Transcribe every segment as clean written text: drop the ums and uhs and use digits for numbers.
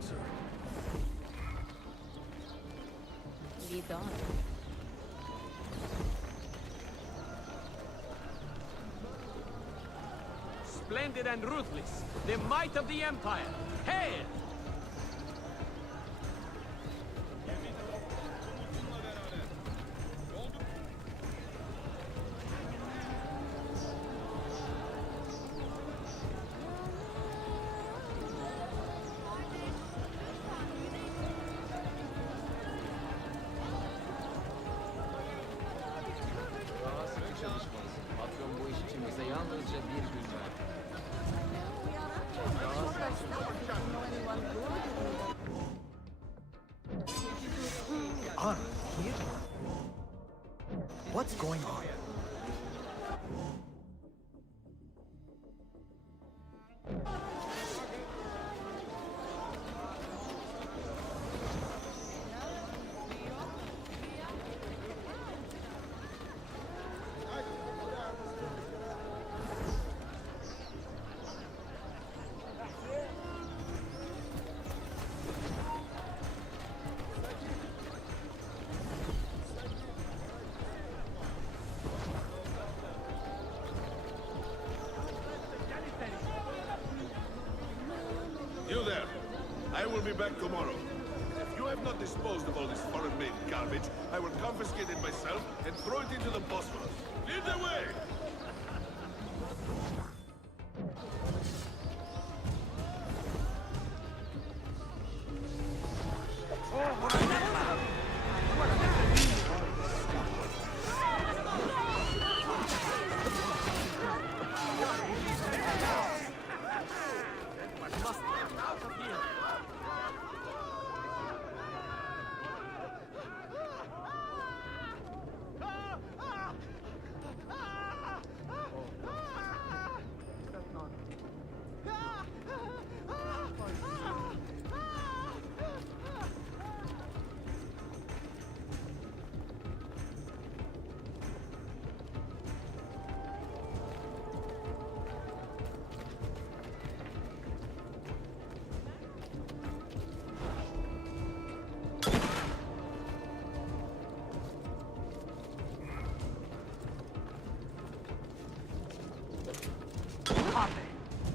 sir. Lead on. Splendid and ruthless, the might of the Empire. Hail! Patron bu iş için bize yalnızca bir gün verdi. Here? What's going on? You there. I will be back tomorrow. If you have not disposed of all this foreign-made garbage, I will confiscate it myself and throw it into the Bosphorus. Lead the way!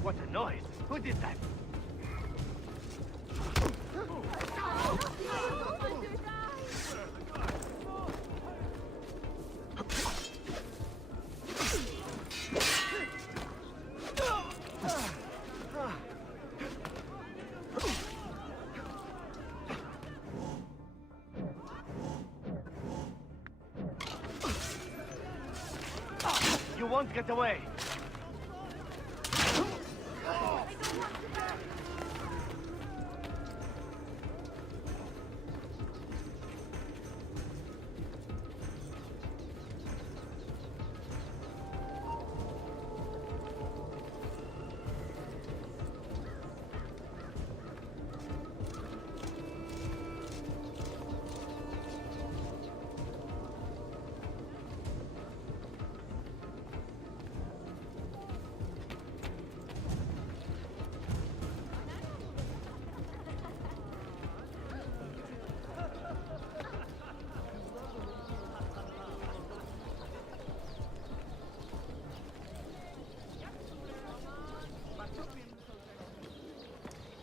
What a noise! Who did that? You won't get away!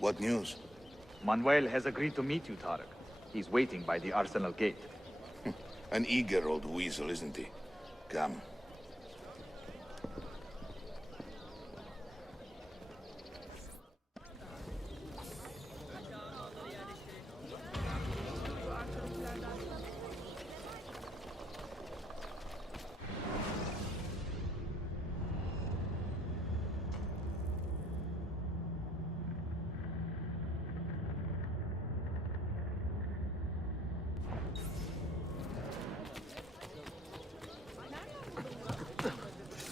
What news? Manuel has agreed to meet you, Tarek. He's waiting by the arsenal gate. An eager old weasel, isn't he? Come.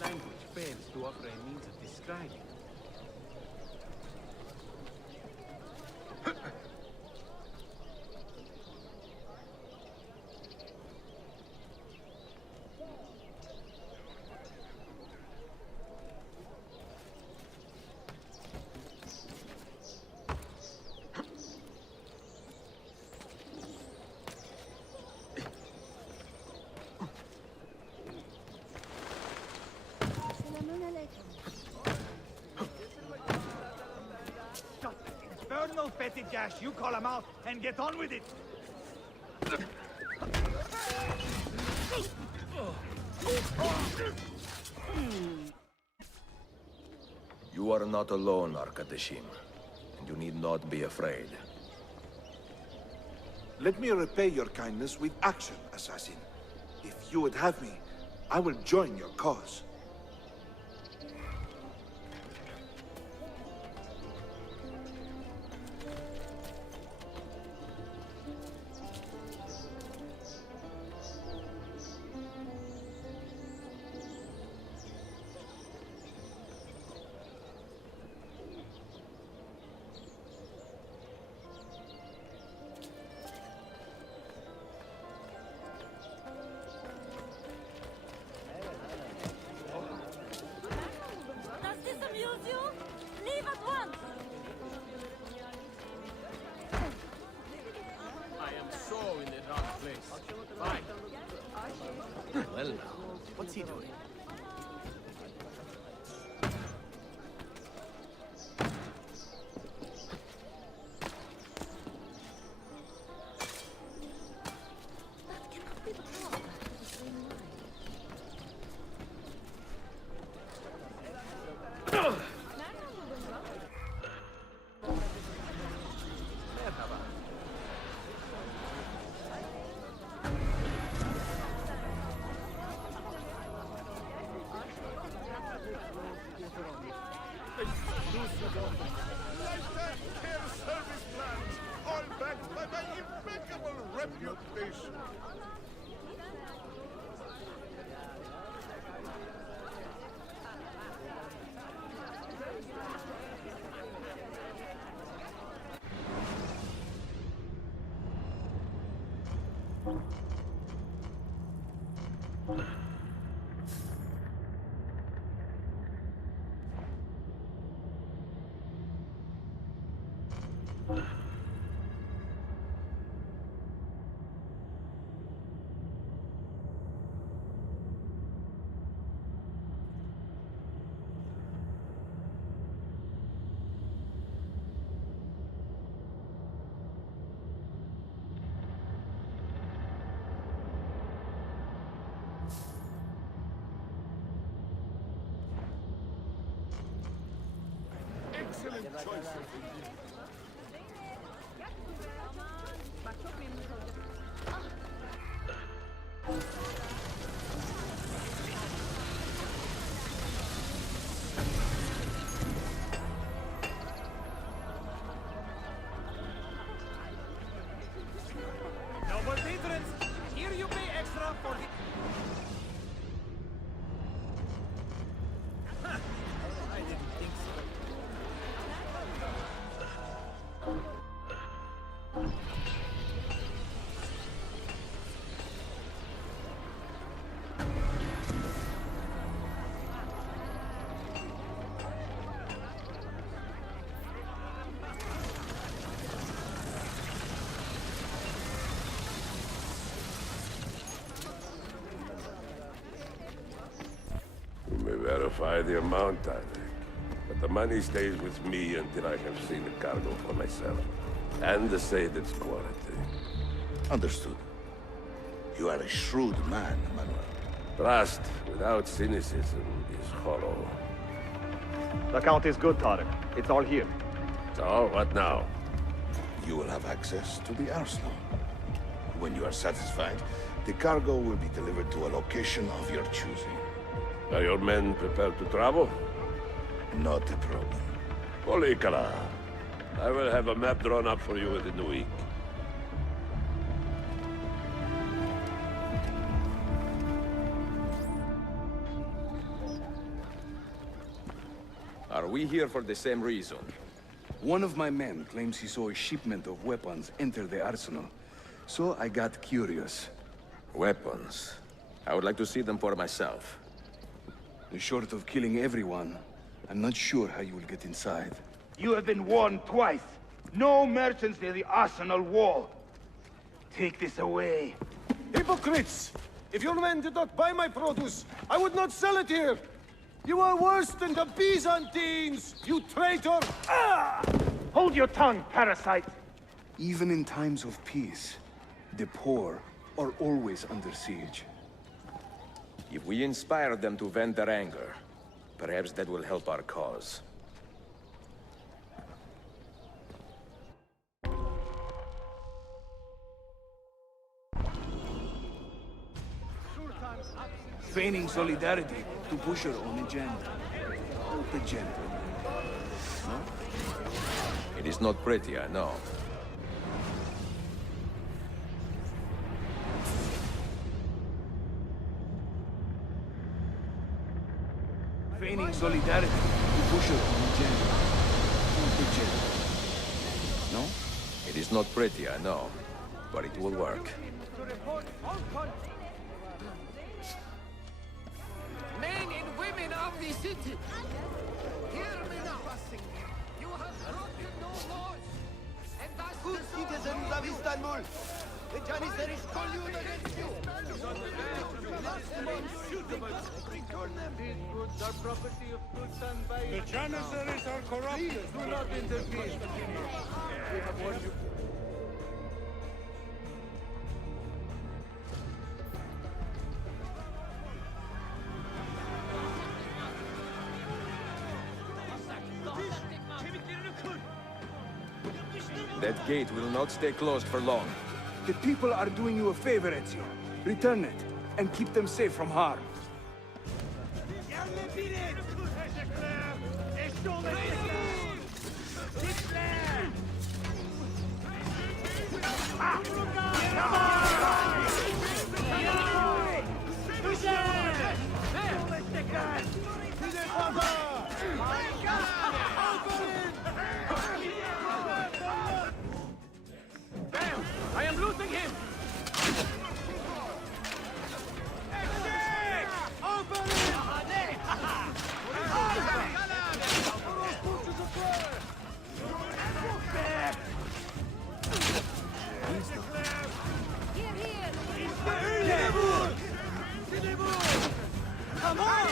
Language fails to offer a means of describing. cash, you call him out and get on with it. You are not alone, Arkadashim, and you need not be afraid. Let me repay your kindness with action, assassin. If you would have me, I will join your cause. Does this amuse you? Leave at once! I am so in the wrong place. Fine. Well now, what's he doing? That cannot be the problem. The same line. Lifetime care service plans, all backed by my impeccable reputation. Excellent choice. No more patrons. Here you pay extra for the... I didn't think so. You may verify the amount, I think. But the money stays with me until I have seen the cargo for myself. And to say its quality. Understood. You are a shrewd man, Manuel. Trust without cynicism is hollow. The count is good, Tarek. It's all here. So, what now? You will have access to the arsenal. When you are satisfied, the cargo will be delivered to a location of your choosing. Are your men prepared to travel? Not a problem. Polikala. I will have a map drawn up for you within the week. Are we here for the same reason? One of my men claims he saw a shipment of weapons enter the arsenal. So I got curious. Weapons. I would like to see them for myself. Short of killing everyone, I'm not sure how you will get inside. You have been warned twice. No merchants near the arsenal wall. Take this away. Hypocrites! If your men did not buy my produce, I would not sell it here! You are worse than the Byzantines, you traitor! Hold your tongue, parasite! Even in times of peace, the poor are always under siege. If we inspire them to vent their anger, perhaps that will help our cause. Feigning solidarity to push her own agenda. The gentle. No? It is not pretty, I know. Feigning solidarity to push her own agenda. The gentle. No? It is not pretty, I know. But it will work. Men and women of the city, hear me now. You have broken no laws, and thus Good citizens of Istanbul, the Janissaries collude against you. Return them. these goods are property of Sultan Bayezid. The Janissaries are corrupt. Please do not intervene. We have warned you. That gate will not stay closed for long. The people are doing you a favor, Ezio. Return it, and keep them safe from harm. Damn! I am losing him! Here, here! Come on!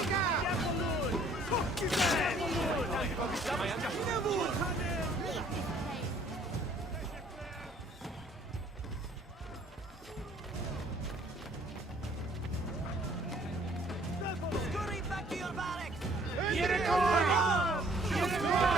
Scurry back to your barracks! Get it on! Get it on!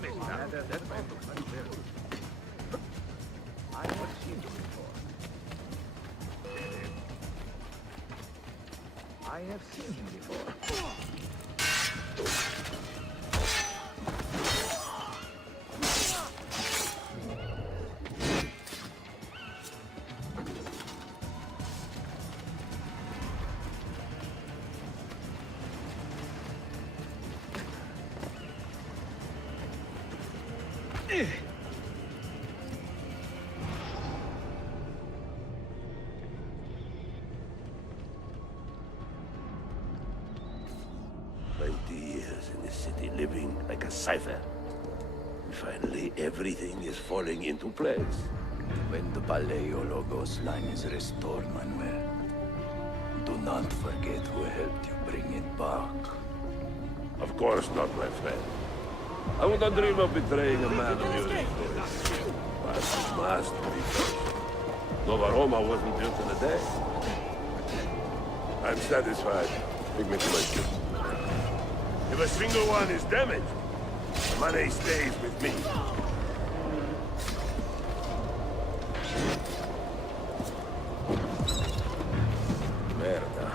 Damn it, now. That man looks unfair. I have seen you before. I have seen him before. In the city, living like a cipher. And finally, everything is falling into place. When the Paleologos line is restored, Manuel, do not forget who helped you bring it back. Of course not, my friend. I would not dream of betraying a man of your influence. But it must be done. Nova Roma wasn't built in a day. I'm satisfied. Take me to my ship. If a single one is damaged, the money stays with me. Merda.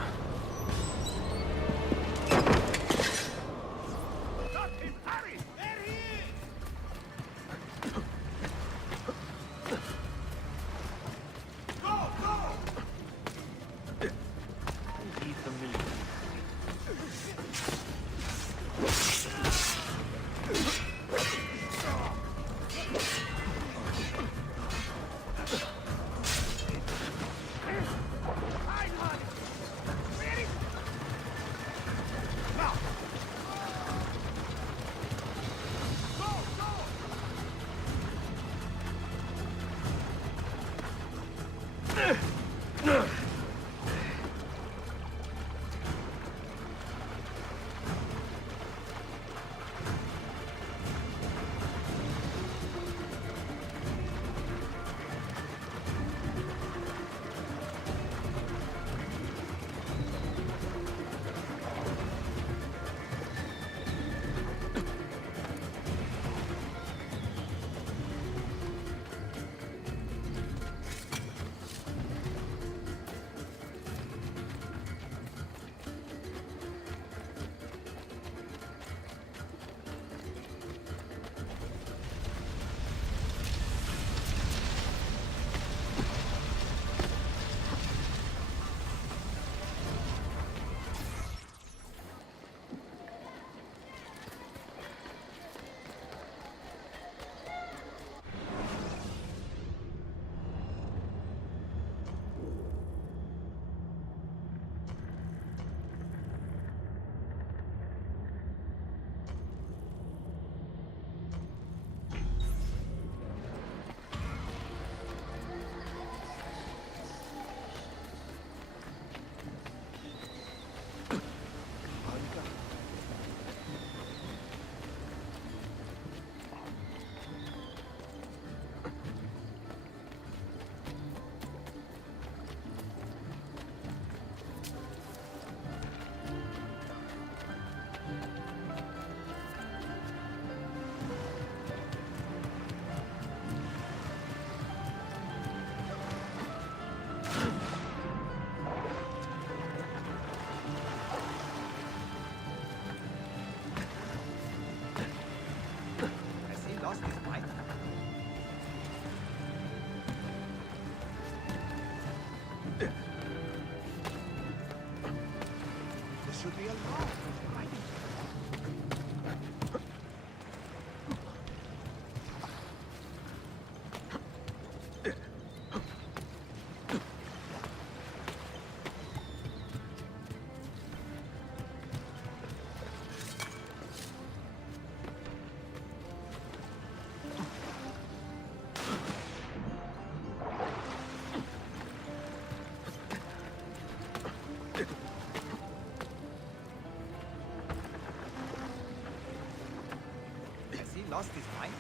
Lost his mind?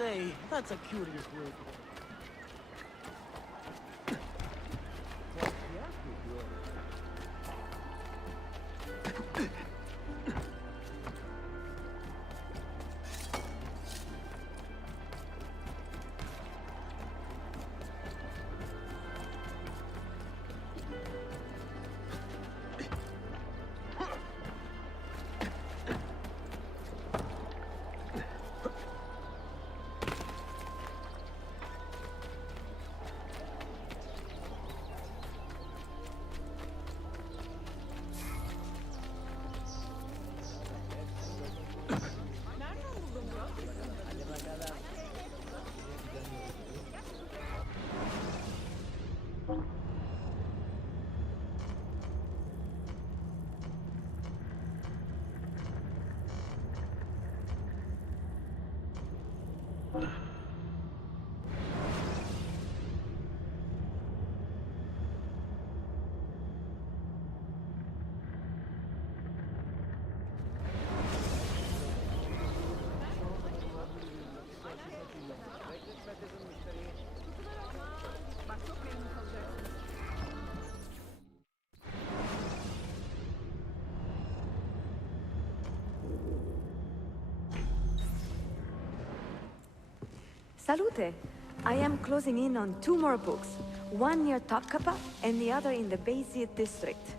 Say, that's a curious word. Salute! I am closing in on 2 more books. One near Topkapı and the other in the Bayezid district.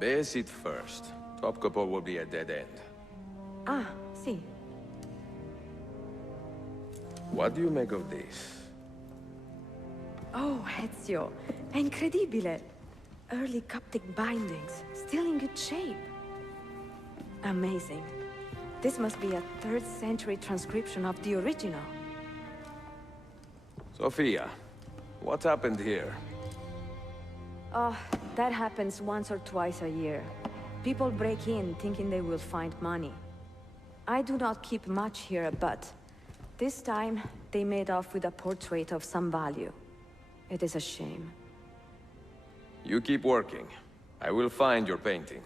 Bayezid first. Topkapı will be a dead end. Ah, see. What do you make of this? Oh, Ezio. Incredibile. Early Coptic bindings, still in good shape. Amazing. This must be a 3rd century transcription of the original. Sophia, what happened here? Oh, that happens once or twice a year. People break in thinking they will find money. I do not keep much here, but this time they made off with a portrait of some value. It is a shame. You keep working. I will find your painting.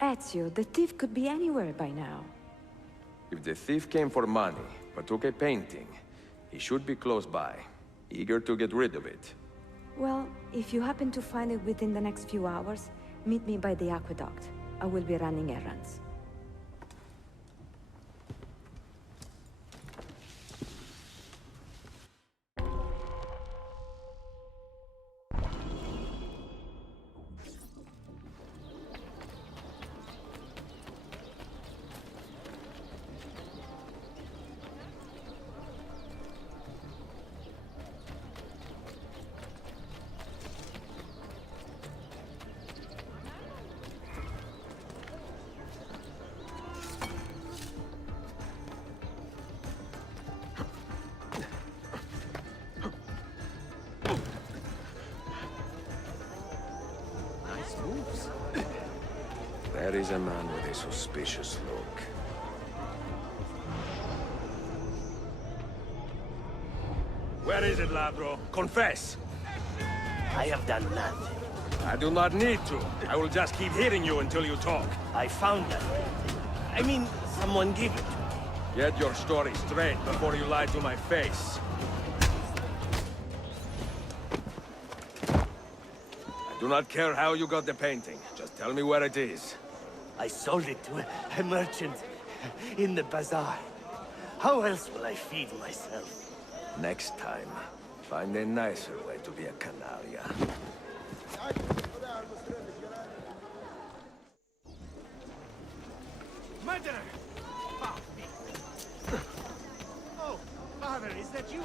Ezio, the thief could be anywhere by now. If the thief came for money, but took a painting, he should be close by, eager to get rid of it. Well, if you happen to find it within the next few hours, meet me by the aqueduct. I will be running errands. There is a man with a suspicious look. Where is it, Ladro? Confess! I have done nothing. I do not need to. I will just keep hitting you until you talk. I found that. I mean, someone gave it to me. Get your story straight before you lie to my face. I do not care how you got the painting. Just tell me where it is. I sold it to a merchant in the bazaar. How else will I feed myself? Next time, find a nicer way to be a canalia. Murderer! Oh, father, is that you?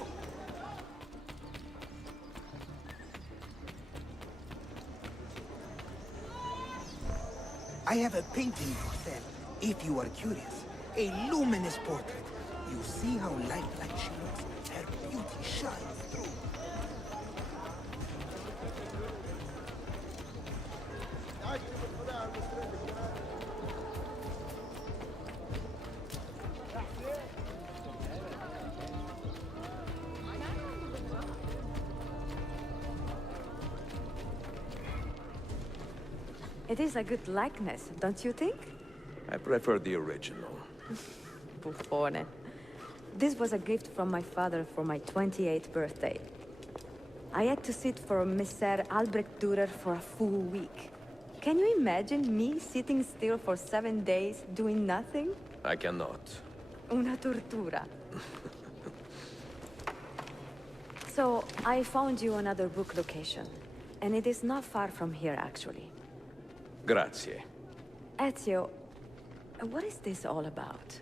I have a painting for sale, if you are curious. A luminous portrait. You see how lifelike she looks. Her beauty shines through. It is a good likeness, don't you think? I prefer the original. Buffone. This was a gift from my father for my 28th birthday. I had to sit for Messer Albrecht Dürer for a full week. Can you imagine me sitting still for 7 days, doing nothing? I cannot. Una tortura. So, I found you another book location. And it is not far from here, actually. Grazie. Ezio, what is this all about?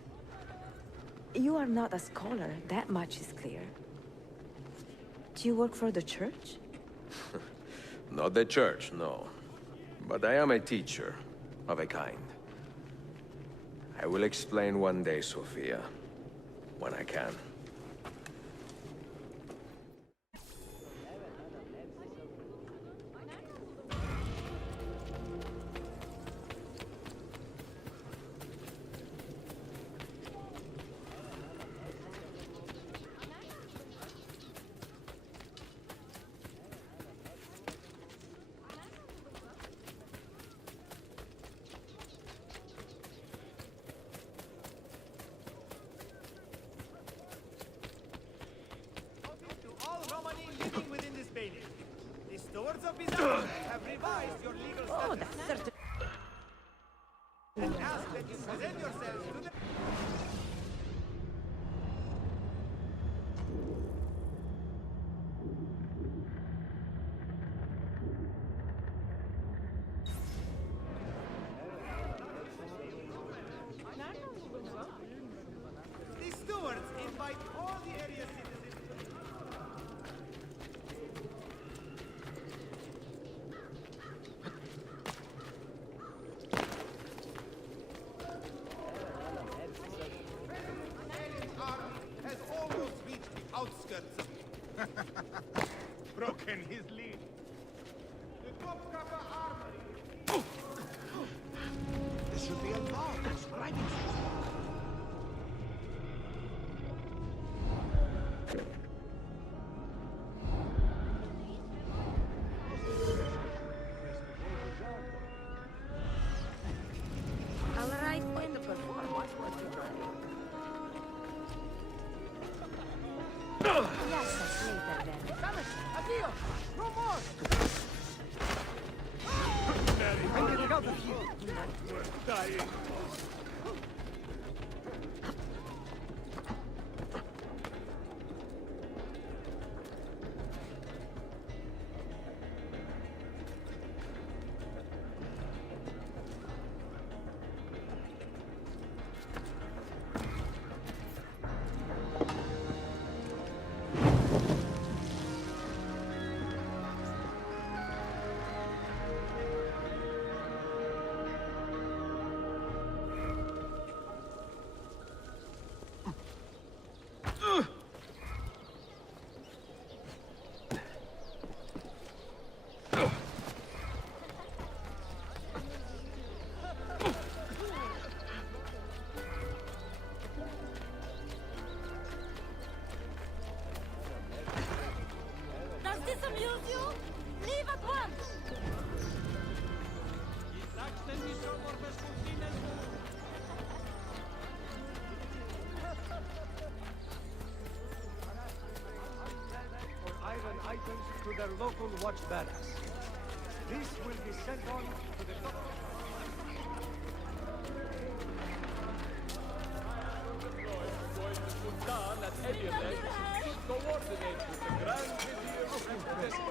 You are not a scholar, that much is clear. Do you work for the church? Not the church, no. But I am a teacher, of a kind. I will explain one day, Sophia. When I can. Stewards of Byzantium have revised your legal status. Oh, that's certain. And ask that you present yourselves to the... The stewards invite all the area citizens to... has almost reached the outskirts of... Broken his lead. The Topkapi Armory. There should be a law prescribing such. All right, when the performance was begun. Yes, that's later then. Damn it! Addio! No more! I'm getting out of here! We're dying. Does this amuse you? Leave at once! For iron items to their local watch barracks. This will be sent on to the...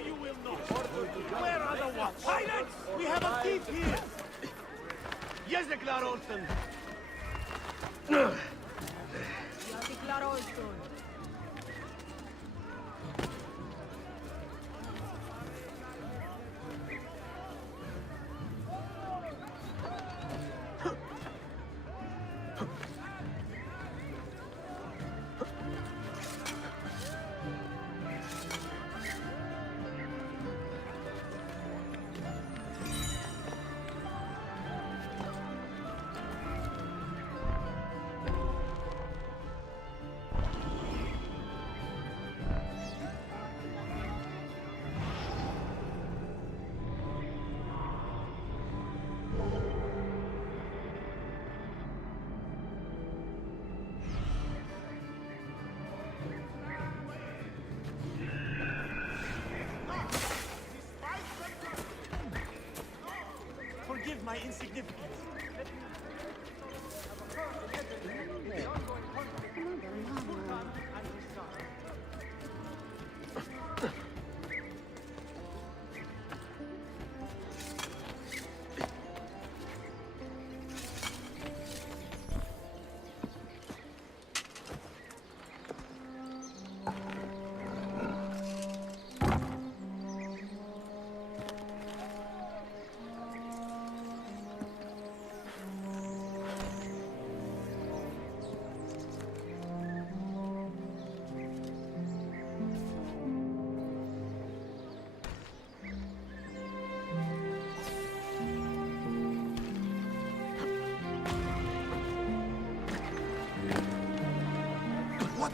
You will not. Where are the watch? Silence! We have a thief here! Yes, declare Olsen. Declare Olsen.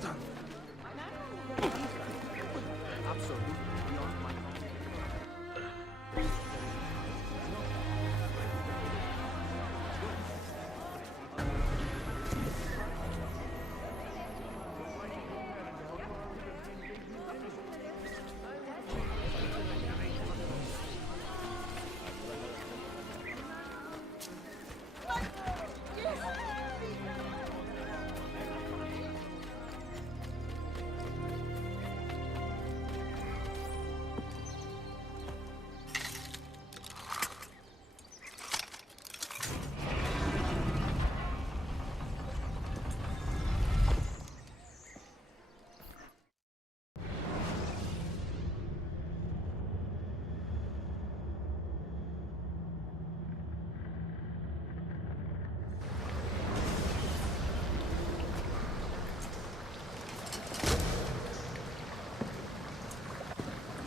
Spartan!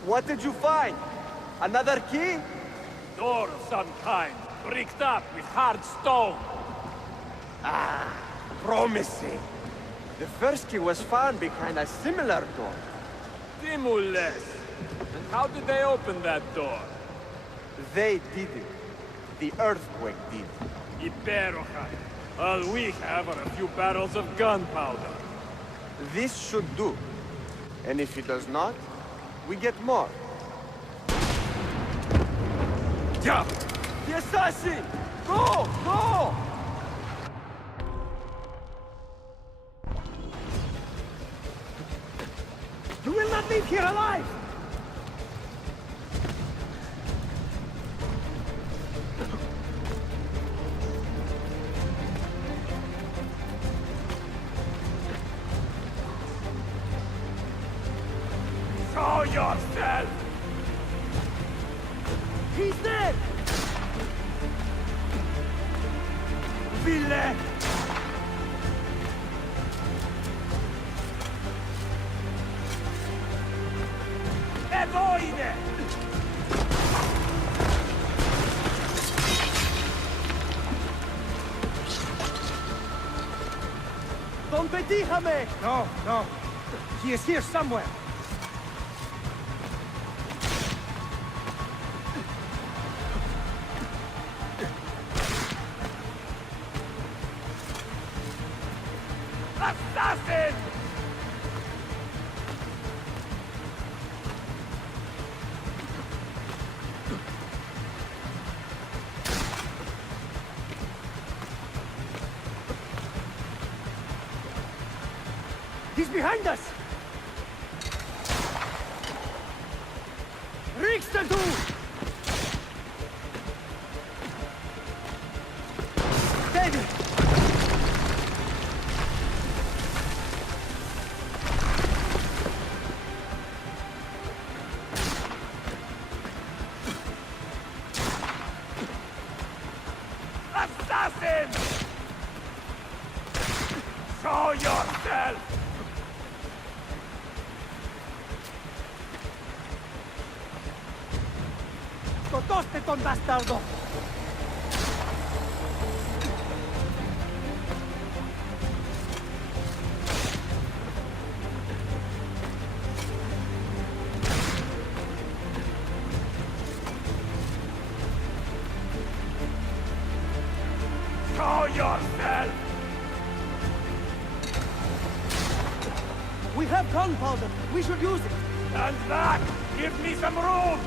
What did you find? Another key? Door of some kind, bricked up with hard stone. Ah, promising. The first key was found behind a similar door. Timules. And how did they open that door? They didn't. The earthquake did. Iberoja. All we have are a few barrels of gunpowder. This should do. And if it does not, we get more. Jump! The assassin! Go! Go! You will not leave here alive! Show yourself! He's dead! Villain! Evoide! Don Petijame! No, no. He is here somewhere. Assassin! He's behind us! Riksdagen! David! Assassin! Show yourself! ¡Cotoste, ton bastardo! Show yourself! We have gunpowder. We should use it. Stand back! Give me some room!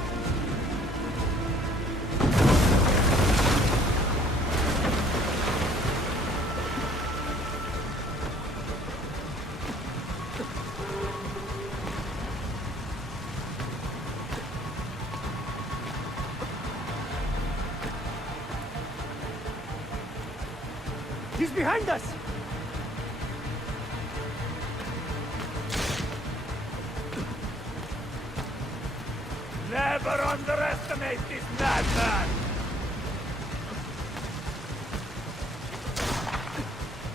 He's behind us! Never underestimate this madman!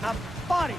A body!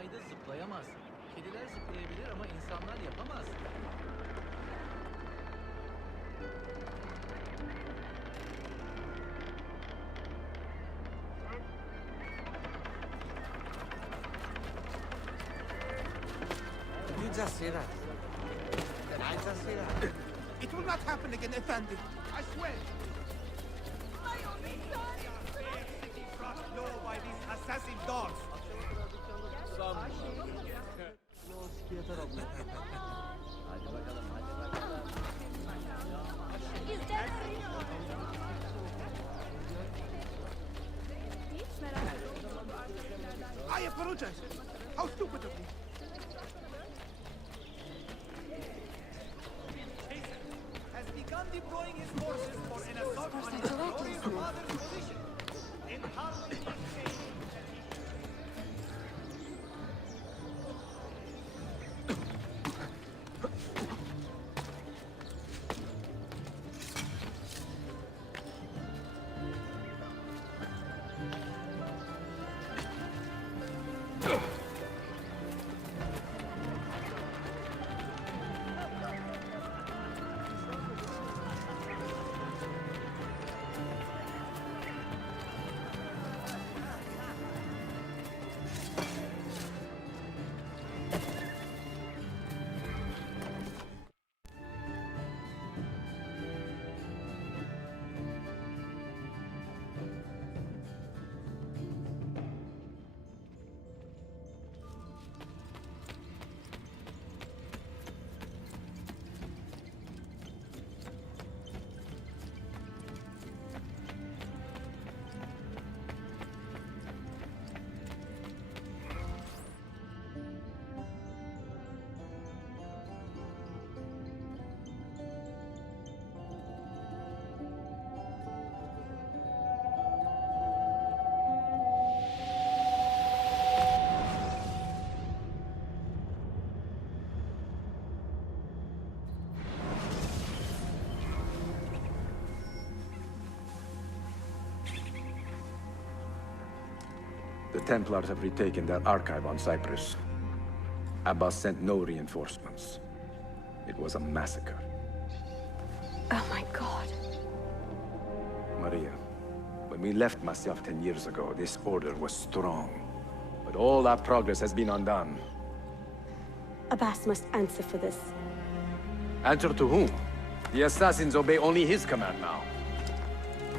ayda zıplayamaz. Kediler zıplayabilir ama insanlar yapamaz. You just say that. I just say that. It will not happen again, Effendi. I swear. My only son! Brought low by these assassin dogs. I apologize. How stupid of me. Has begun deploying his forces for an assault on his glorious father's position in Harlem. The Templars have retaken their archive on Cyprus. Abbas sent no reinforcements. It was a massacre. Oh my god. Maria, when we left Masyaf 10 years ago, this order was strong. But all our progress has been undone. Abbas must answer for this. Answer to whom? The assassins obey only his command now.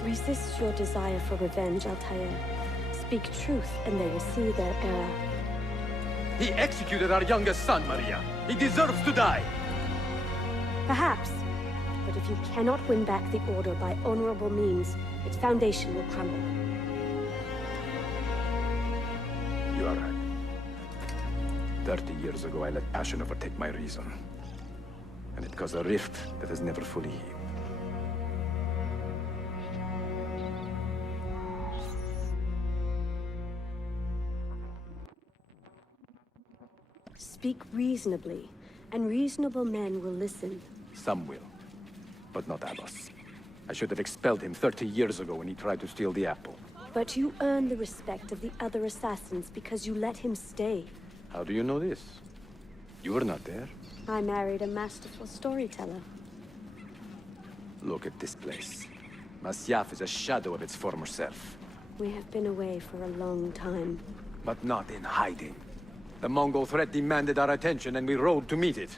Resist your desire for revenge, Altair. Speak truth, and they will see their error. He executed our youngest son, Maria. He deserves to die. Perhaps. But if you cannot win back the Order by honorable means, its foundation will crumble. You are right. 30 years ago, I let passion overtake my reason. And it caused a rift that has never fully healed. Speak reasonably, and reasonable men will listen. Some will, but not Abbas. I should have expelled him 30 years ago when he tried to steal the apple. But you earn the respect of the other assassins because you let him stay. How do you know this? You were not there. I married a masterful storyteller. Look at this place. Masyaf is a shadow of its former self. We have been away for a long time. But not in hiding. The Mongol threat demanded our attention and we rode to meet it.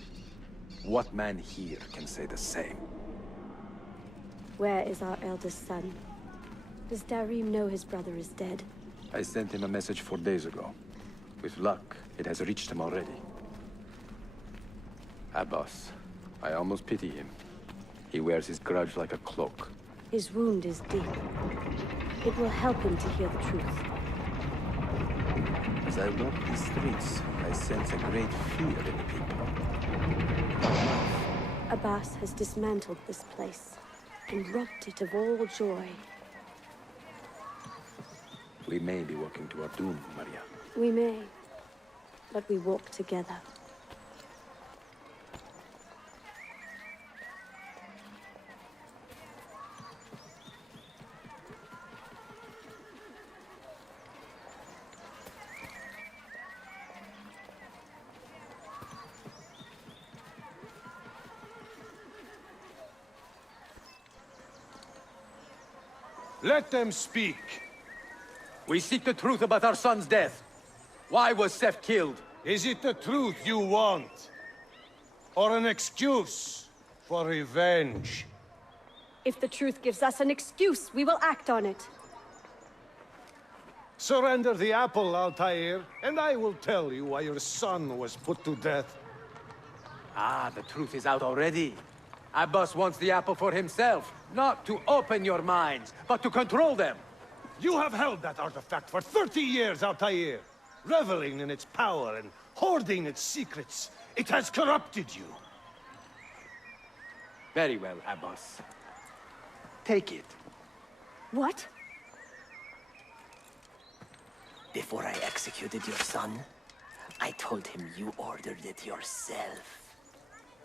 What man here can say the same? Where is our eldest son? Does Darim know his brother is dead? I sent him a message 4 days ago. With luck, it has reached him already. Abbas, I almost pity him. He wears his grudge like a cloak. His wound is deep. It will help him to hear the truth. As I walk these streets, I sense a great fear in the people. Abbas has dismantled this place and robbed it of all joy. We may be walking to our doom, Maria. We may, but we walk together. Let them speak. We seek the truth about our son's death. Why was Seth killed? Is it the truth you want? Or an excuse for revenge? If the truth gives us an excuse, we will act on it. Surrender the apple, Altair, and I will tell you why your son was put to death. Ah, the truth is out already. Abbas wants the apple for himself, not to open your minds, but to control them. You have held that artifact for 30 years, Altair, reveling in its power and hoarding its secrets. It has corrupted you. Very well, Abbas. Take it. What? Before I executed your son, I told him you ordered it yourself.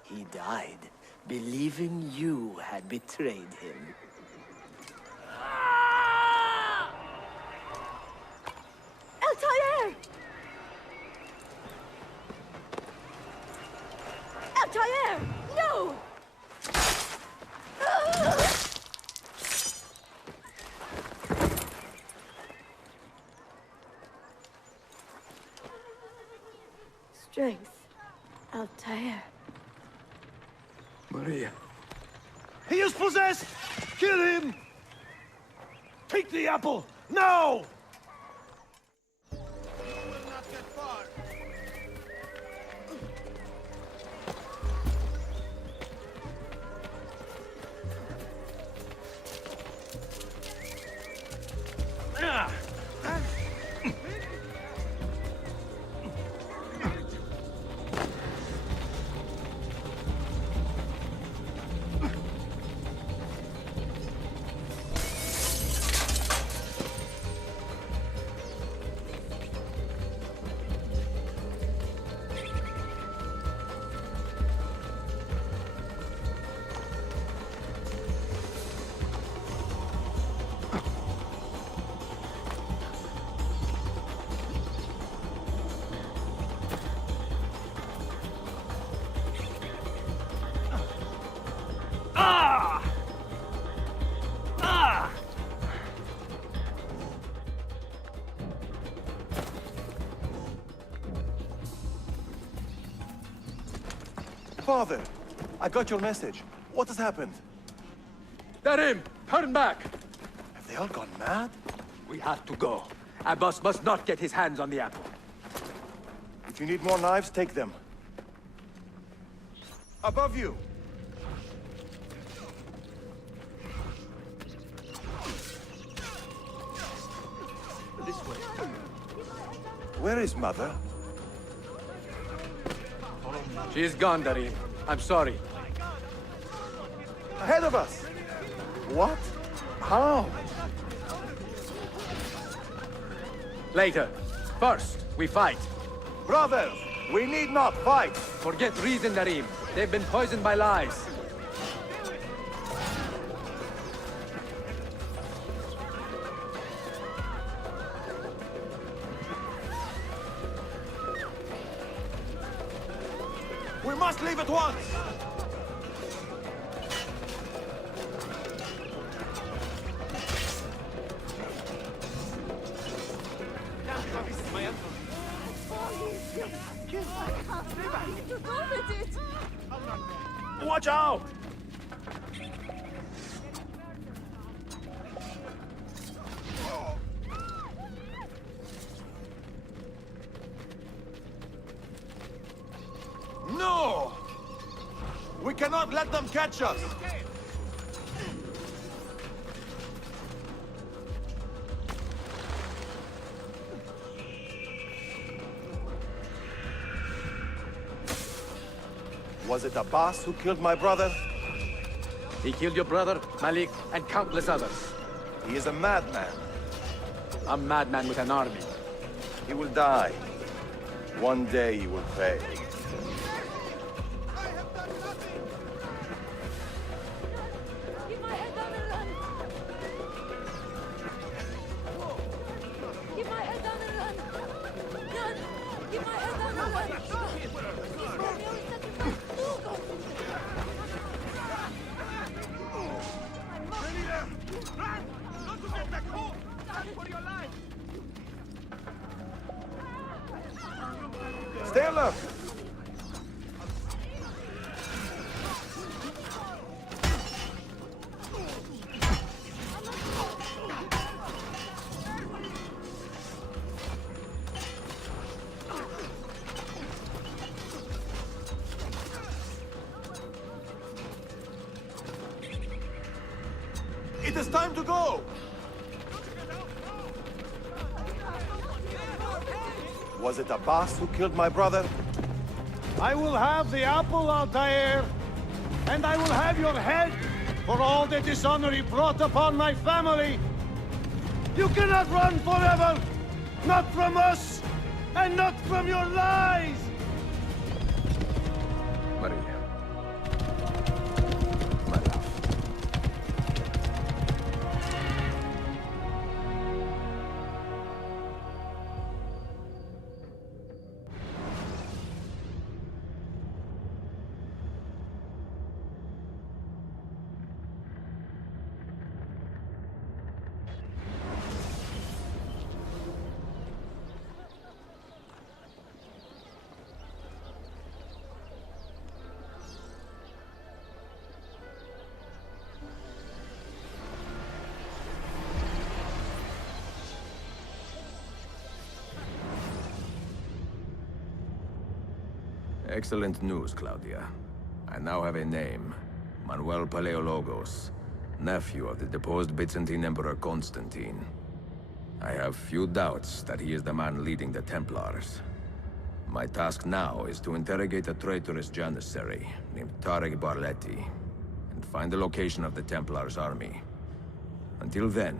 He died, believing you had betrayed him. Altair! Altair! No! Strength. Altair. Maria. He is possessed! Kill him! Take the apple, now! Father, I got your message. What has happened? Darim, turn back! Have they all gone mad? We have to go. Abbas must not get his hands on the apple. If you need more knives, take them. Above you! This way. Where is Mother? She is gone, Darim. I'm sorry. Ahead of us! What? How? Later. First, we fight. Brothers, we need not fight! Forget reason, Darim. They've been poisoned by lies. We must leave at once! Watch out! No! We cannot let them catch us! Was it Abbas who killed my brother? He killed your brother, Malik, and countless others. He is a madman. A madman with an army. He will die. One day he will pay. Keep my head down and run! Keep my head down and run! Run! Keep my head down and run! Stay alert! It is time to go! Was it Abbas who killed my brother? I will have the apple, Altair, and I will have your head for all the dishonor he brought upon my family. You cannot run forever, not from us, and not from your lies! Maria. Excellent news, Claudia. I now have a name. Manuel Paleologos, nephew of the deposed Byzantine Emperor Constantine. I have few doubts that he is the man leading the Templars. My task now is to interrogate a traitorous janissary named Tarek Barletti and find the location of the Templars' army. Until then,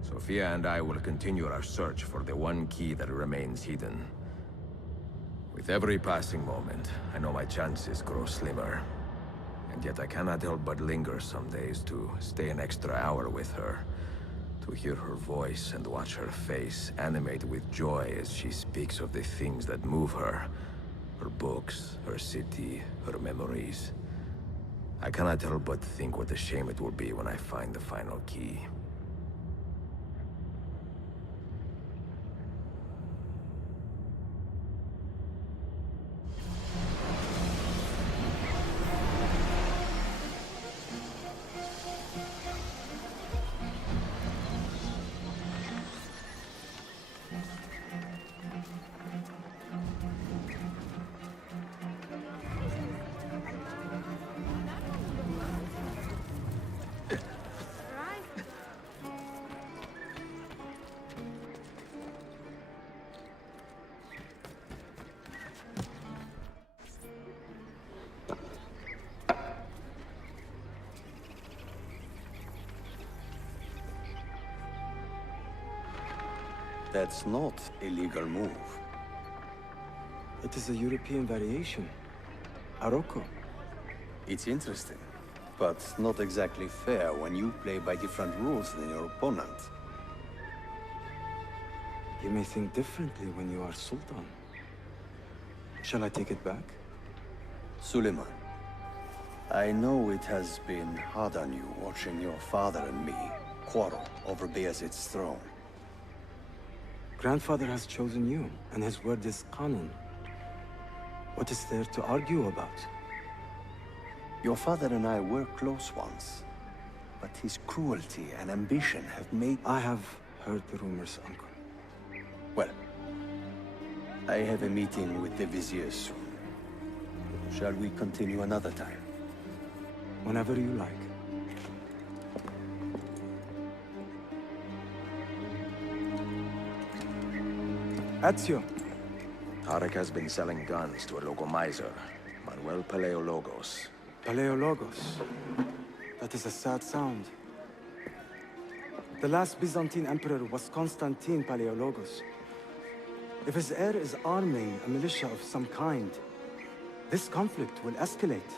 Sophia and I will continue our search for the one key that remains hidden. With every passing moment, I know my chances grow slimmer. And yet I cannot help but linger some days to stay an extra hour with her. To hear her voice and watch her face animate with joy as she speaks of the things that move her. Her books, her city, her memories. I cannot help but think what a shame it will be when I find the final key. That's not a legal move. It is a European variation. Aroko. It's interesting, but not exactly fair when you play by different rules than your opponent. You may think differently when you are Sultan. Shall I take it back? Suleiman, I know it has been hard on you watching your father and me quarrel over Bayezid's throne. Grandfather has chosen you, and his word is Qanun. What is there to argue about? Your father and I were close once, but his cruelty and ambition have made... I have heard the rumors, Uncle. Well, I have a meeting with the Vizier soon. Shall we continue another time? Whenever you like. Ezio. Tarek has been selling guns to a local miser, Manuel Paleologos. Paleologos. That is a sad sound. The last Byzantine emperor was Constantine Paleologos. If his heir is arming a militia of some kind, this conflict will escalate.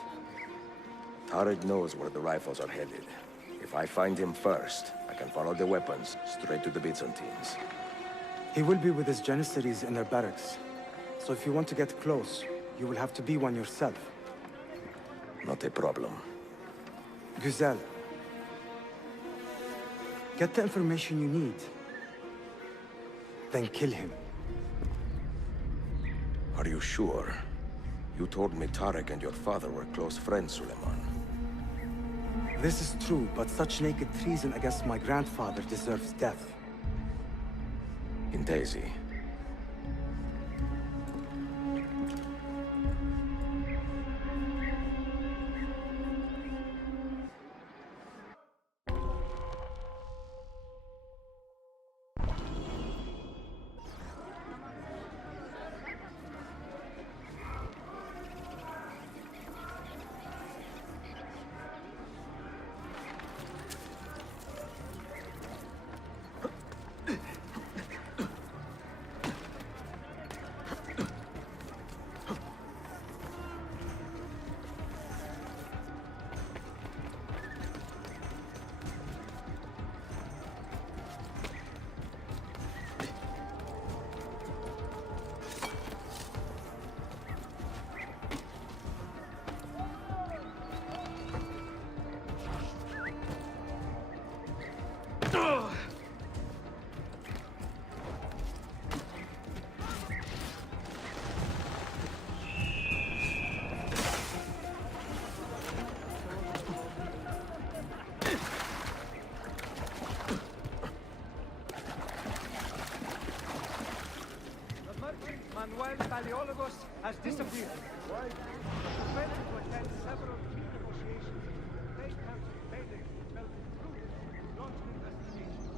Tarek knows where the rifles are headed. If I find him first, I can follow the weapons straight to the Byzantines. He will be with his Janissaries in their barracks. So if you want to get close, you will have to be one yourself. Not a problem. Güzel. Get the information you need. Then kill him. Are you sure? You told me Tarek and your father were close friends, Suleiman. This is true, but such naked treason against my grandfather deserves death. In Daisy. Manuel Paleologos has disappeared. Why? Failed to attend several key negotiations. They council failing felt it prudent to launch an investigation.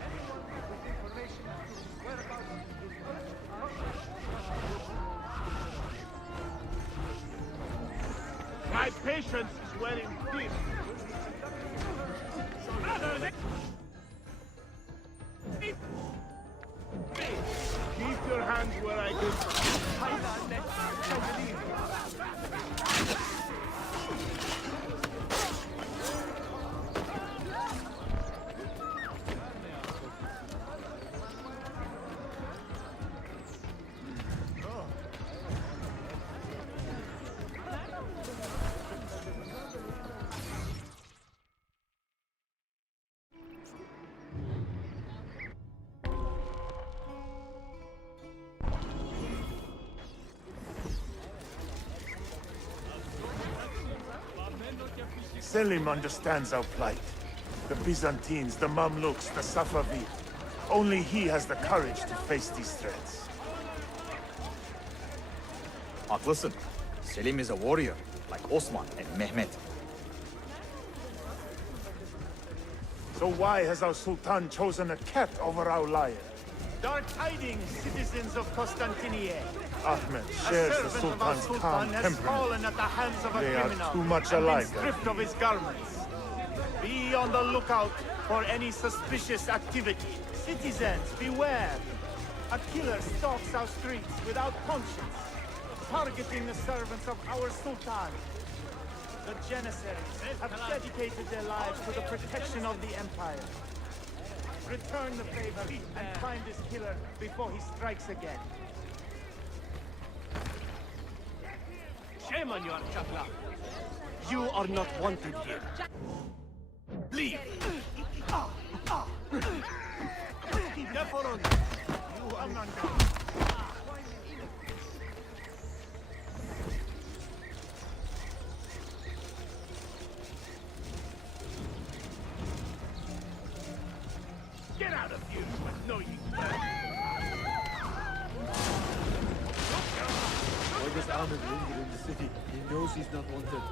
Anyone with information as to his whereabouts is urged to contact. My patience is wearing thin. Keep your hands where I can. Selim understands our plight. The Byzantines, the Mamluks, the Safavid. Only he has the courage to face these threats. Haklısın. Selim is a warrior, like Osman and Mehmet. So why has our Sultan chosen a cat over our lion? Dark tidings, citizens of Constantinople. Ahmed shares the Sultan's calm has temperament. fallen at the hands of a They criminal. are too much and alike. been stripped of his garments. Be on the lookout for any suspicious activity. Citizens, beware! A killer stalks our streets without conscience, targeting the servants of our Sultan. The Janissaries have dedicated their lives to the protection of the Empire. Return the favor and find this killer before he strikes again. Shame on you, Chakla. You are not wanted here. Leave. GEFORCE, you are not. Get out of here, no you. Why does Ahmed linger in the city? He knows he's not wanted.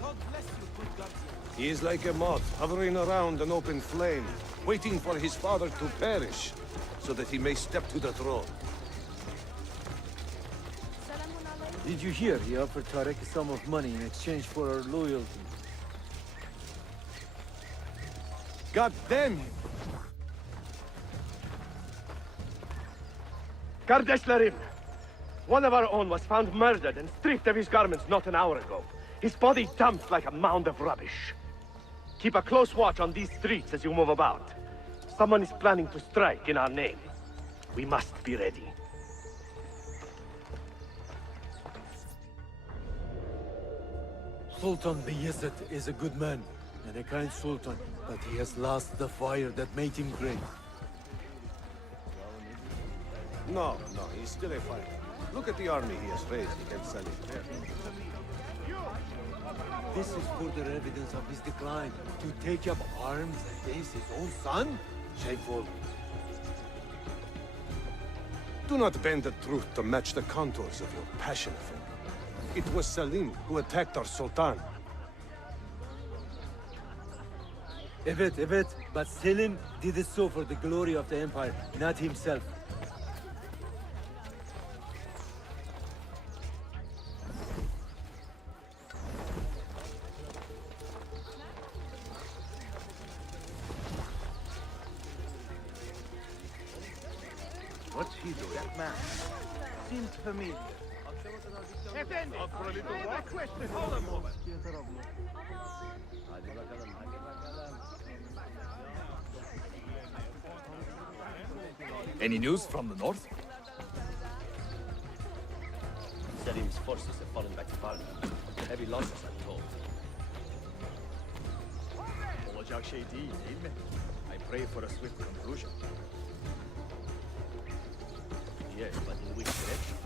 God bless you, good guardian. He is like a moth hovering around an open flame, waiting for his father to perish, so that he may step to the throne. Did you hear? He offered Tarek a sum of money in exchange for our loyalty. God damn him! Kardeşlerim! One of our own was found murdered and stripped of his garments not an hour ago. His body dumped like a mound of rubbish. Keep a close watch on these streets as you move about. Someone is planning to strike in our name. We must be ready. Sultan Bayezid is a good man and a kind sultan, but he has lost the fire that made him great. No, he's still a fighter. Look at the army he has raised against Salim. This is further evidence of his decline. To take up arms against his own son? Shameful. Do not bend the truth to match the contours of your passion for it. It was Salim who attacked our Sultan. Evet, but Selim did it so for the glory of the Empire, not himself. What's he doing? That man seems familiar. Effendi, Up for a little I have walk? a question. Hold a moment. Any news from the north? Selim's forces have fallen back to Bhala. Heavy losses, I'm told. Olacak şey değil, değil mi? I pray for a swift conclusion. Yes, but in which direction?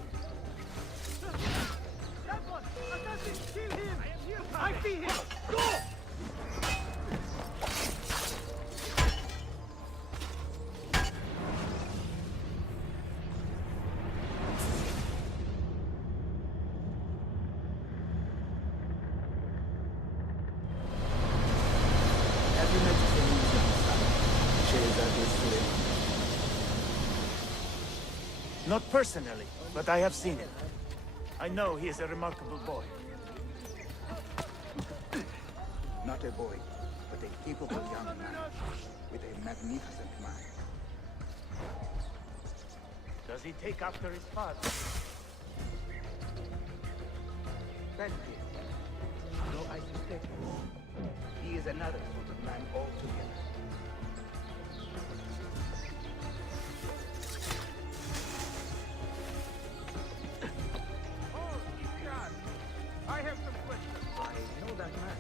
That one! Assassin! Kill him! I am here! I see him! Go! Have you met Selim's young son, Shehzad Suleiman? Not personally, but I have seen him. I know he is a remarkable boy. Not a boy, but a capable young man with a magnificent mind. Does he take after his father? That kid, though I suspect he is another sort of man altogether. I have some questions. I know that man.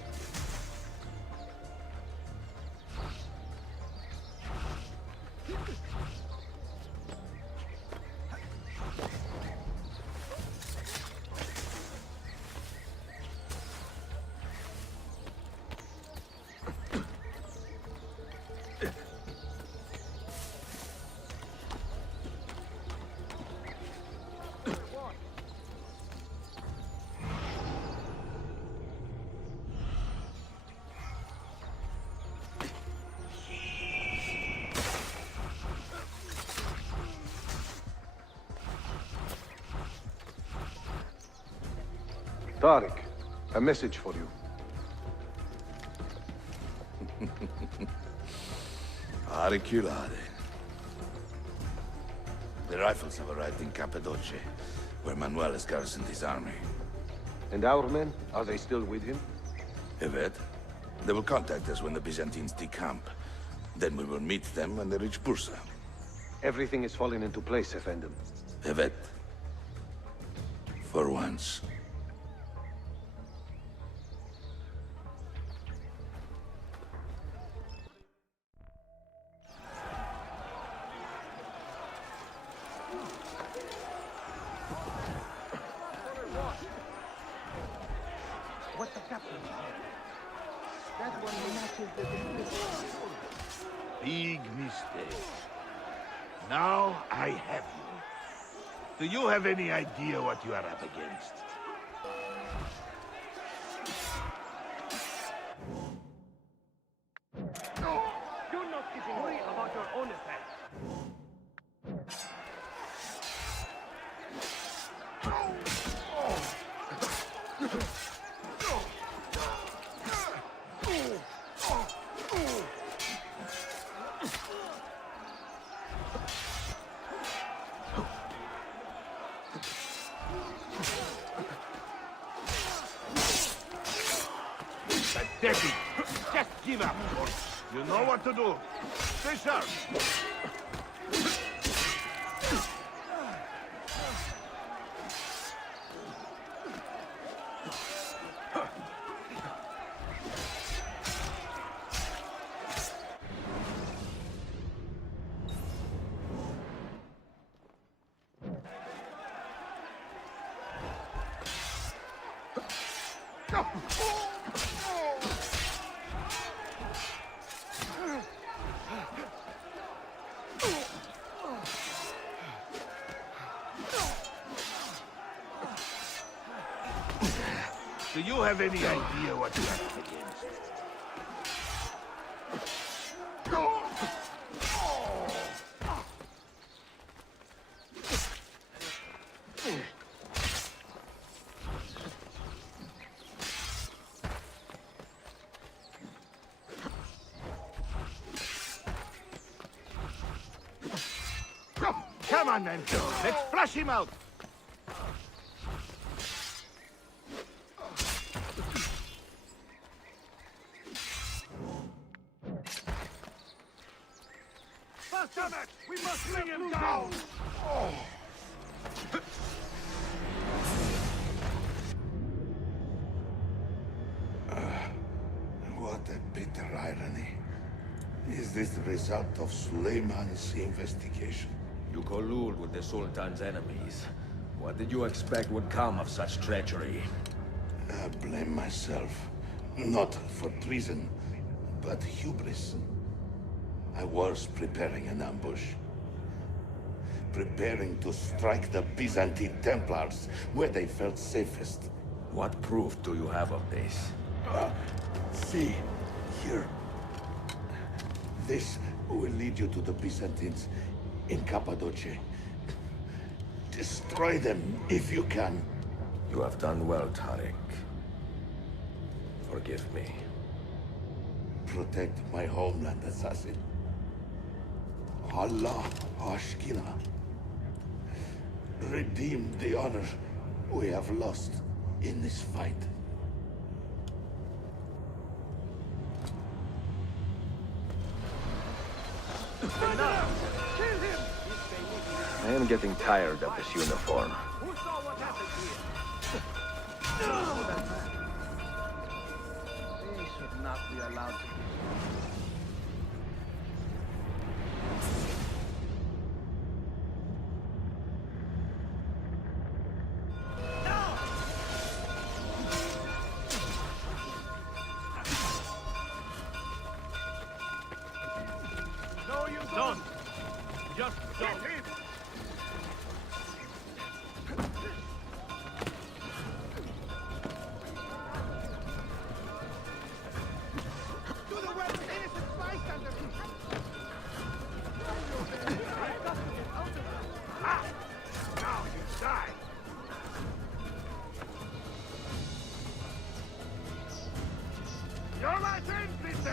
Tariq, a message for you. Auriculare. The rifles have arrived in Cappadocia, where Manuel has garrisoned his army. And our men? Are they still with him? Evet. They will contact us when the Byzantines decamp. Then we will meet them when they reach Bursa. Everything is falling into place, Effendim. Evet. For once. What the captain said. That one matches the description. Big mistake. Now I have you. Do you have any idea what you are up against? You're not giving worry about your own effect. Pathetic! Just give up! You know what to do! Stay sharp! Do you have any idea what you are up against? Come on then, let's flush him out! Damn it! We must bring him down! What a bitter irony. Is this the result of Suleiman's investigation? You collude with the Sultan's enemies. What did you expect would come of such treachery? I blame myself. Not for treason, but hubris. I was preparing an ambush. Preparing to strike the Byzantine Templars where they felt safest. What proof do you have of this? See, here. This will lead you to the Byzantines in Cappadocia. Destroy them if you can. You have done well, Tariq. Forgive me. Protect my homeland, assassin. Allah Ashkina. Redeem the honor we have lost in this fight. I am getting tired of this uniform. Who saw what happened here? They should not be allowed to. No, you don't. Just don't. You're my friend, please.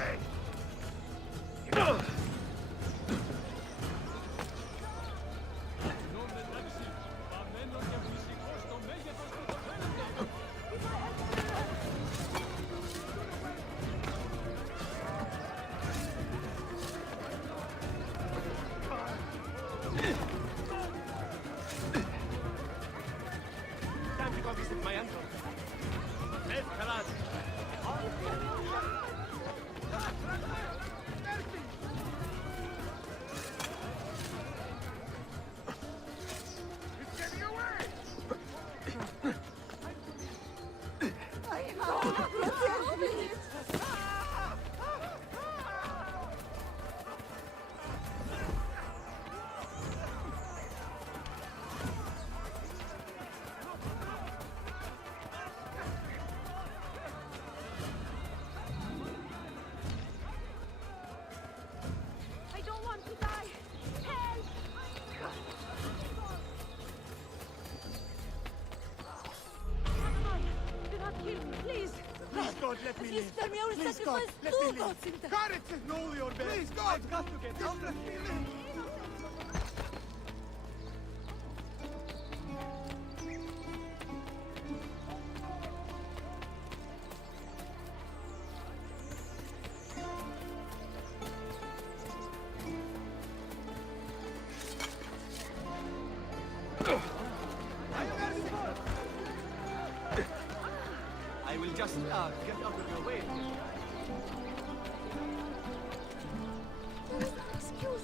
I don't want to die! Help! Do not kill me, please! Please, God, let me live. Please, God, let me live. Carrot, know your best. Please, God, I've got to get out. Let me live. I will just get out of your way. Excuse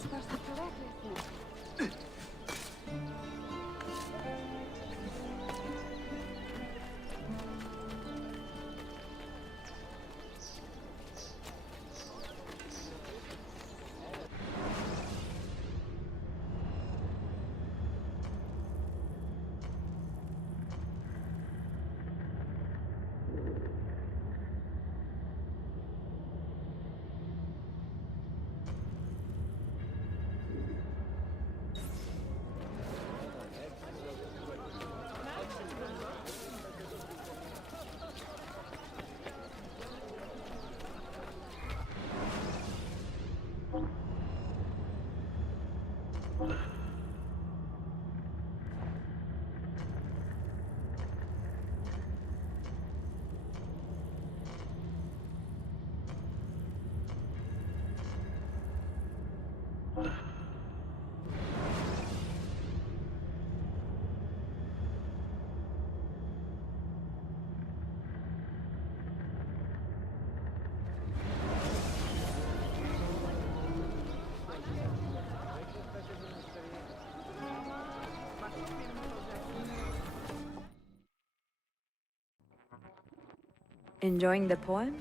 me. Enjoying the poem?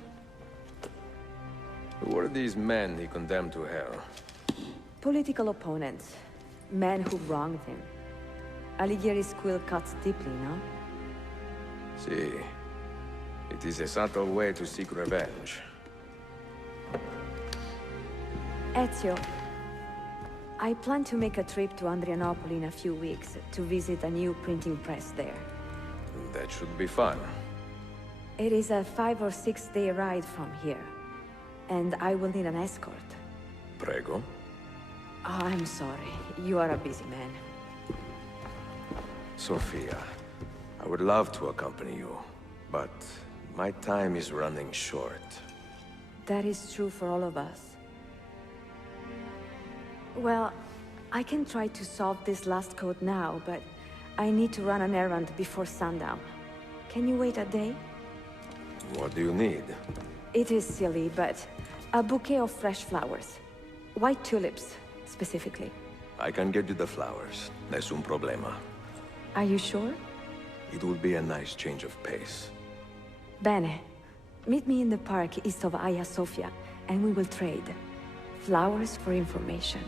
Who were these men he condemned to hell? Political opponents. Men who wronged him. Alighieri's quill cuts deeply, no? See, it is a subtle way to seek revenge. Ezio, I plan to make a trip to Andrianople in a few weeks to visit a new printing press there. That should be fun. It is a 5 or 6 day ride from here, and I will need an escort. Prego. Oh, I'm sorry. You are a busy man. Sophia, I would love to accompany you, but my time is running short. That is true for all of us. Well, I can try to solve this last code now, but I need to run an errand before sundown. Can you wait a day? What do you need? It is silly, but a bouquet of fresh flowers. White tulips, specifically. I can get you the flowers. Nessun problema. Are you sure? It will be a nice change of pace. Bene. Meet me in the park east of Hagia Sophia, and we will trade. Flowers for information.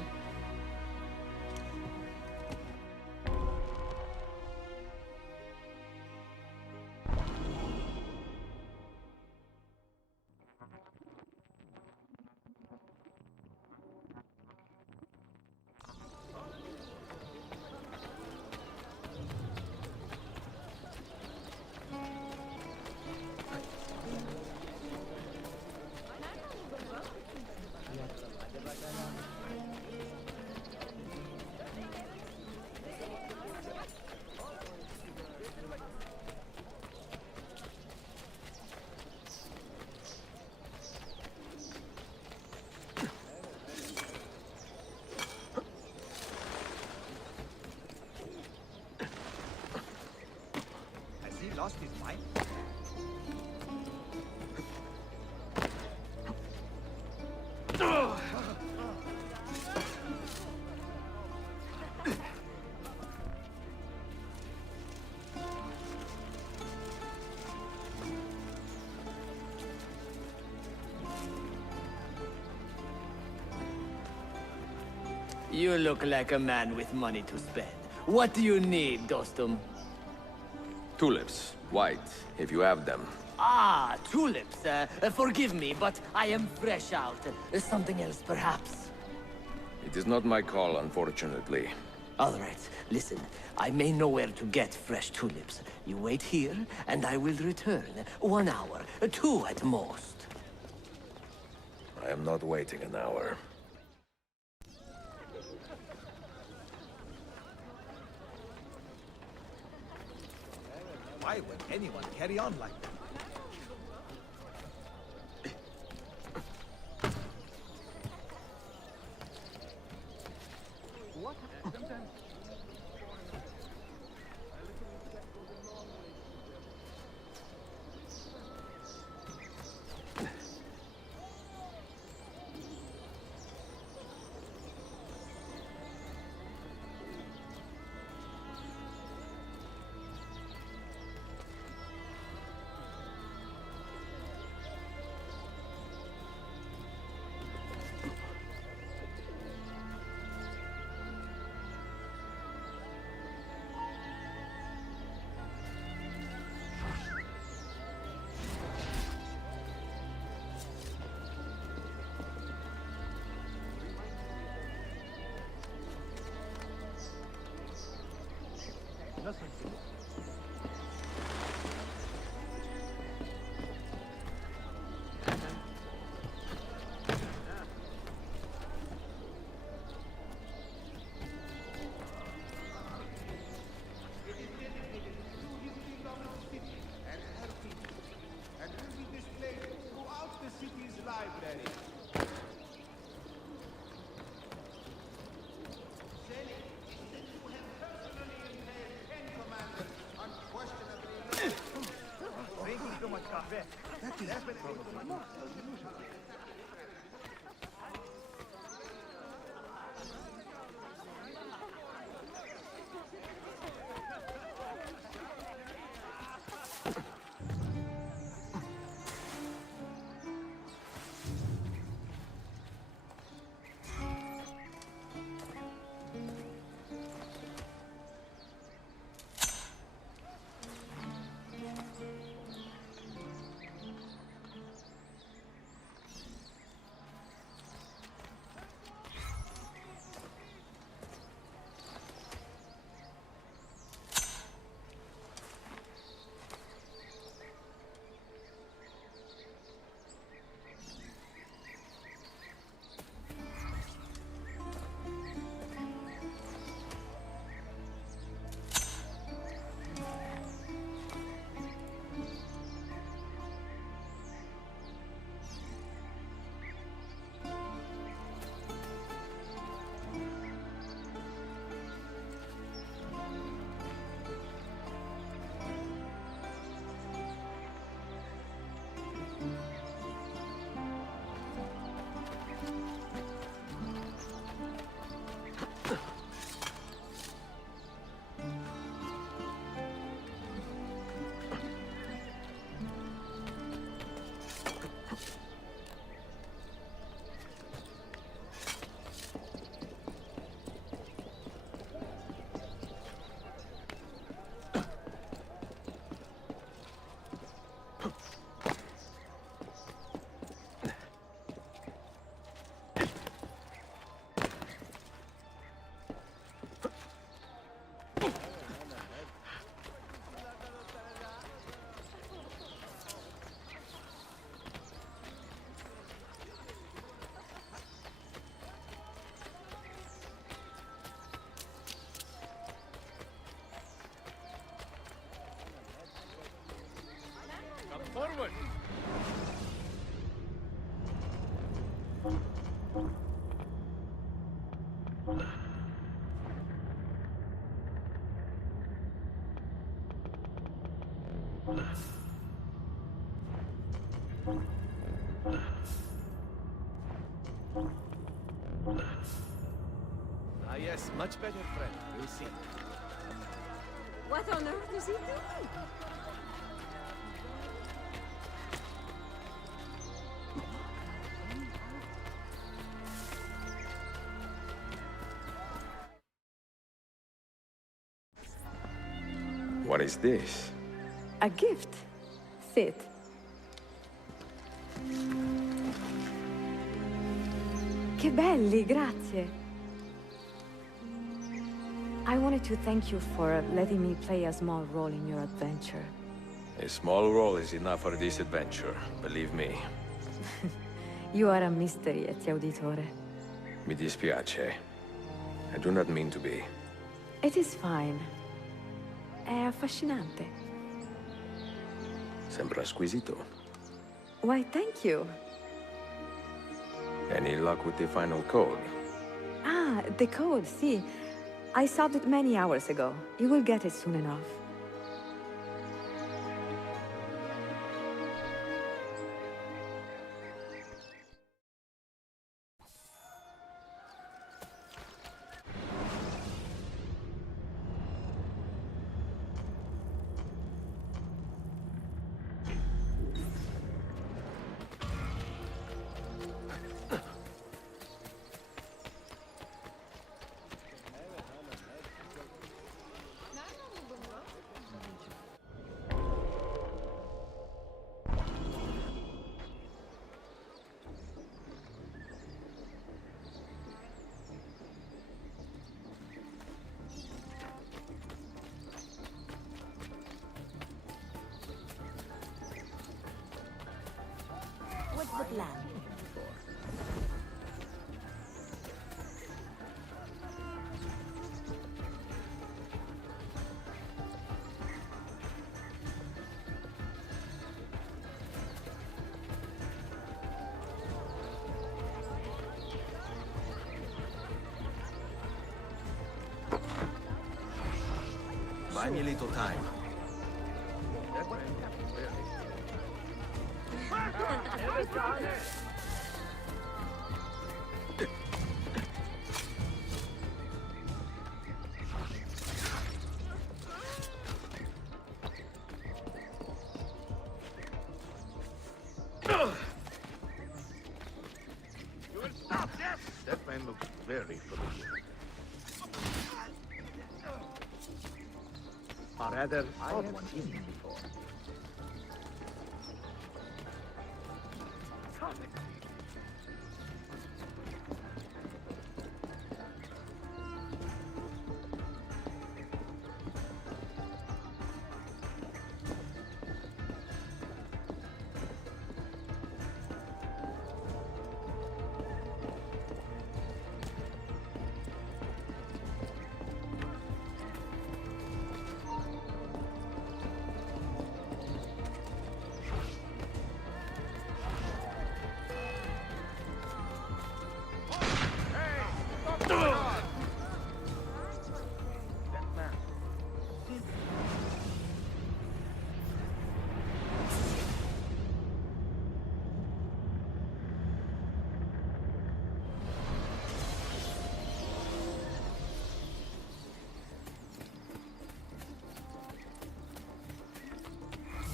You look like a man with money to spend. What do you need, Dostum? Tulips. White, if you have them. Ah, tulips. Forgive me, but I am fresh out. Something else, perhaps? It is not my call, unfortunately. All right, listen. I may know where to get fresh tulips. You wait here, and I will return. 1 hour, 2 at most. I am not waiting an hour. Why would anyone carry on like that? What? Sometimes... Forward! Ah yes, much better, friend. We'll see. What on earth is he doing? What is this? A gift. Sit. Che belli, grazie. I wanted to thank you for letting me play a small role in your adventure. A small role is enough for this adventure, believe me. You are a mystery, auditore. Mi dispiace. I do not mean to be. It is fine. È affascinante. Sembra squisito. Why, thank you. Any luck with the final code? Ah, the code, see. I solved it many hours ago. You will get it soon enough. What's the plan? Buy me a little time. That man looks very familiar. Or rather, odd one seen before.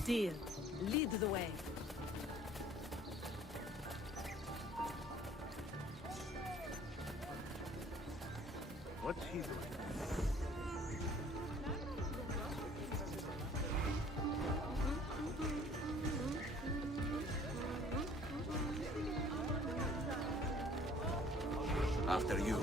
Deal. Lead the way. What's he doing? After you.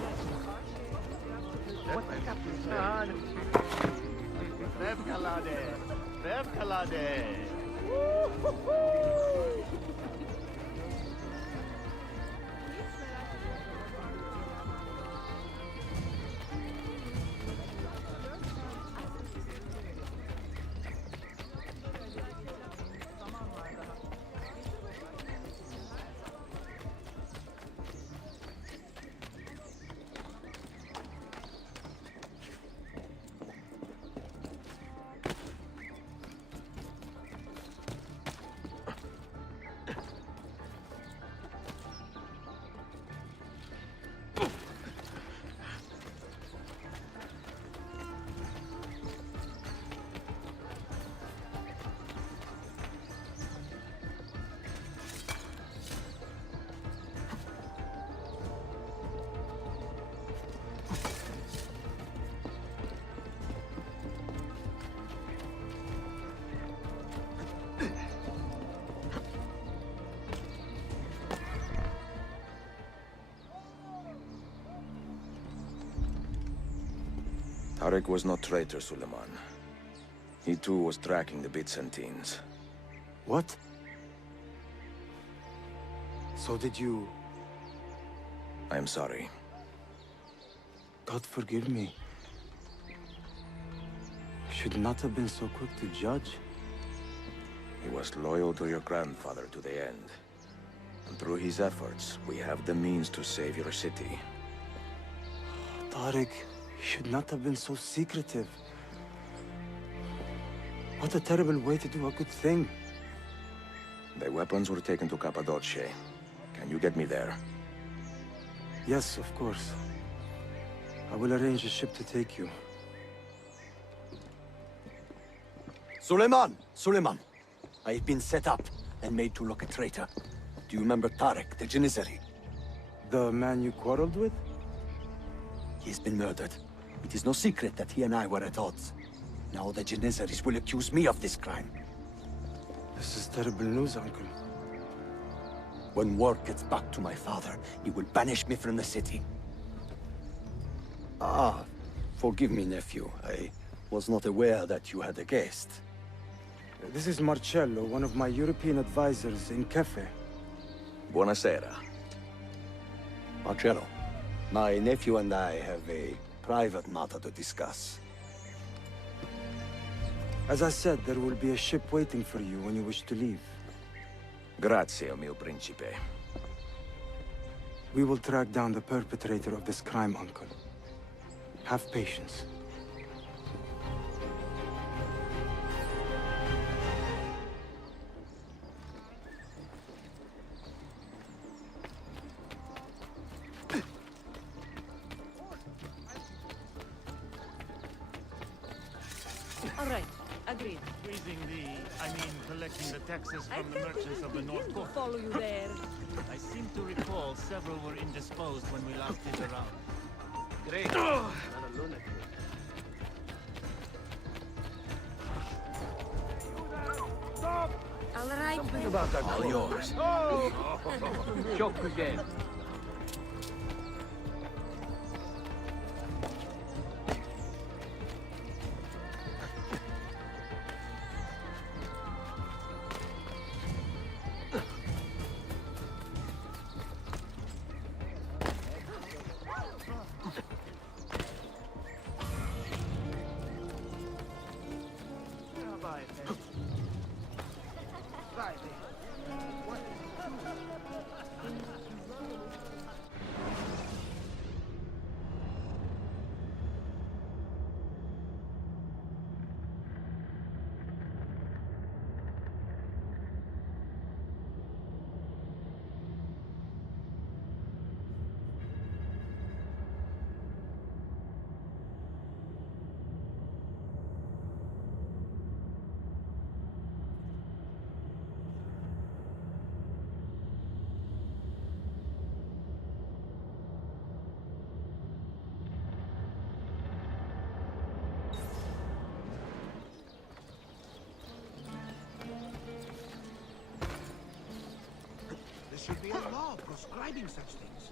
Tarek was no traitor, Suleiman. He too was tracking the Byzantines. What? So did you... I am sorry. God forgive me. Should not have been so quick to judge. He was loyal to your grandfather to the end. And through his efforts, we have the means to save your city. Tariq, you should not have been so secretive. What a terrible way to do a good thing. The weapons were taken to Cappadocia. Can you get me there? Yes, of course. I will arrange a ship to take you. Suleiman! Suleiman! I've been set up and made to look a traitor. Do you remember Tarek, the Janissary? The man you quarreled with? He's been murdered. It is no secret that he and I were at odds. Now the Janissaries will accuse me of this crime. This is terrible news, Uncle. When word gets back to my father, he will banish me from the city. Ah, forgive me, nephew. I was not aware that you had a guest. This is Marcello, one of my European advisors in Cafe. Buonasera. Marcello, my nephew and I have a private matter to discuss. As I said, there will be a ship waiting for you when you wish to leave. Grazie, mio principe. We will track down the perpetrator of this crime, Uncle. Have patience. All right, agreed. Squeezing collecting the taxes from the merchants of the North Coast. Follow you there. I seem to recall several were indisposed when we last did the round. Great. Not a lunatic. All right. Something about that. All yours. Choke again. There should be a law proscribing such things.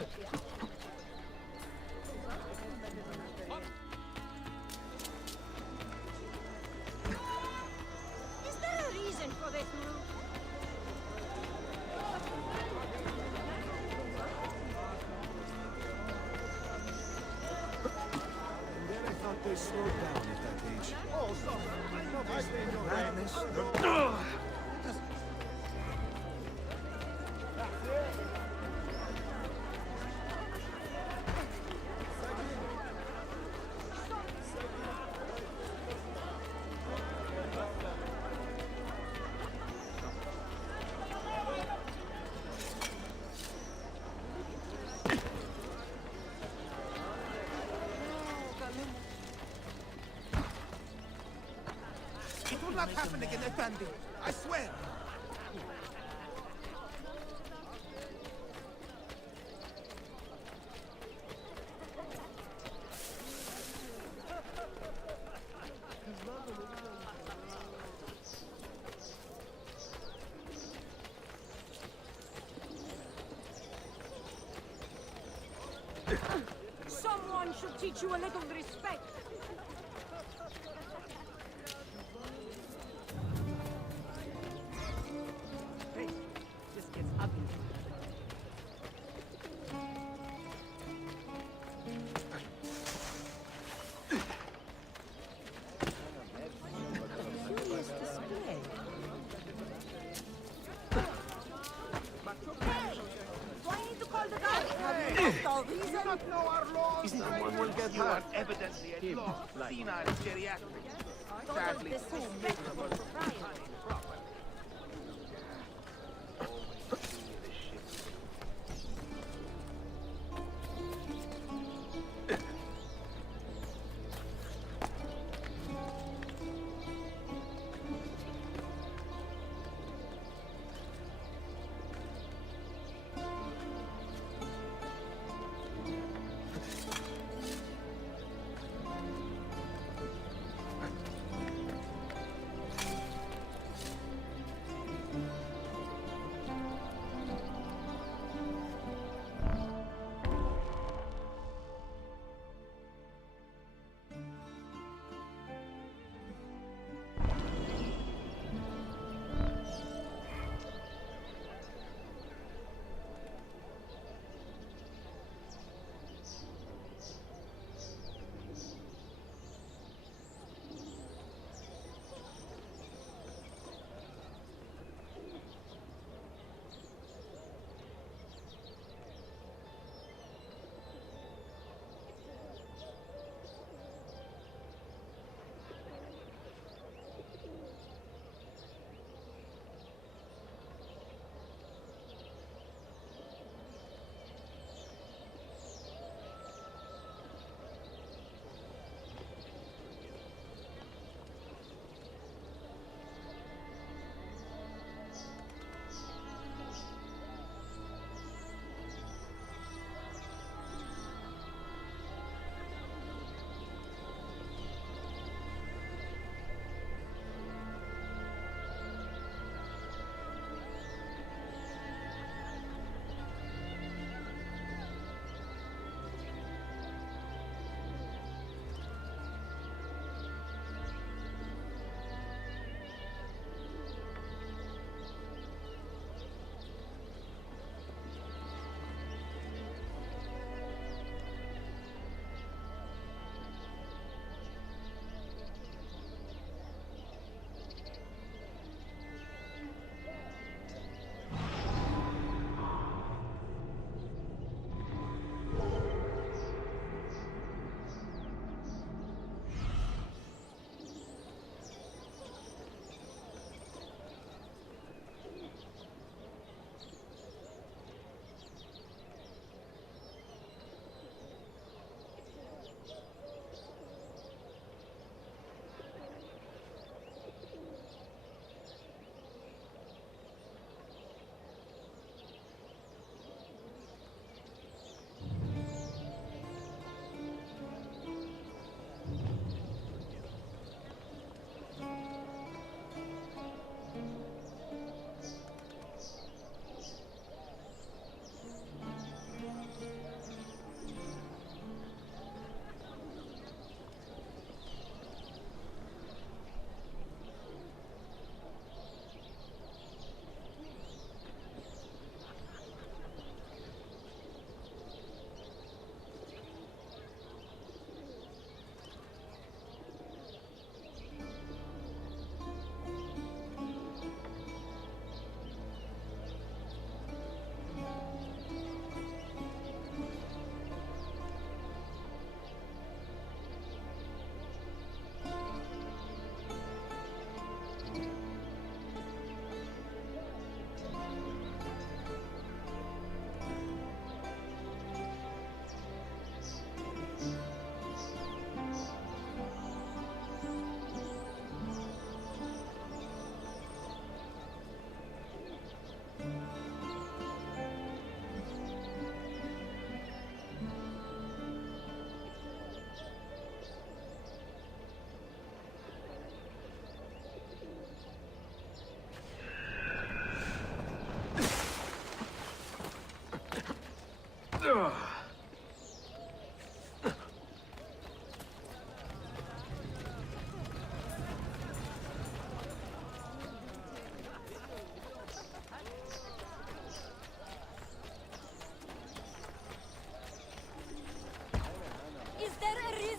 Is there a reason for this move? And then I thought they slowed down at that age. Oh, sorry. I stay in your Madness. It will not happen again, Effendi. I swear. Someone should teach you a little respect. Hey, this gets ugly. Curious display. Do I need to call the guard? Do you not know our laws? Someone will get You are hurt. evidently a lost, senile geriatric. Sadly. Disrespectful propriety.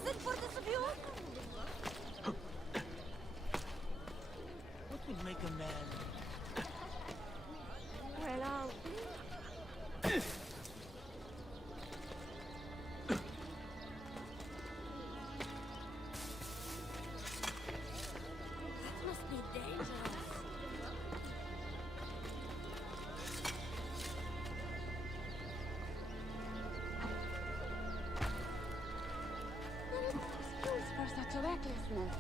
Listen for this of you. What would make a man? Well, I'll... That must be dangerous. Excuse for such a recklessness.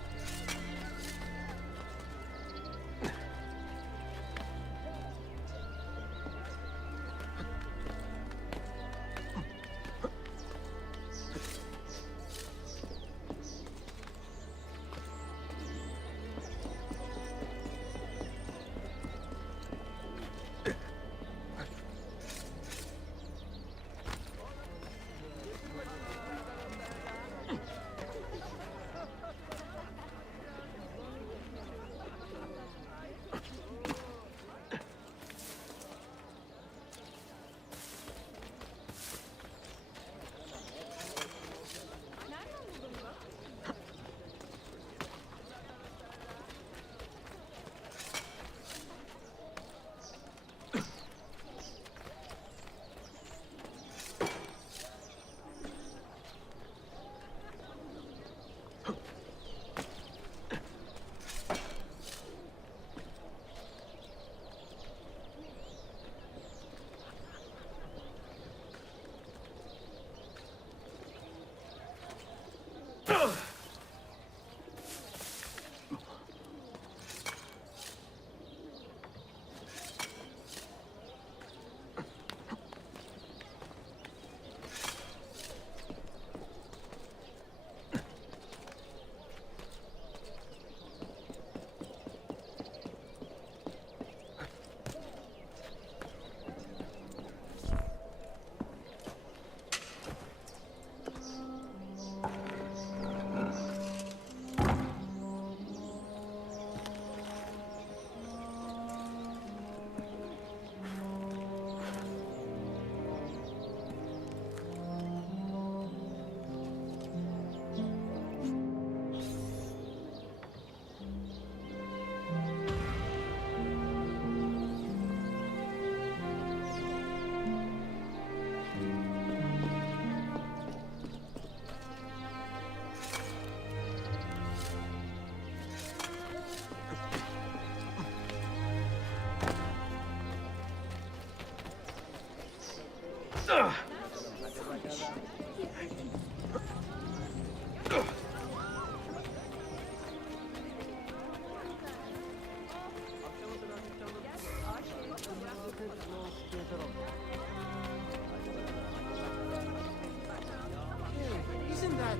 Isn't that...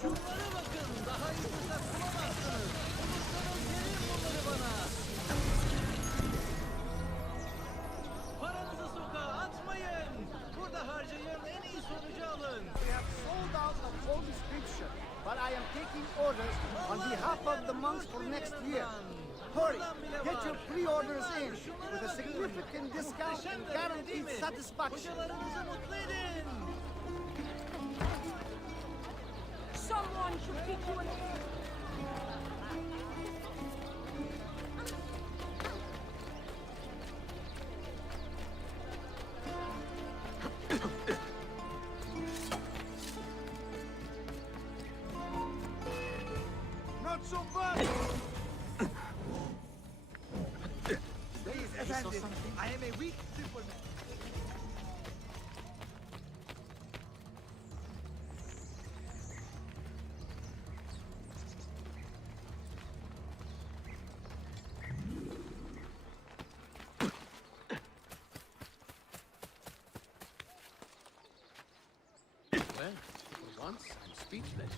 Şunlara bakın, daha iyi fırsat bulamazsınız. Bulursanız verin bunları bana. Paranızı sokağa atmayın. Burada harcayın, en iyi sonucu alın. We have sold out of all description, but I am taking orders on behalf of the monks for next year. Hurry, get your pre-orders in with a significant discount and guaranteed satisfaction. Hocalarınızı mutlu edin. Someone should teach you an... Not so fast! Please, Effendi, I am a weak superman. Well, for once, I'm speechless.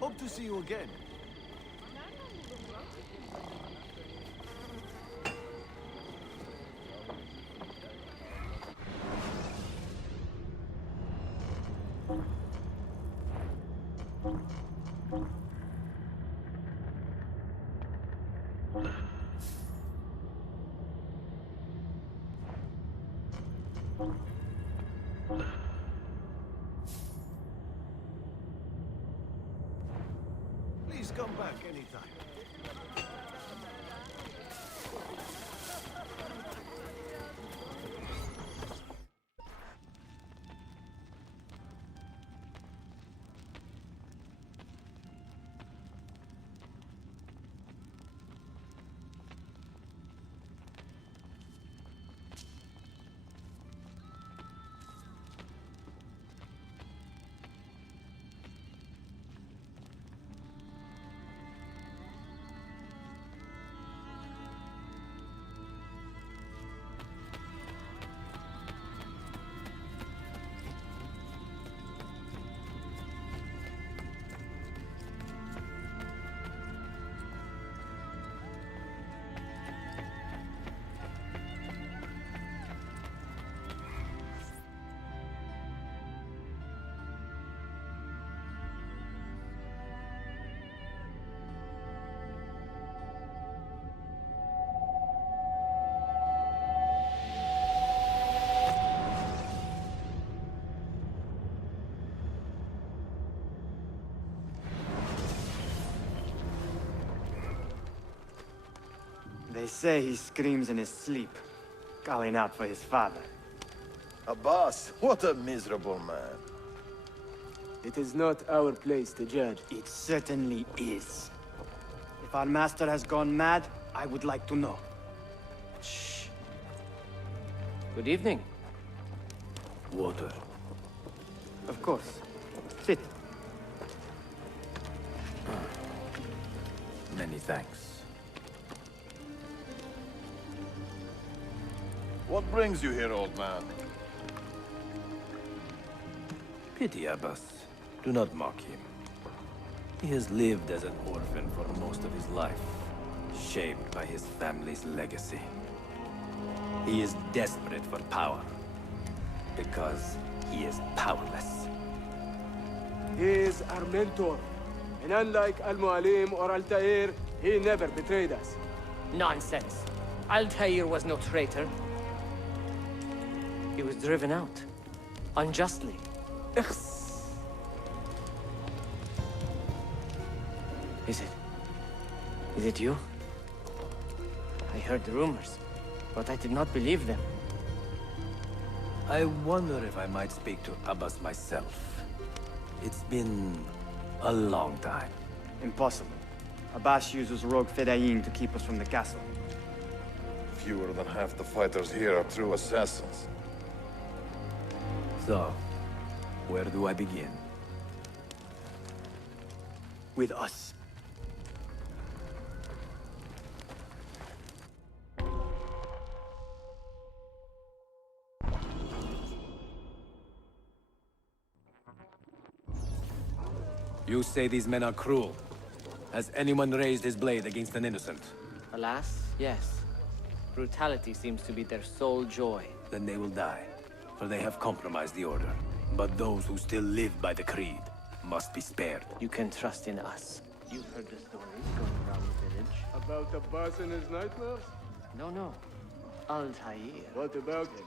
Hope to see you again. Please come back anytime. They say he screams in his sleep, calling out for his father. Abbas, what a miserable man. It is not our place to judge. It certainly is. If our master has gone mad, I would like to know. Shh. Good evening. Water. Of course. Sit. Many thanks. What brings you here, old man? Pity Abbas. Do not mock him. He has lived as an orphan for most of his life, shaped by his family's legacy. He is desperate for power, because he is powerless. He is our mentor. And unlike Al-Mualim or Altair, he never betrayed us. Nonsense. Altair was no traitor. He was driven out. Unjustly. Is it you? I heard the rumors, but I did not believe them. I wonder if I might speak to Abbas myself. It's been a long time. Impossible. Abbas uses rogue Fedayeen to keep us from the castle. Fewer than half the fighters here are true assassins. So, where do I begin? With us. You say these men are cruel. Has anyone raised his blade against an innocent? Alas, yes. Brutality seems to be their sole joy. Then they will die, for they have compromised the order. But those who still live by the creed must be spared. You can trust in us. You've heard the stories going around the village. About Abbas and his nightmares? No. Altair. What about him?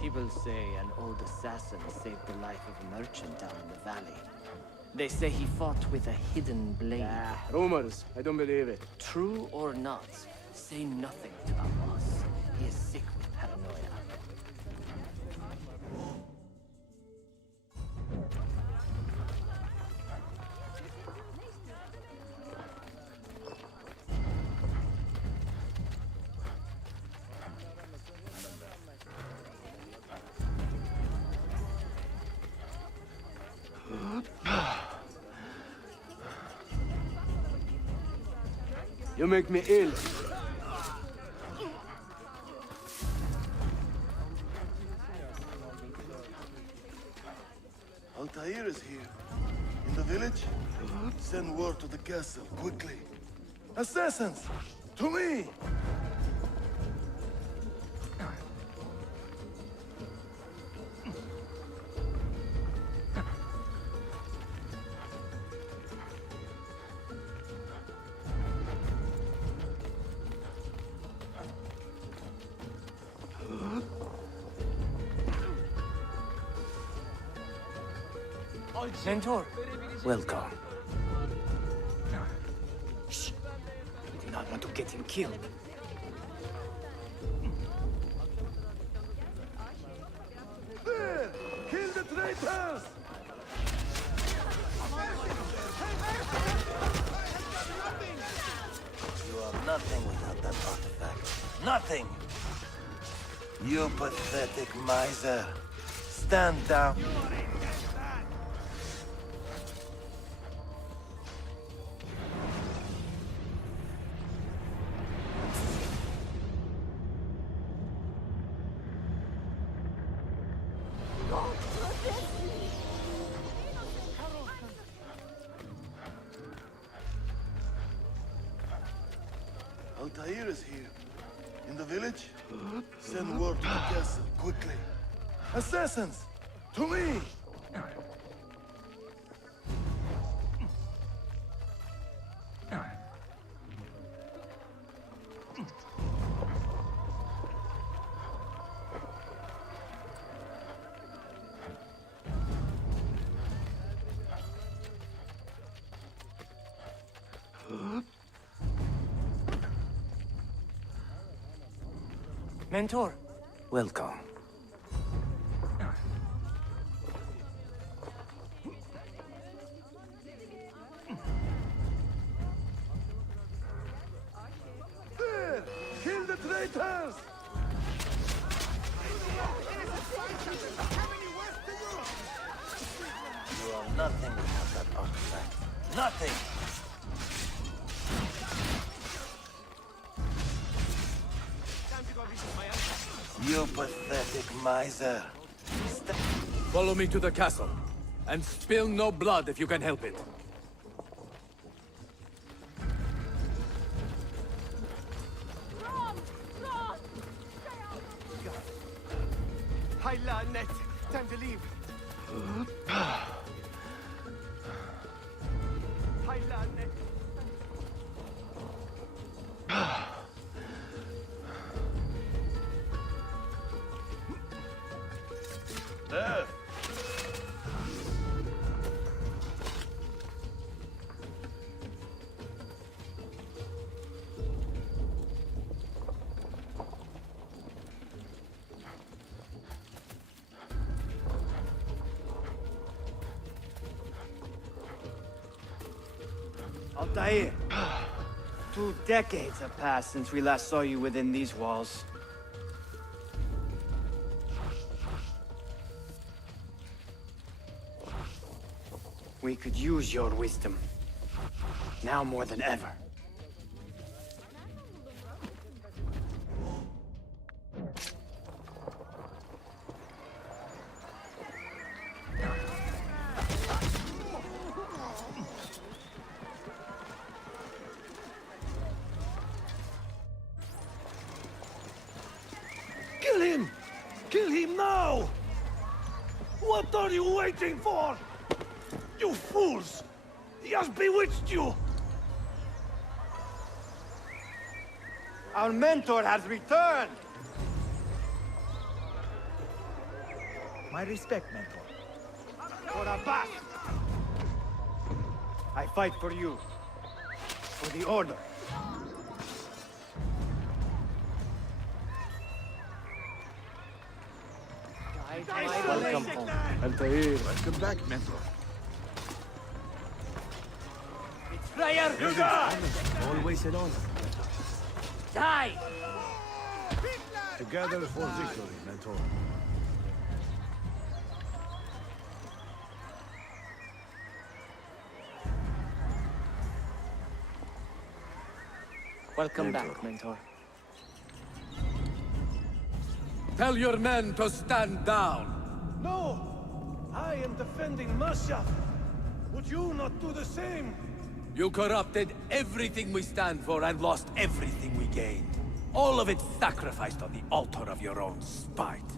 People say an old assassin saved the life of a merchant down in the valley. They say he fought with a hidden blade. Rumors. I don't believe it. True or not, say nothing to Abbas. He is sick with paranoia. You make me ill. Altair is here. In the village? Send word to the castle, quickly. Assassins! To me! Mentor! Welcome. Shh! We do not want to get him killed. There! Kill the traitors! You are nothing without that artifact. Nothing! You pathetic miser. Stand down. Altair is here. In the village? Send word to the castle, quickly. Assassins! To me! Mentor! Welcome. There! Kill the traitors! You are nothing without that artifact. Nothing! Time to go visit my uncle. You pathetic miser. Follow me to the castle, and spill no blood if you can help it. Hyla, Net. Time to leave. Hyla, Net. Altair, 2 decades have passed since we last saw you within these walls. We could use your wisdom, now more than ever. Kill him! Kill him now! What are you waiting for? You fools! He has bewitched you! Our mentor has returned! My respect, mentor. For Abbas! I fight for you. For the Order. Welcome home. Altair. Welcome back, mentor. Player! Always an honor. Die! Together for victory, mentor. Welcome back, mentor. Tell your men to stand down! No! I am defending Masha. Would you not do the same? You corrupted everything we stand for and lost everything we gained. All of it sacrificed on the altar of your own spite.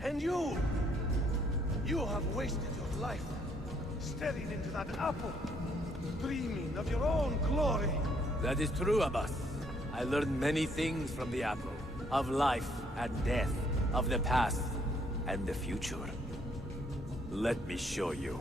And you! You have wasted your life staring into that apple, dreaming of your own glory. That is true, Abbas. I learned many things from the apple. Of life and death, of the past and the future. Let me show you.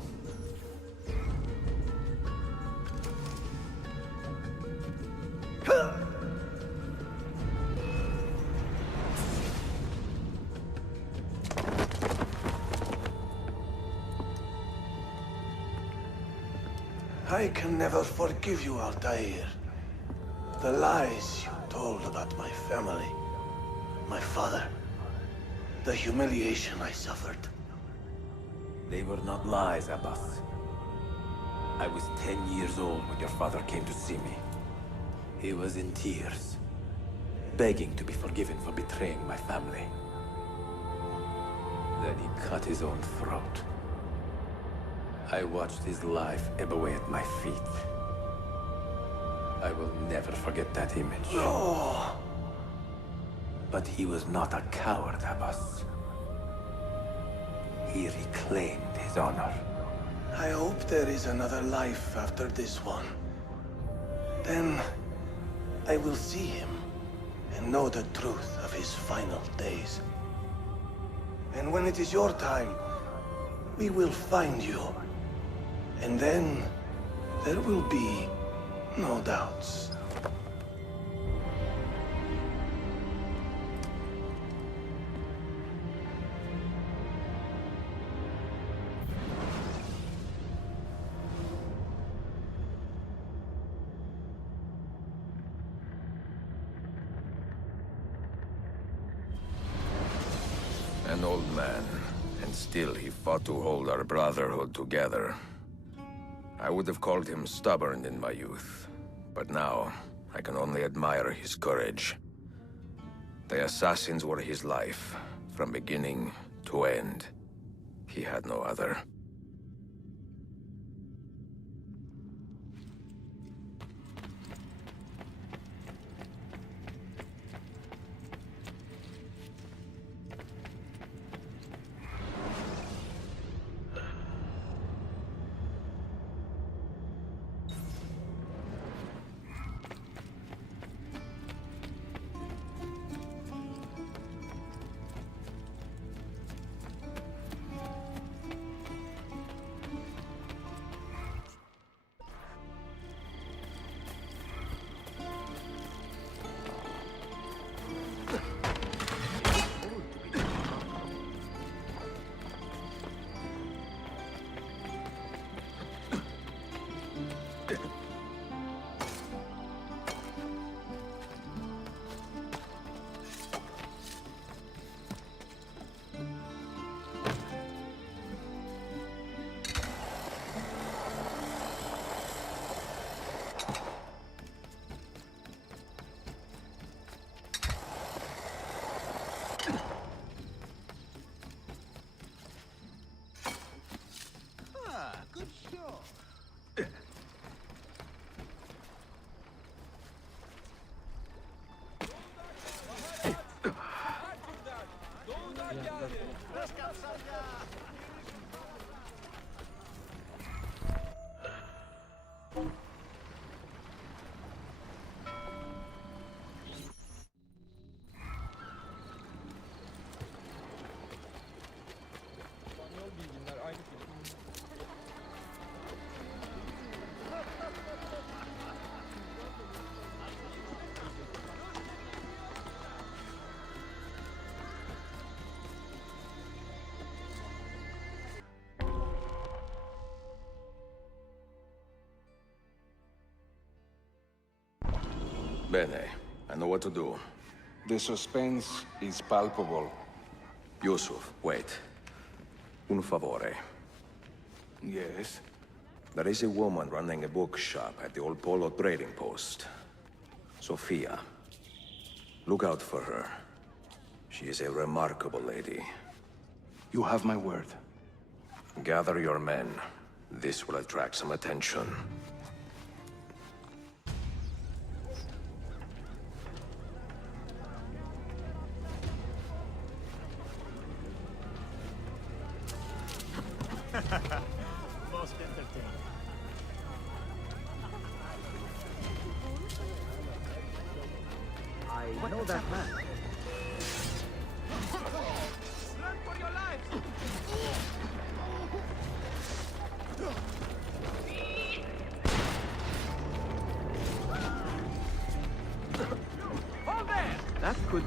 I can never forgive you, Altair. The lies you told about my family, my father, the humiliation I suffered. They were not lies, Abbas. I was 10 years old when your father came to see me. He was in tears, begging to be forgiven for betraying my family. Then he cut his own throat. I watched his life ebb away at my feet. I will never forget that image. No! But he was not a coward, Abbas. He reclaimed his honor. I hope there is another life after this one. Then I will see him and know the truth of his final days. And when it is your time, we will find you. And then there will be no doubts. An old man, and still he fought to hold our brotherhood together. I would have called him stubborn in my youth, but now I can only admire his courage. The assassins were his life, from beginning to end. He had no other. Good show. Bene, I know what to do. The suspense is palpable. Yusuf, wait. Un favore. Yes? There is a woman running a bookshop at the old Polo trading post. Sophia. Look out for her. She is a remarkable lady. You have my word. Gather your men. This will attract some attention. Most entertaining. I know that man. Run for your lives! Hold there! That could...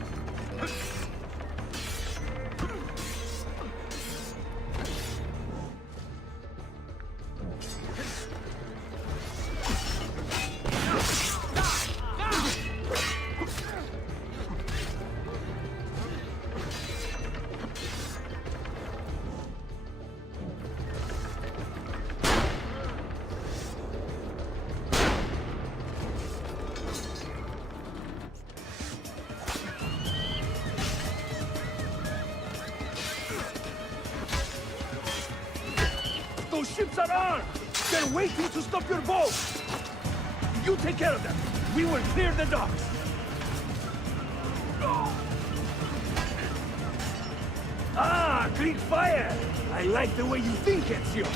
Those ships are armed! They're waiting to stop your boat! You take care of them! We will clear the docks! Ah, Greek fire! I like the way you think, Ezio!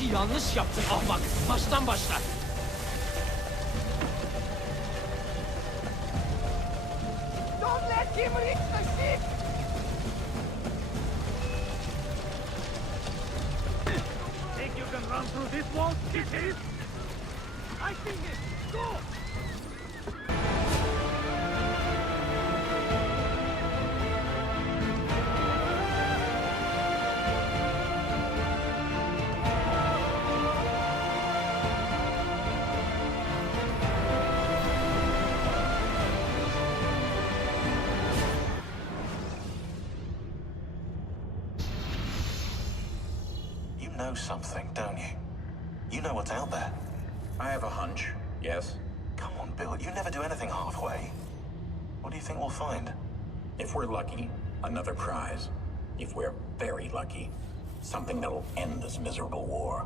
işi yanlış yaptın ahmak. Baştan başla. Don't let him reach the ship! Think you can run through this wall, kisi? I see it! Go! You know something, don't you? You know what's out there. I have a hunch, yes. Come on, Bill, you never do anything halfway. What do you think we'll find? If we're lucky, another prize. If we're very lucky, something that'll end this miserable war.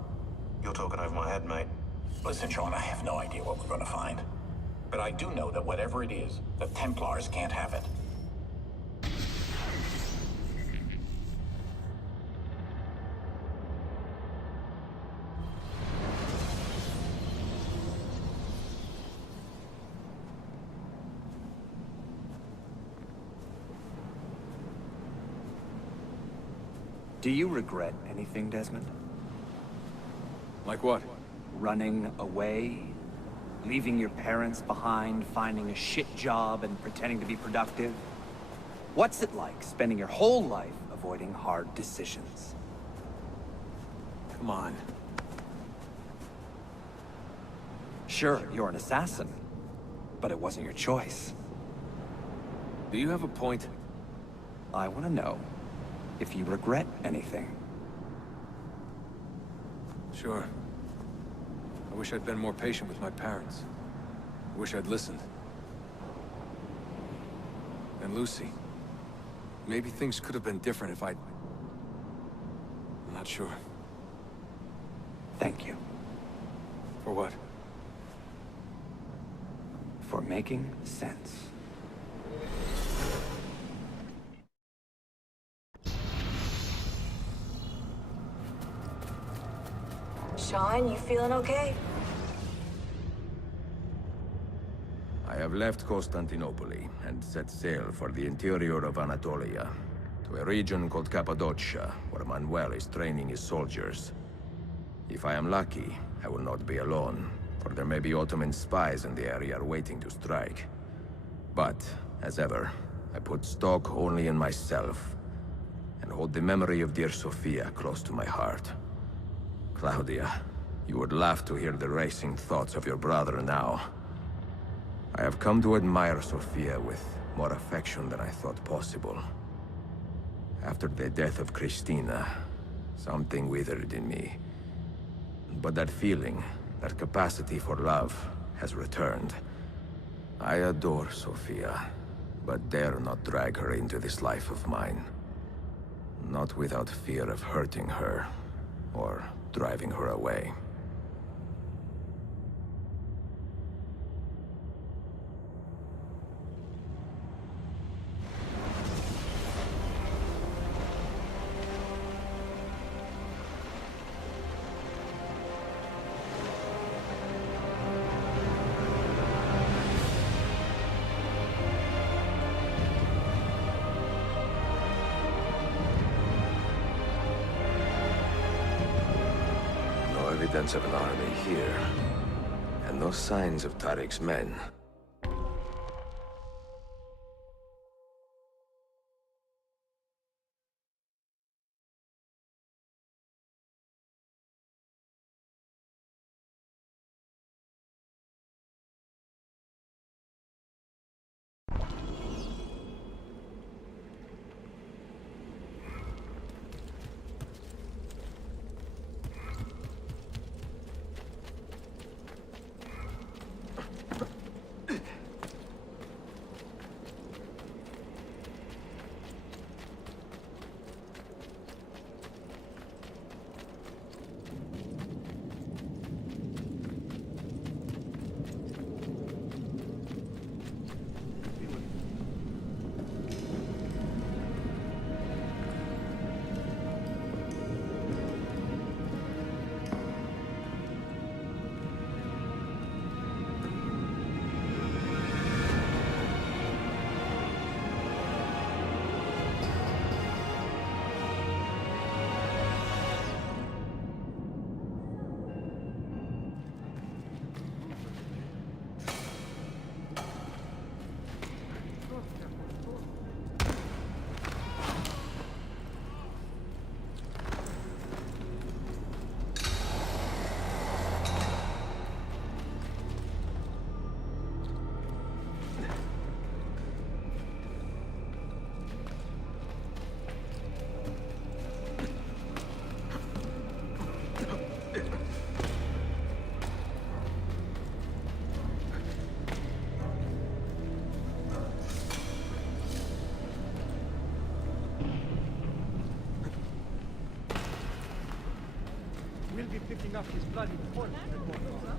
You're talking over my head, mate. Listen, Sean, I have no idea what we're gonna find. But I do know that whatever it is, the Templars can't have it. Do you regret anything, Desmond? Like what? Running away? Leaving your parents behind, finding a shit job, and pretending to be productive? What's it like spending your whole life avoiding hard decisions? Come on. Sure, you're an assassin, but it wasn't your choice. Do you have a point? I want to know if you regret anything. Sure. I wish I'd been more patient with my parents. I wish I'd listened. And Lucy. Maybe things could have been different if I'd... I'm not sure. Thank you. For what? For making sense. Sean, you feeling okay? I have left Constantinople and set sail for the interior of Anatolia, to a region called Cappadocia, where Manuel is training his soldiers. If I am lucky, I will not be alone, for there may be Ottoman spies in the area waiting to strike. But, as ever, I put stock only in myself, and hold the memory of dear Sophia close to my heart. Claudia, you would laugh to hear the racing thoughts of your brother now. I have come to admire Sophia with more affection than I thought possible. After the death of Christina, something withered in me. But that feeling, that capacity for love, has returned. I adore Sophia, but dare not drag her into this life of mine. Not without fear of hurting her, or driving her away. Evidence of an army here, and no signs of Tariq's men. be picking up his bloody corpse before long.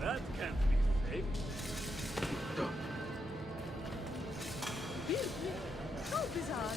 That can't be safe. So bizarre.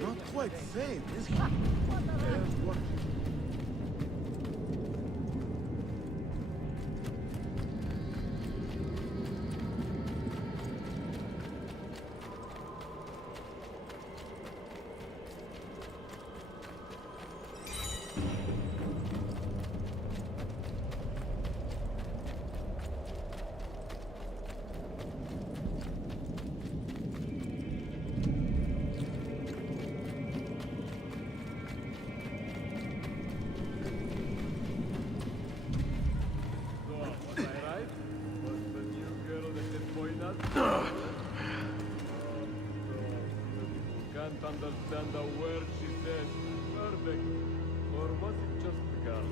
Not quite sane, is he? Can't understand a word she said. Perfect. Or was it just the girl?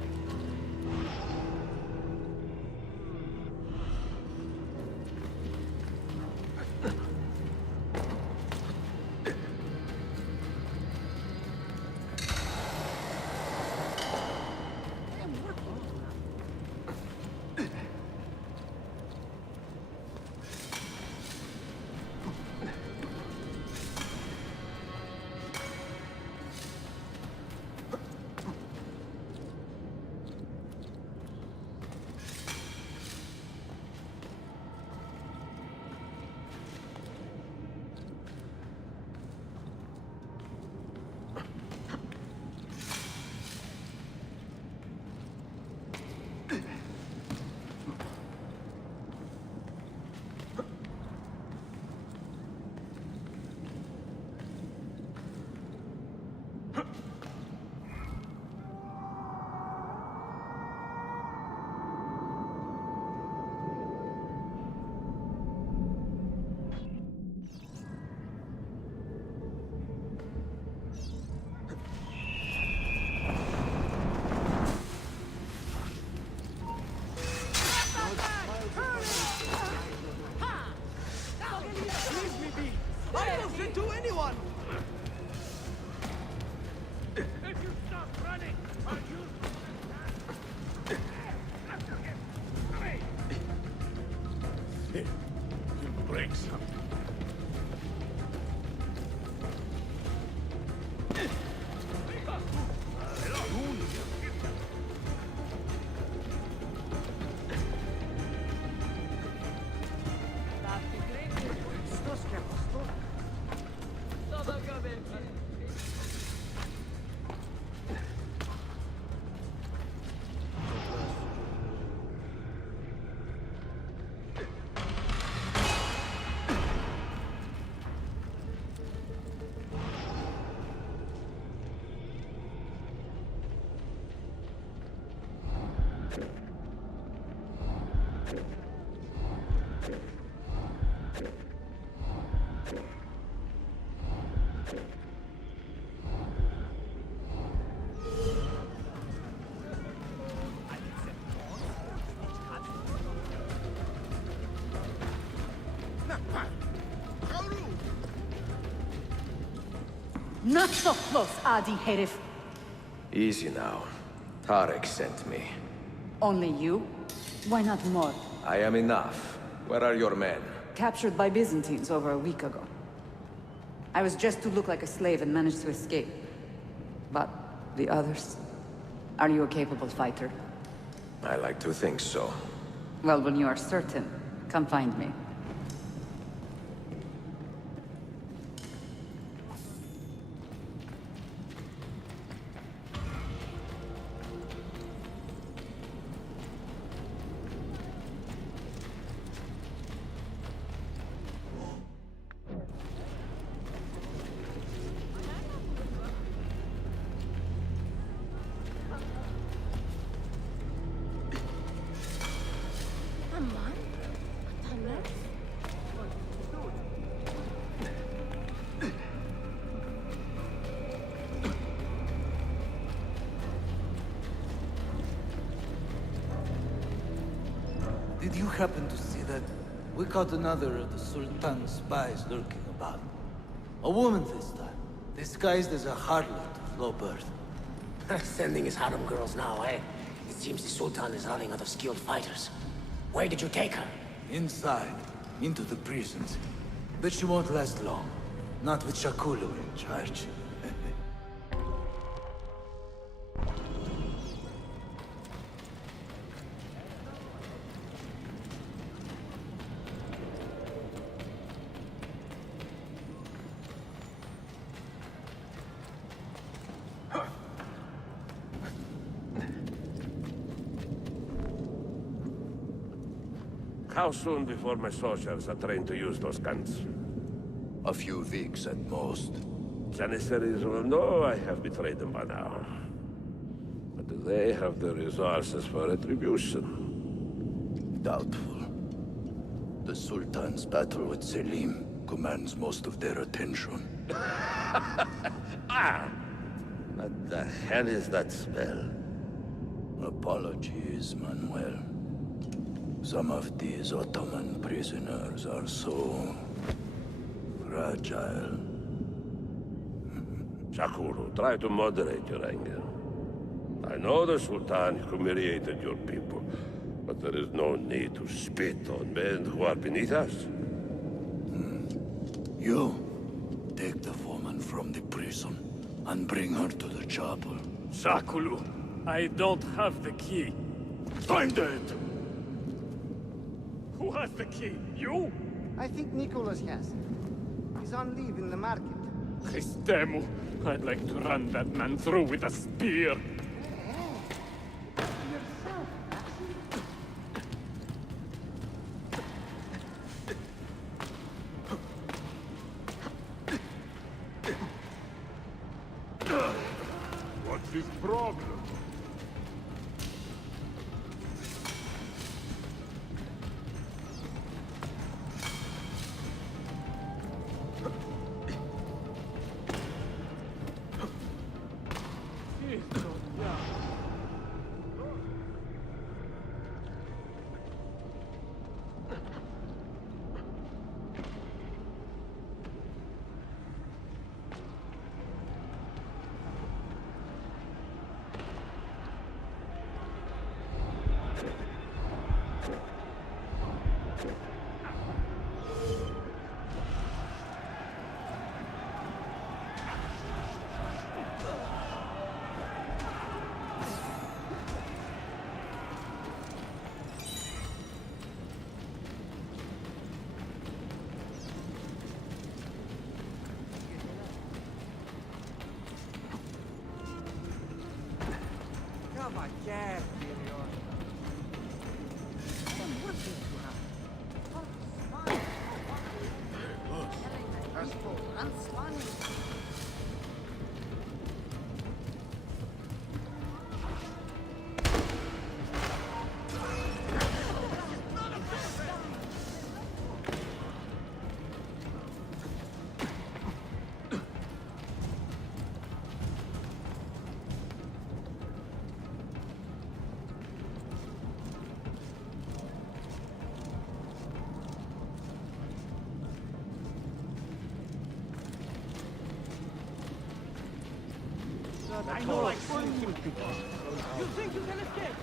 Break something. Not so close, Adi Herif. Easy now. Tarek sent me. Only you? Why not more? I am enough. Where are your men? Captured by Byzantines over a week ago. I was just to look like a slave and managed to escape. But the others... Are you a capable fighter? I like to think so. Well, when you are certain, come find me. Did you happen to see that? We caught another of the Sultan's spies lurking about. A woman this time, disguised as a harlot of low birth. Sending his harem girls now, eh? It seems the Sultan is running out of skilled fighters. Where did you take her? Inside, into the prisons. But she won't last long. Not with Shakulu in charge. How soon before my soldiers are trained to use those guns? A few weeks at most. Janissaries will know I have betrayed them by now. But do they have the resources for retribution? Doubtful. The Sultan's battle with Selim commands most of their attention. What the hell is that spell? Apologies, Manuel. Some of these Ottoman prisoners are so fragile. Shakuru, try to moderate your anger. I know the Sultan humiliated your people, but there is no need to spit on men who are beneath us. You, take the woman from the prison and bring her to the chapel. Shakulu, I don't have the key. Find it! Who has the key? You? I think Nicholas has it. He's on leave in the market. Christemu, I'd like to run that man through with a spear. What's his problem? I know I've seen him before. You think you can escape?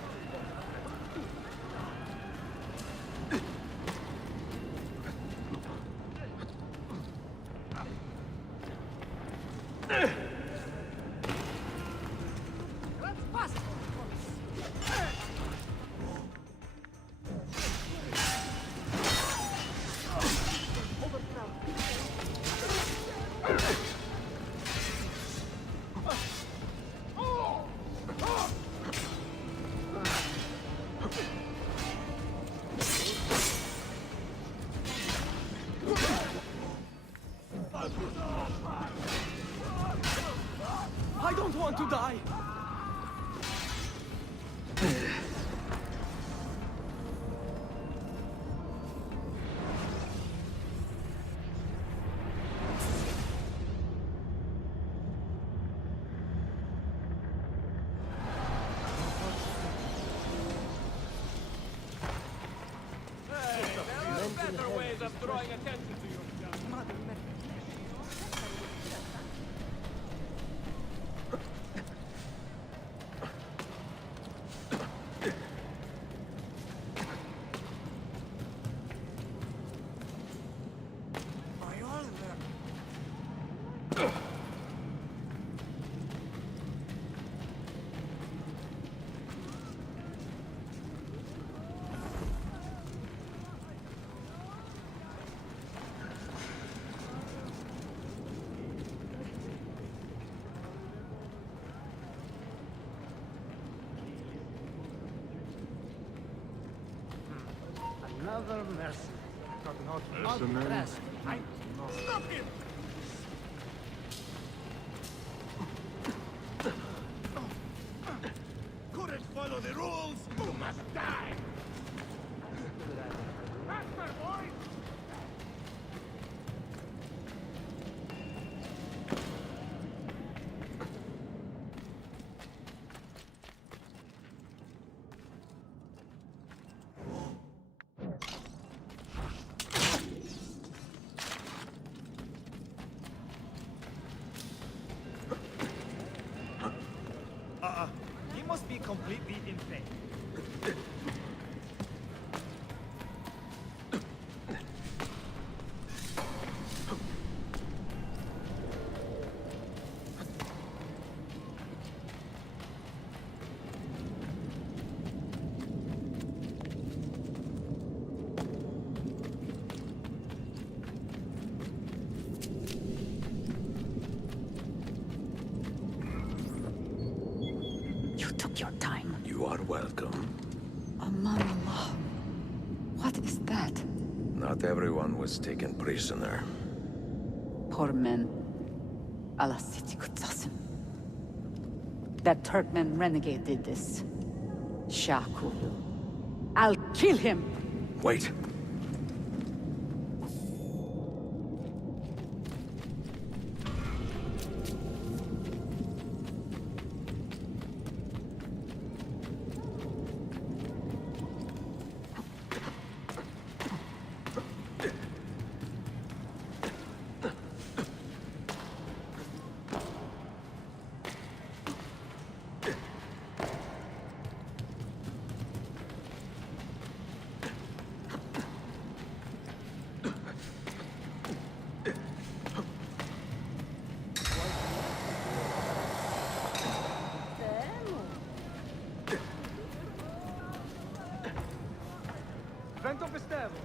Let's bust! want to die. Better ways of drawing attention to yourself. Another mercy. Not rest. Stop him! Couldn't follow the rules. You must die. Faster, boys! He must be completely insane. You took your time. You are welcome. Aman Allah. What is that? Not everyone was taken prisoner. Poor men. Allah Siti Kutsasim. That Turkmen renegade did this. Shah Kulu. I'll kill him! Wait. Vento Festevo.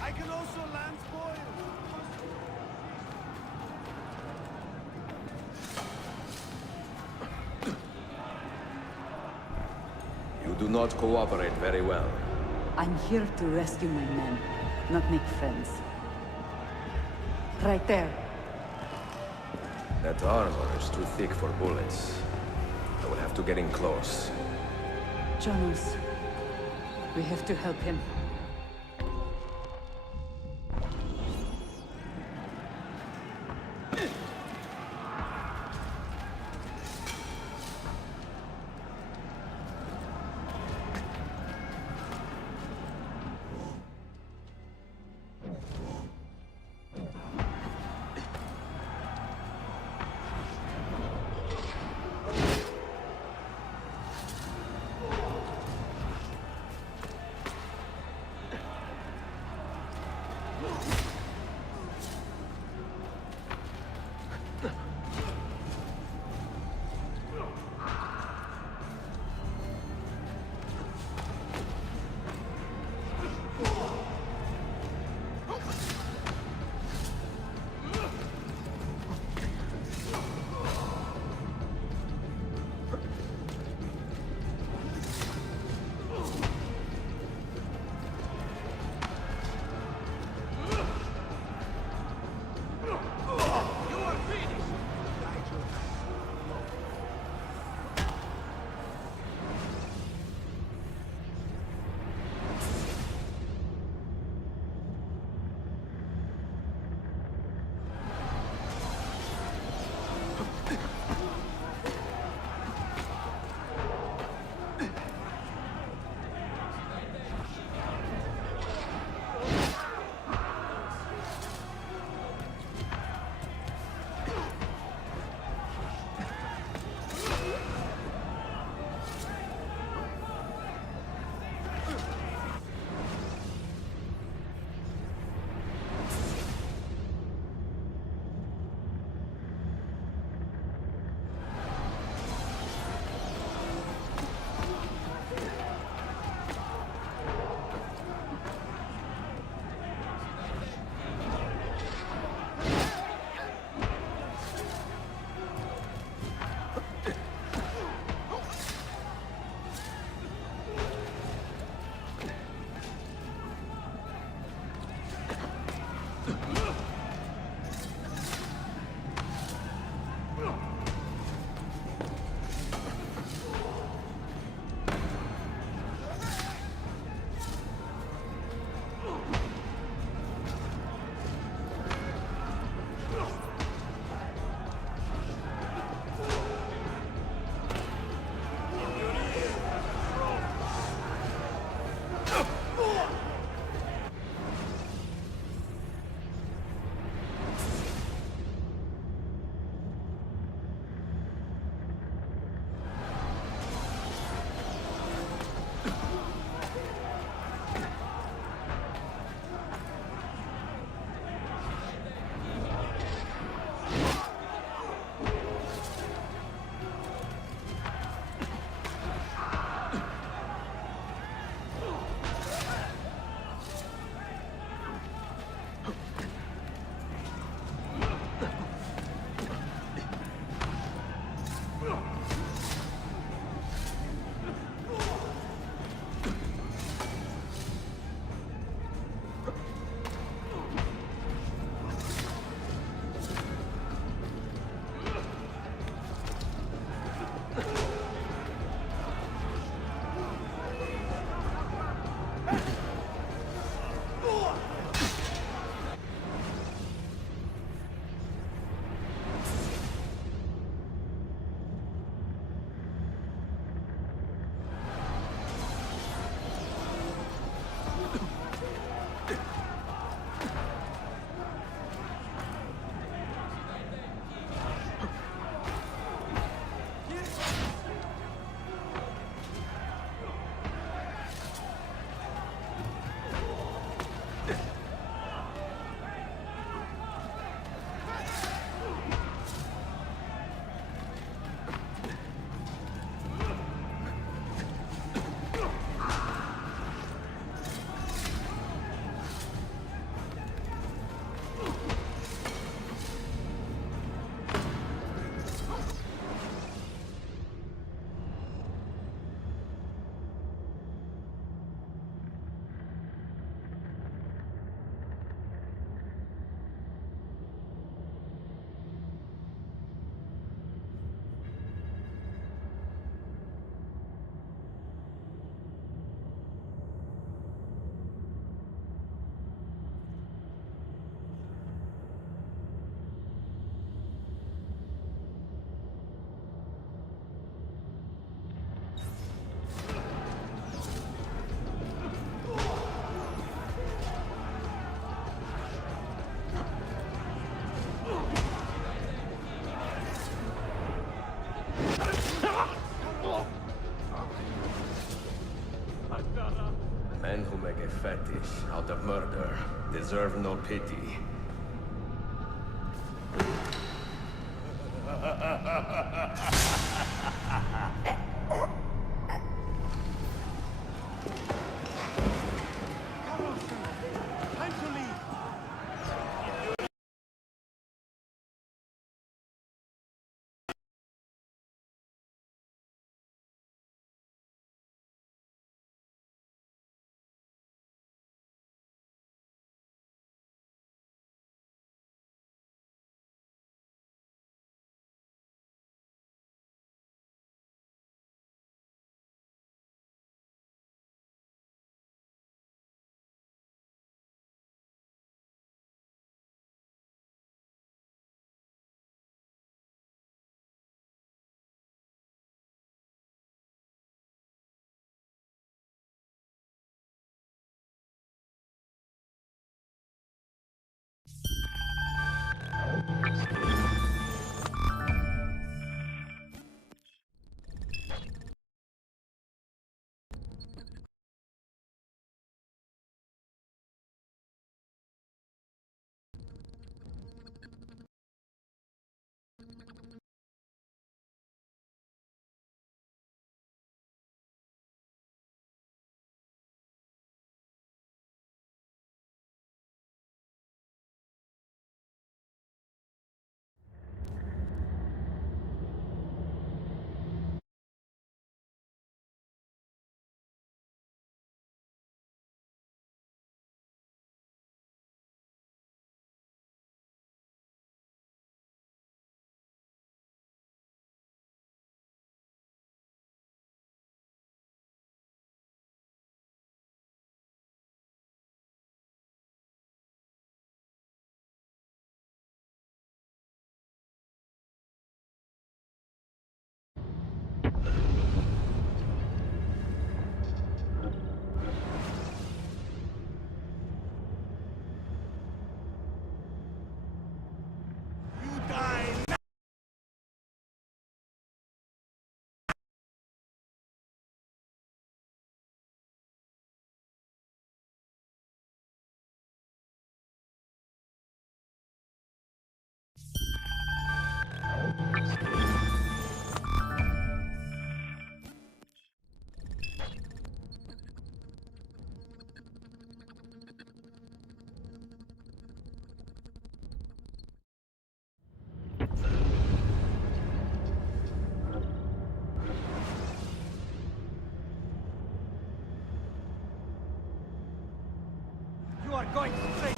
I can also land spoil. You do not cooperate very well. I'm here to rescue my men, not make friends. Right there. That armor is too thick for bullets. I will have to get in close. Jonas, we have to help him. Men who make a fetish out of murder deserve no pity. Time to leave. You are going to face.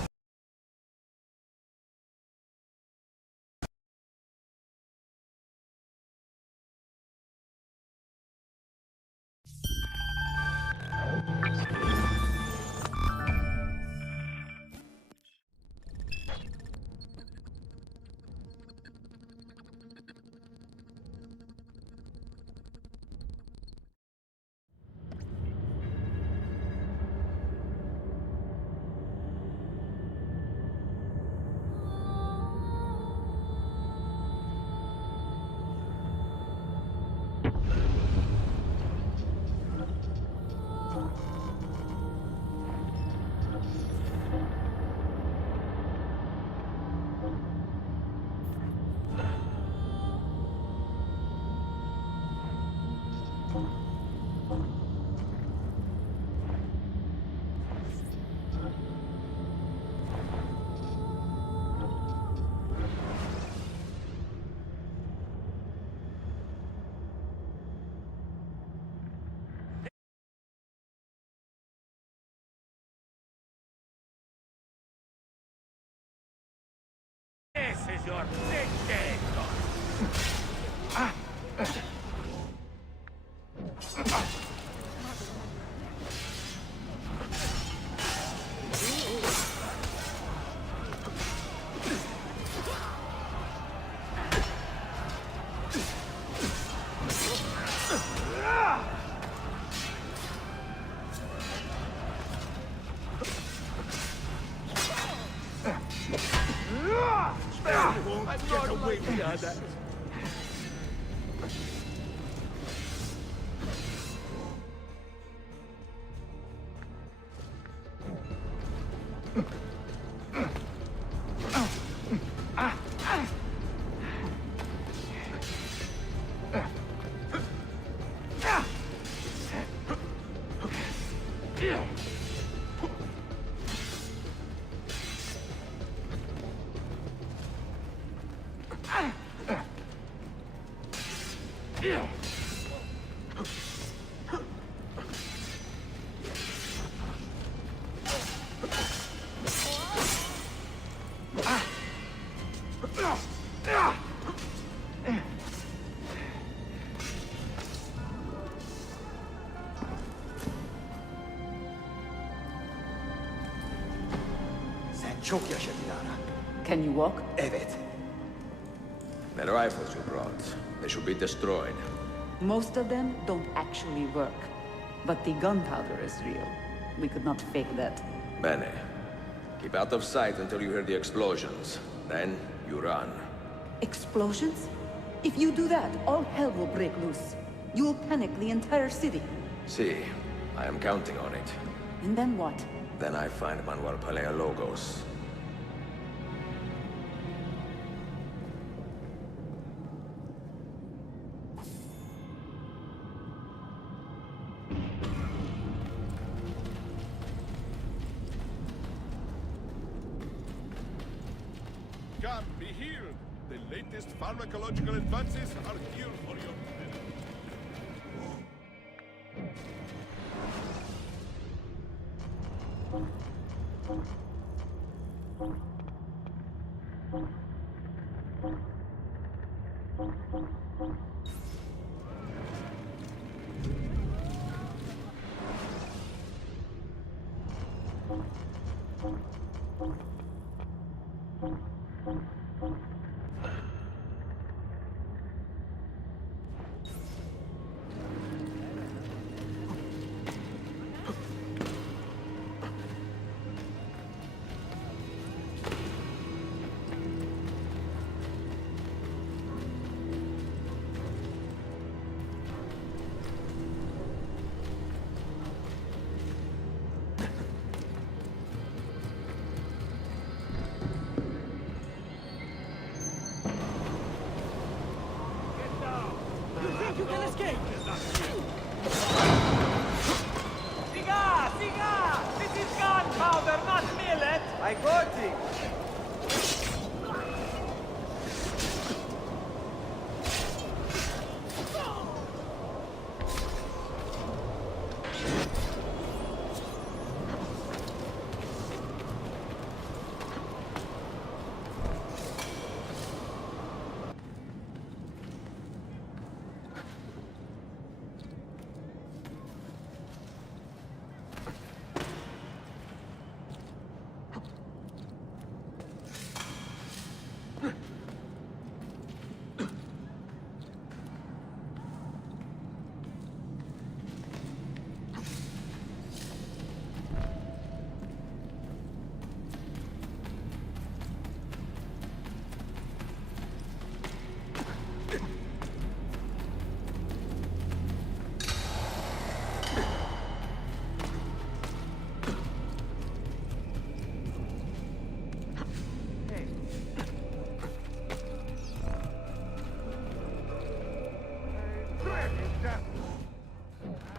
This is your big day. Get away from that. Çok yaşa Dilara. Can you walk? Evet. The rifles you brought, they should be destroyed. Most of them don't actually work. But the gunpowder is real. We could not fake that. Bene. Keep out of sight until you hear the explosions. Then, you run. Explosions? If you do that, all hell will break loose. You will panic the entire city. See, I am counting on it. And then what? Then I find Manuel Paleologos. Come, be healed. The latest pharmacological advances are here for you. You can escape! Siga! Siga! This is gunpowder, not millet! I got it!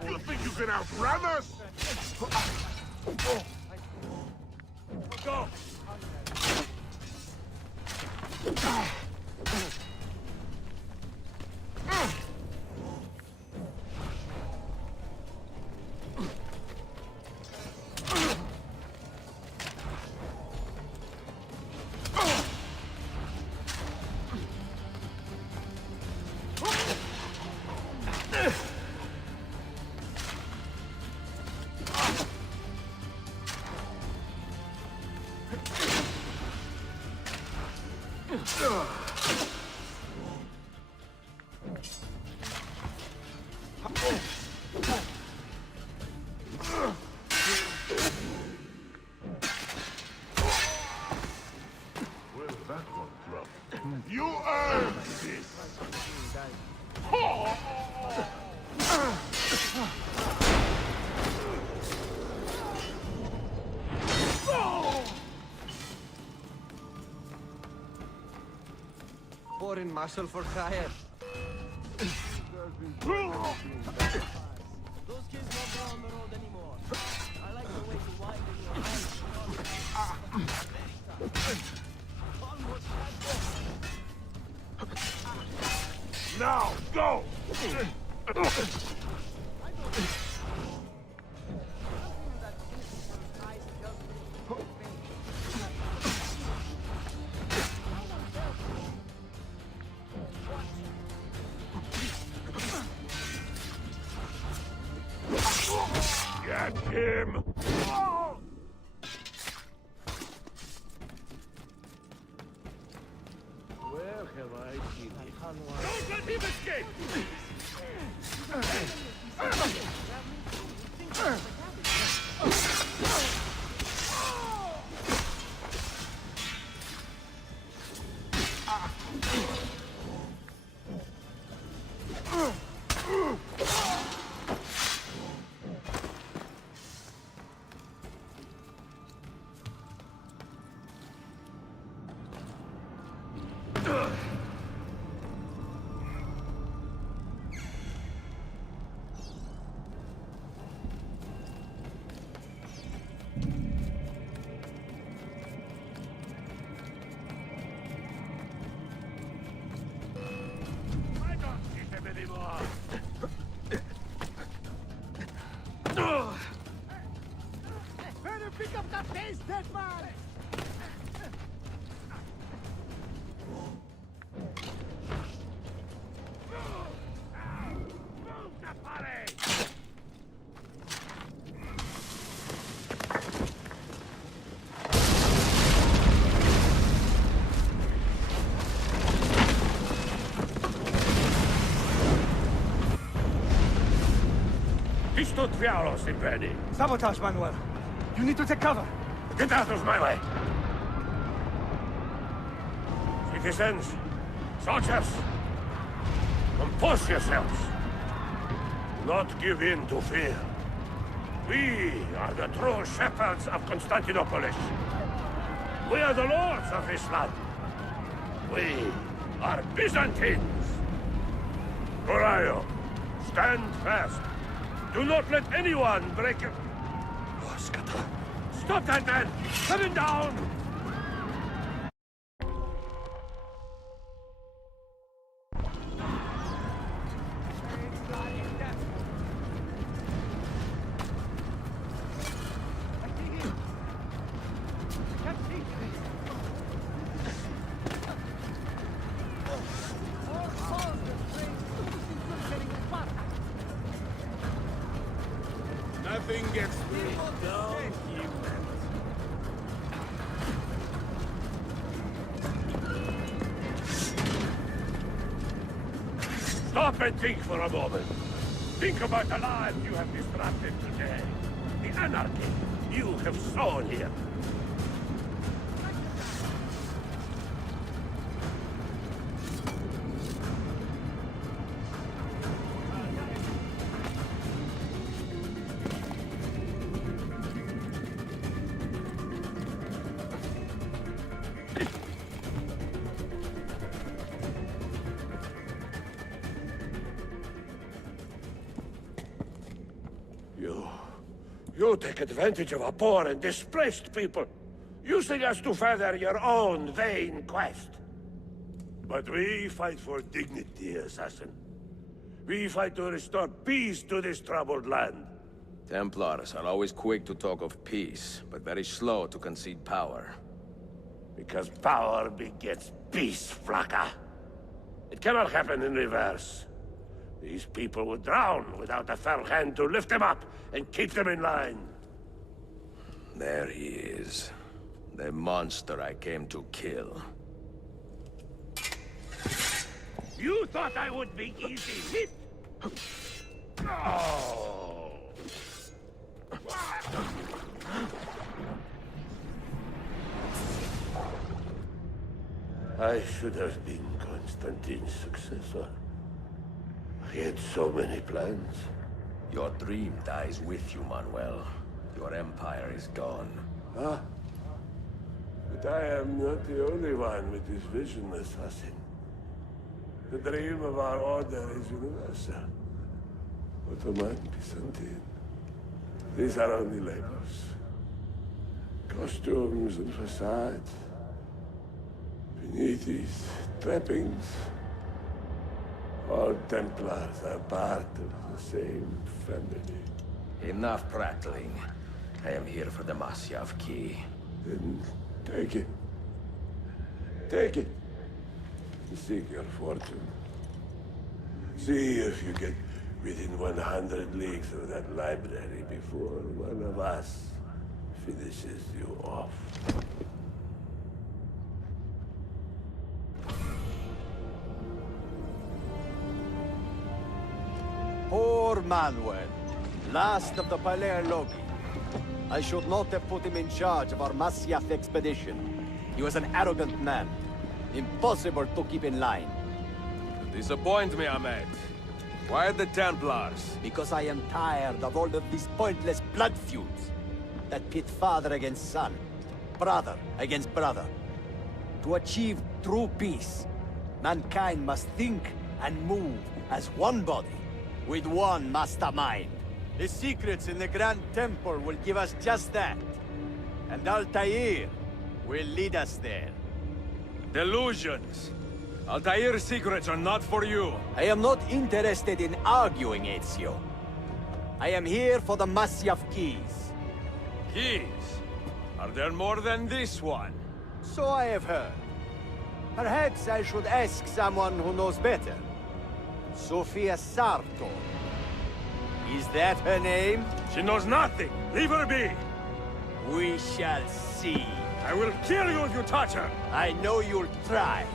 You think you can outrun us? Go! Where's that one from? You earned this! Foreign marshal for hire. Those kids won't be on the road anymore. Get him! Where have I seen him? Don't let him escape! Better pick up that pace, dead man! Isto diavolo, Impedi! Sabotage, Manuel. You need to take cover. Get out of my way! Citizens, soldiers, compose yourselves. Do not give in to fear. We are the true shepherds of Constantinopolis. We are the lords of this land. We are Byzantines. Coraio, stand fast. Do not let anyone break your... Stop that man! Cut him down! Nothing gets through. Don't you Stop and think for a moment. Think about the lives you have disrupted today. The anarchy you have sown here. You take advantage of our poor and displaced people, using us to further your own vain quest. But we fight for dignity, assassin. We fight to restore peace to this troubled land. Templars are always quick to talk of peace, but very slow to concede power. Because power begets peace, Flaka. It cannot happen in reverse. These people would drown without a fair hand to lift them up and keep them in line. There he is. The monster I came to kill. You thought I would be easy hit? Oh! I should have been Constantine's successor. He had so many plans. Your dream dies with you, Manuel. Your empire is gone. Ah. But I am not the only one with this vision, assassin. The dream of our order is universal. Ottoman, Byzantine. These are only labels. Costumes and facades. Beneath these trappings, All Templars are part of the same family. Enough prattling. I am here for the Masyav key. Then take it. Take it. Seek your fortune. See if you get within 100 leagues of that library before one of us finishes you off. Poor Manuel, last of the Paleologi. I should not have put him in charge of our Masyaf expedition. He was an arrogant man. Impossible to keep in line. Disappoint me, Ahmed. Why the Templars? Because I am tired of all of these pointless blood feuds that pit father against son, brother against brother. To achieve true peace, mankind must think and move as one body, with one mastermind. The secrets in the Grand Temple will give us just that. And Altair will lead us there. Delusions! Altair's secrets are not for you. I am not interested in arguing, Ezio. I am here for the Masyaf keys. Keys? Are there more than this one? So I have heard. Perhaps I should ask someone who knows better. Sofia Sarto. Is that her name? She knows nothing! Leave her be! We shall see. I will kill you if you touch her! I know you'll try.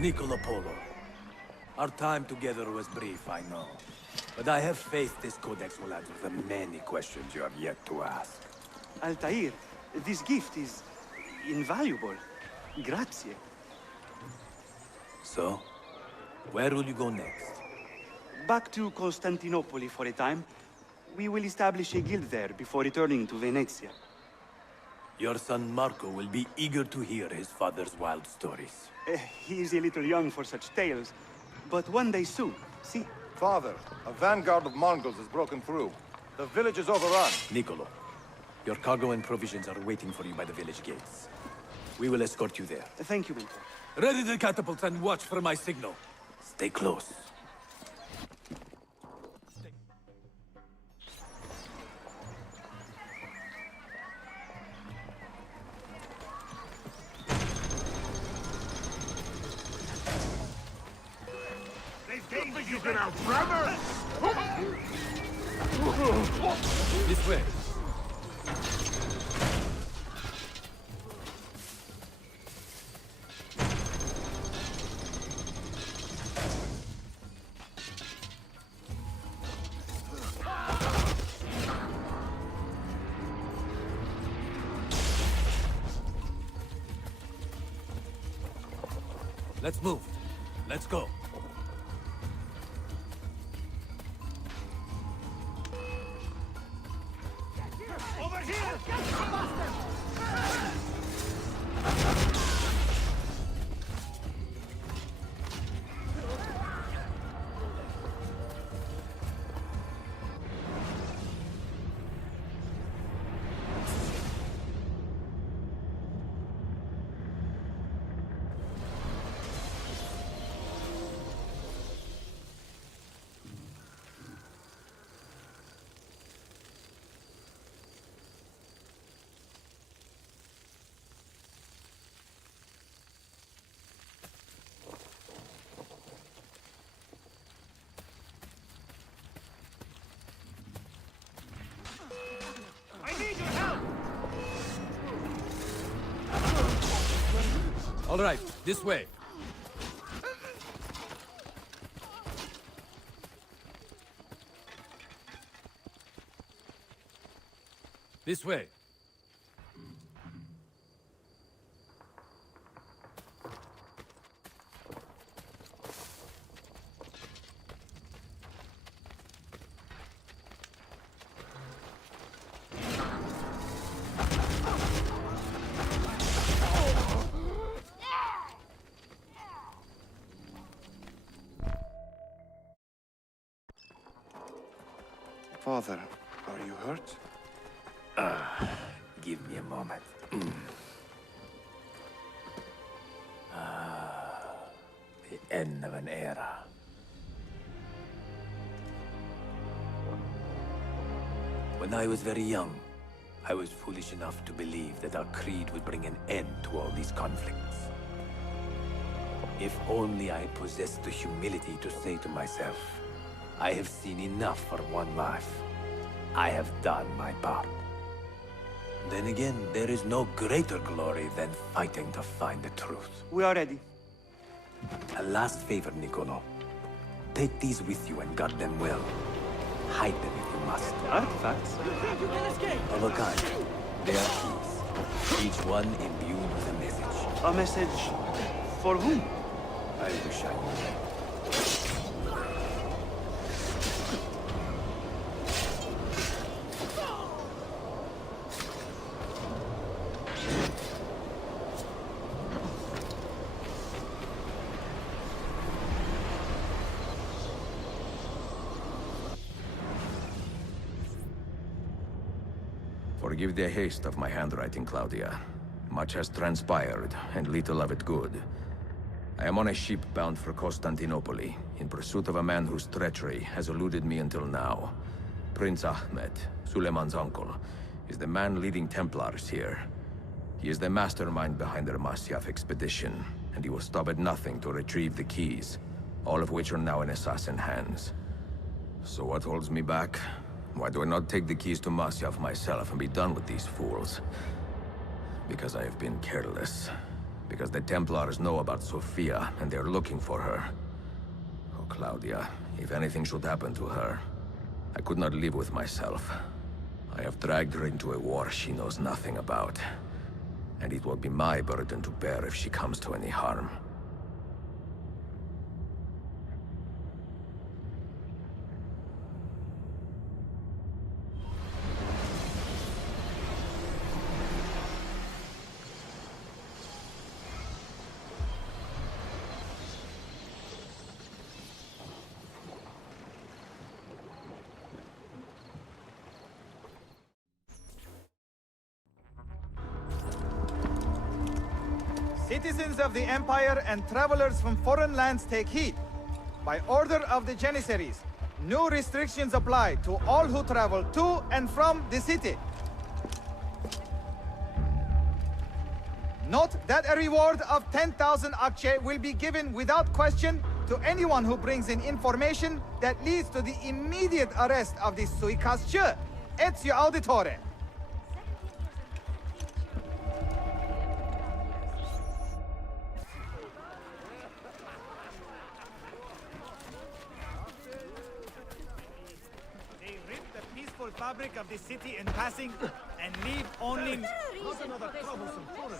Niccolo Polo. Our time together was brief, I know. But I have faith this codex will answer the many questions you have yet to ask. Altair, this gift is invaluable. Grazie. So, where will you go next? Back to Constantinople for a time. We will establish a guild there before returning to Venezia. Your son Marco will be eager to hear his father's wild stories. He is a little young for such tales, but one day soon, see? Father, a vanguard of Mongols has broken through. The village is overrun. Niccolo, your cargo and provisions are waiting for you by the village gates. We will escort you there. Thank you, Mentor. Ready the catapults and watch for my signal. Stay close. You can outrun us? This way. Let's move. Let's go. Over here! I need your help! All right, this way. This way. Father, are you hurt? Give me a moment. The end of an era. When I was very young, I was foolish enough to believe that our creed would bring an end to all these conflicts. If only I possessed the humility to say to myself, I have seen enough for one life. I have done my part. Then again, there is no greater glory than fighting to find the truth. We are ready. A last favor, Niccolo. Take these with you and guard them well. Hide them if you must. Artifacts? You can escape! Of a kind. They are keys. Each one imbued with a message. A message for whom? I wish I knew. Forgive the haste of my handwriting, Claudia. Much has transpired, and little of it good. I am on a ship bound for Constantinople, in pursuit of a man whose treachery has eluded me until now. Prince Ahmed, Suleiman's uncle, is the man leading Templars here. He is the mastermind behind the Masyaf expedition, and he will stop at nothing to retrieve the keys, all of which are now in assassin hands. So what holds me back? Why do I not take the keys to Masyaf myself and be done with these fools? Because I have been careless. Because the Templars know about Sophia, and they're looking for her. Oh, Claudia, if anything should happen to her, I could not live with myself. I have dragged her into a war she knows nothing about. And it will be my burden to bear if she comes to any harm. Citizens of the Empire and travelers from foreign lands take heed. By order of the Janissaries, new restrictions apply to all who travel to and from the city. Note that a reward of 10,000 akçe will be given without question to anyone who brings in information that leads to the immediate arrest of the suikastçı. Ezio Auditore. They rip the peaceful fabric of the city in passing and leave only... Not another troublesome foreigner.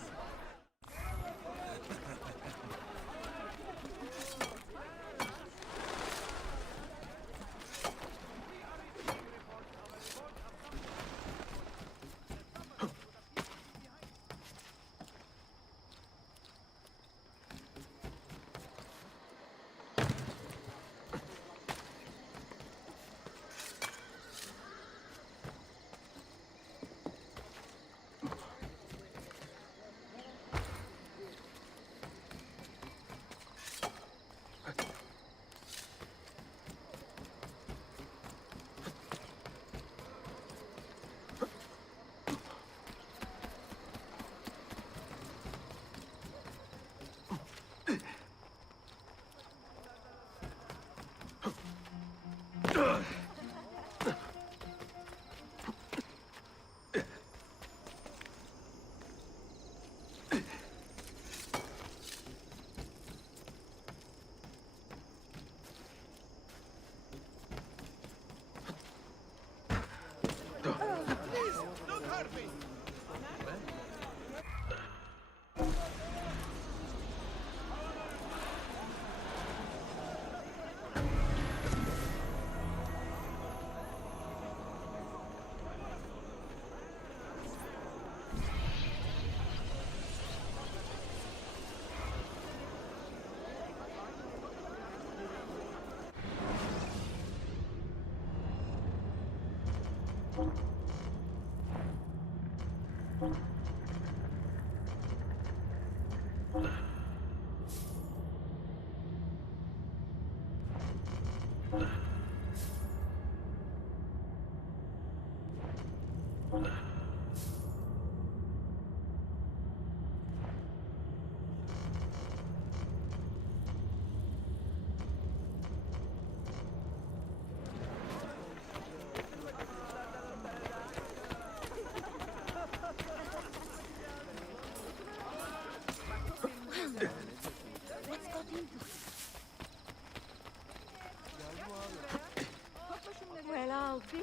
Well, I'll be.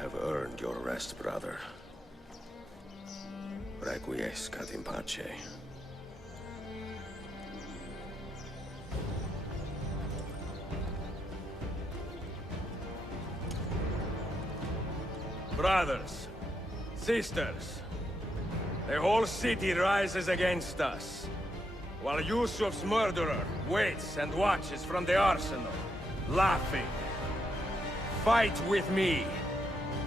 Have earned your rest, brother. Requiescat in pace. Brothers, sisters, the whole city rises against us, while Yusuf's murderer waits and watches from the arsenal, laughing. Fight with me,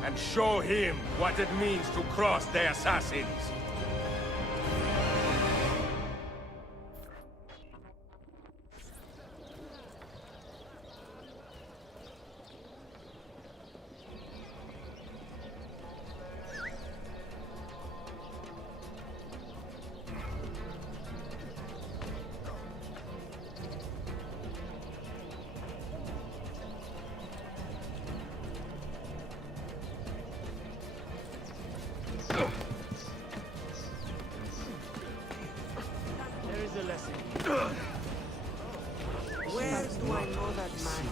and show him what it means to cross the assassins. Where do I know that man?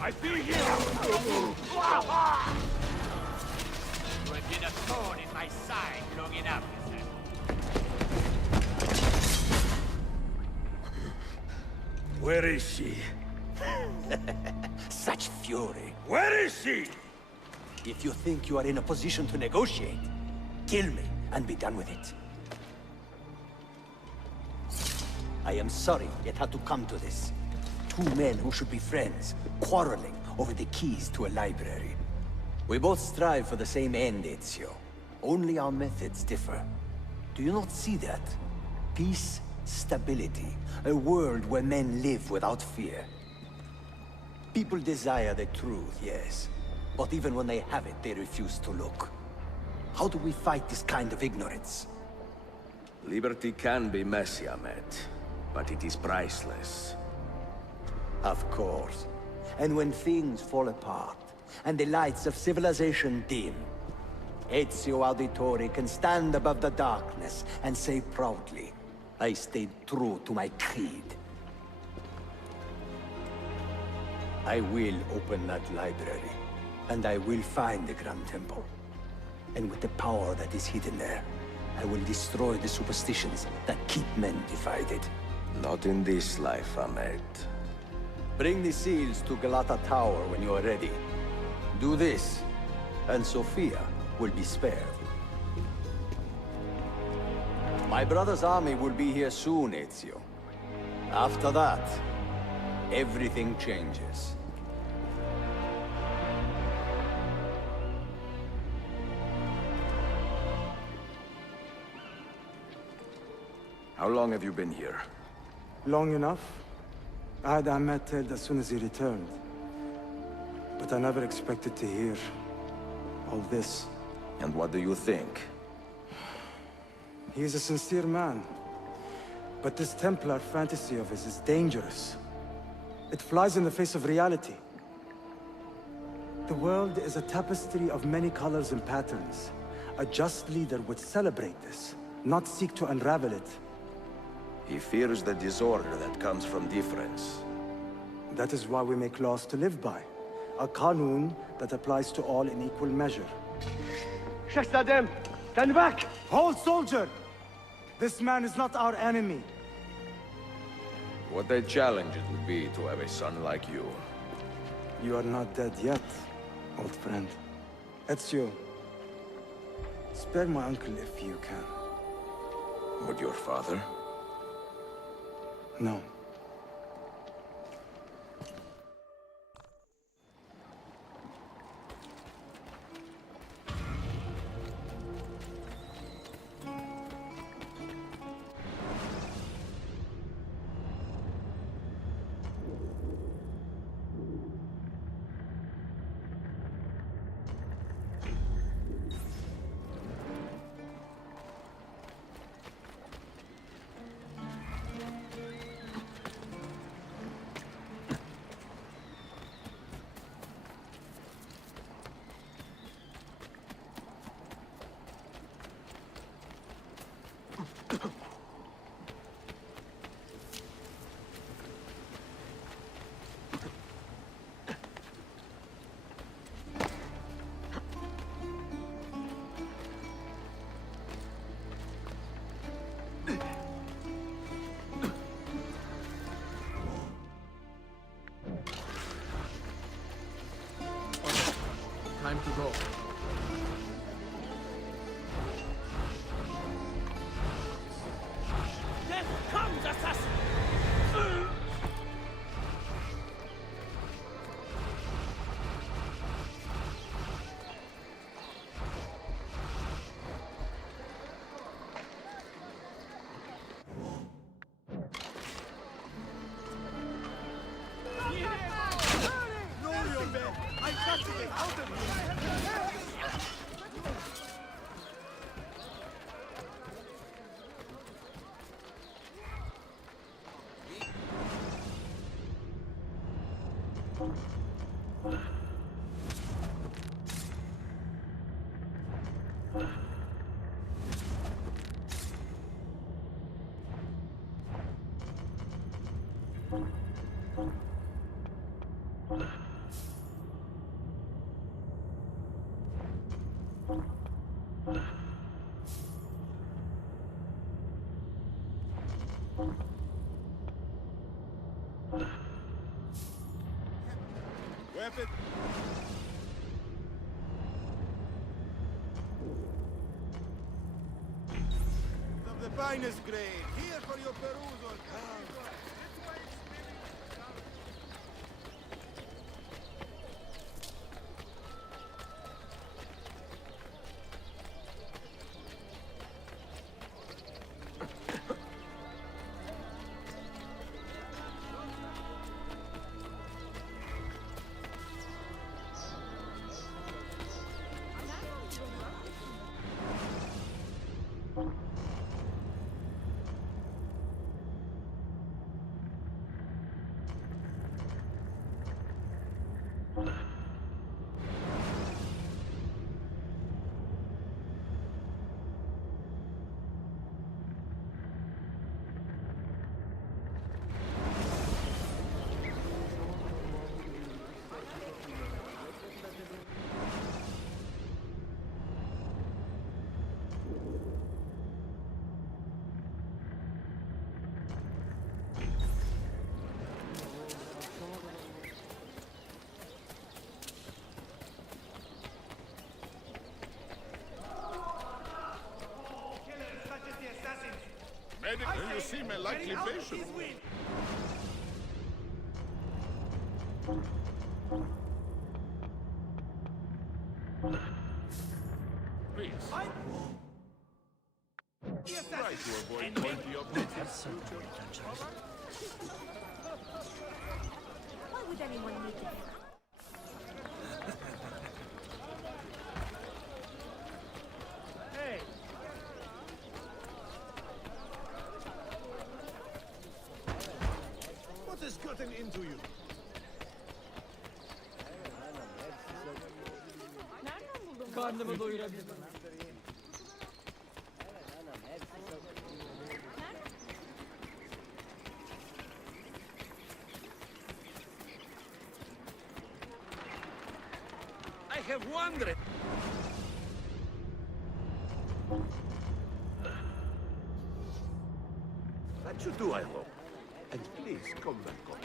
I see you! You have been a thorn in my side long enough, is that? Where is she? Such fury. Where is she? If you think you are in a position to negotiate, kill me and be done with it. I am sorry it had to come to this. Two men who should be friends, quarreling over the keys to a library. We both strive for the same end, Ezio. Only our methods differ. Do you not see that? Peace, stability, a world where men live without fear. People desire the truth, yes. But even when they have it, they refuse to look. How do we fight this kind of ignorance? Liberty can be messy, Ahmed, but it is priceless. Of course. And when things fall apart, and the lights of civilization dim, Ezio Auditore can stand above the darkness and say proudly, I stayed true to my creed. I will open that library, and I will find the Grand Temple. And with the power that is hidden there, I will destroy the superstitions that keep men divided. Not in this life, Ahmed. Bring the seals to Galata Tower when you are ready. Do this, and Sophia will be spared. My brother's army will be here soon, Ezio. After that, everything changes. How long have you been here? Long enough. I had Ahmed killed as soon as he returned. But I never expected to hear all this. And what do you think? He is a sincere man. But this Templar fantasy of his is dangerous. It flies in the face of reality. The world is a tapestry of many colors and patterns. A just leader would celebrate this, not seek to unravel it. He fears the disorder that comes from difference. That is why we make laws to live by. A qanun that applies to all in equal measure. Shahzadem, stand back! Hold, soldier! This man is not our enemy. What a challenge it would be to have a son like you. You are not dead yet, old friend. Ezio, spare my uncle if you can. Would your father? No. Weapon. Of the finest grade, here for your perusal. You seem a likely patient. Please. Try to avoid pointy objects. Why would anyone need that? Hey! What has gotten into you? Karnımı doyurabilirim. I have wondered. That you do, I hope. And please come back on.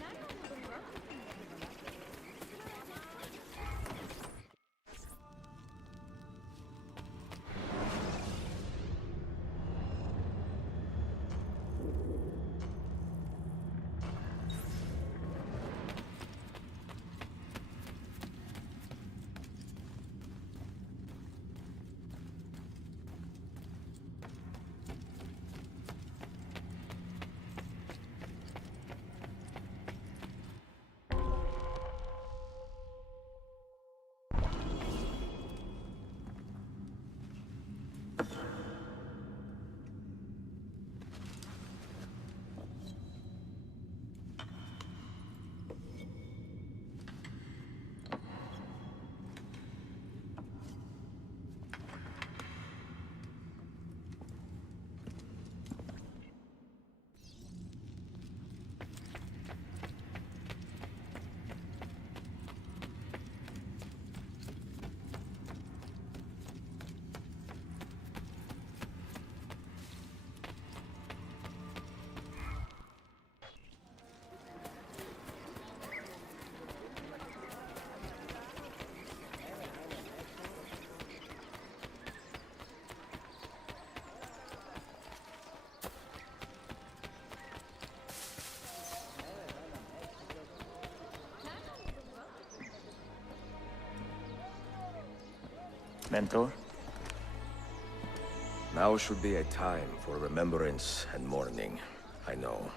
Mentor? Now should be a time for remembrance and mourning, I know.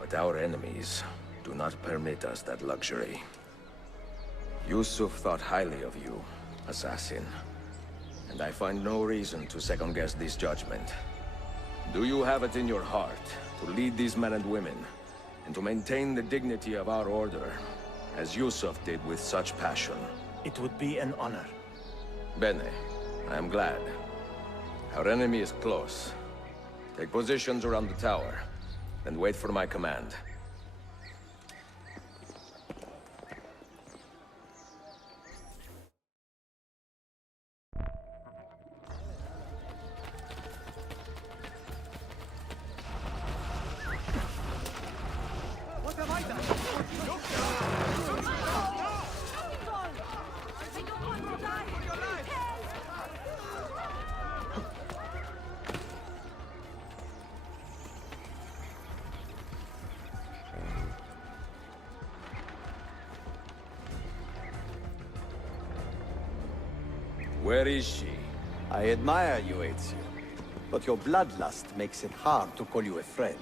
But our enemies do not permit us that luxury. Yusuf thought highly of you, assassin. And I find no reason to second-guess this judgment. Do you have it in your heart to lead these men and women, and to maintain the dignity of our order, as Yusuf did with such passion? It would be an honor. Bene, I am glad. Our enemy is close. Take positions around the tower. Then wait for my command. What have I done? Where is she? I admire you, Ezio. But your bloodlust makes it hard to call you a friend.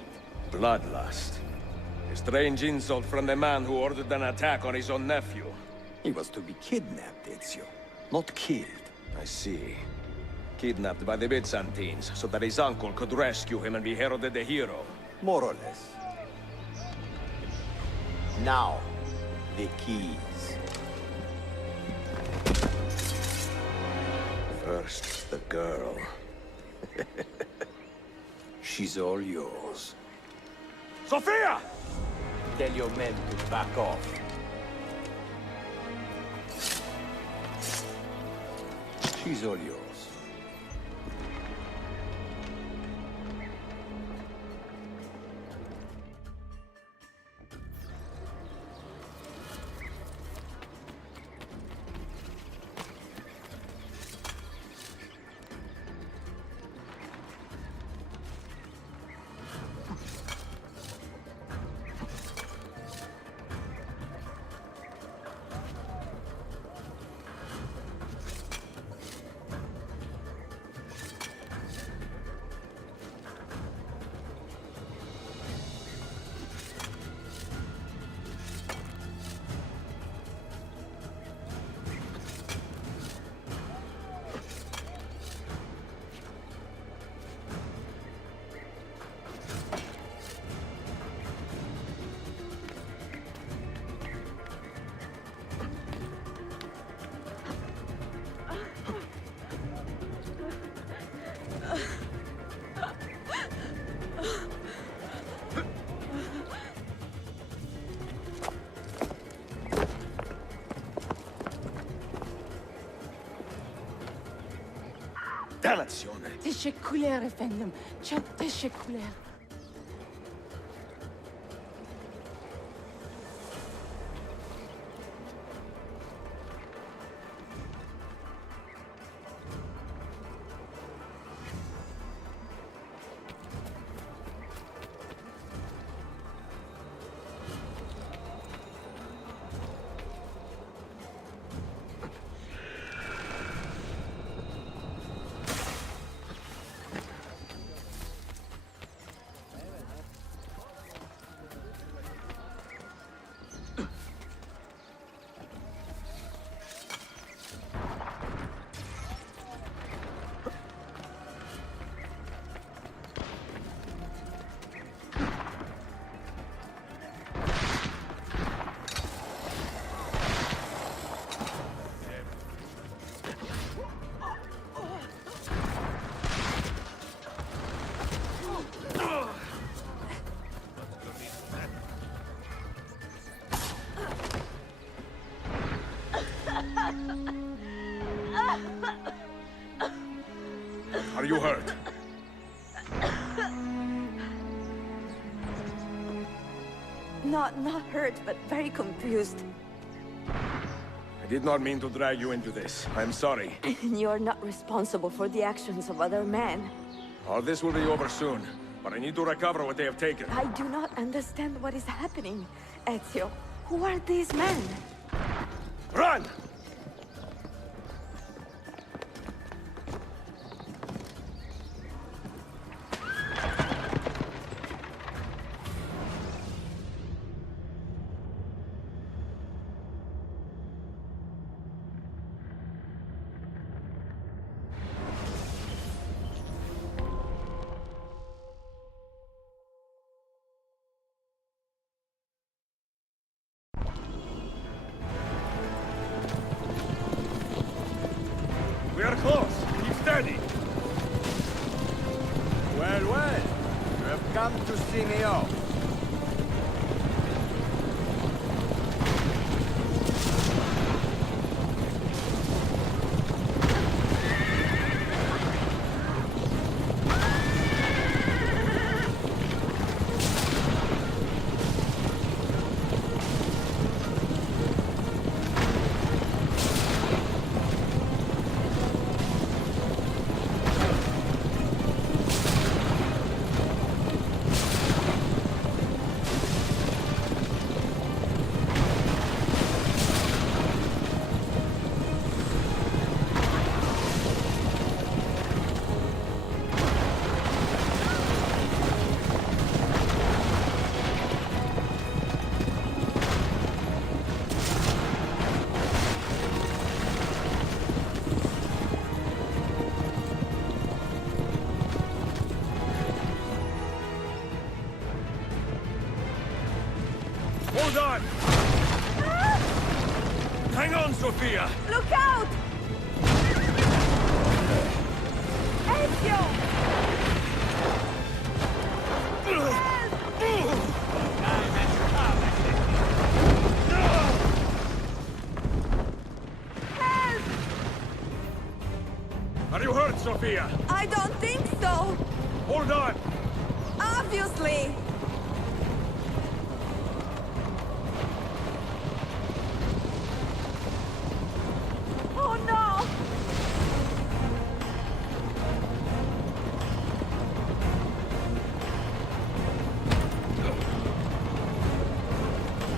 Bloodlust. A strange insult from the man who ordered an attack on his own nephew. He was to be kidnapped, Ezio, not killed. I see. Kidnapped by the Byzantines, so that his uncle could rescue him and be heralded a hero. More or less. Now, the keys. First, the girl. She's all yours. Sophia! Tell your men to back off. She's all yours. Dannazione! Teşekkürler efendim. Çok teşekkürler. Are you hurt? Not hurt, but very confused. I did not mean to drag you into this. I'm sorry. You're not responsible for the actions of other men. All this will be over soon, but I need to recover what they have taken. I do not understand what is happening, Ezio. Who are these men? Run! come to see me off. Hold on! Hang on, Sophia! Look out! Ezio! Are you hurt, Sophia? I don't think so! Hold on! Obviously! Oh no!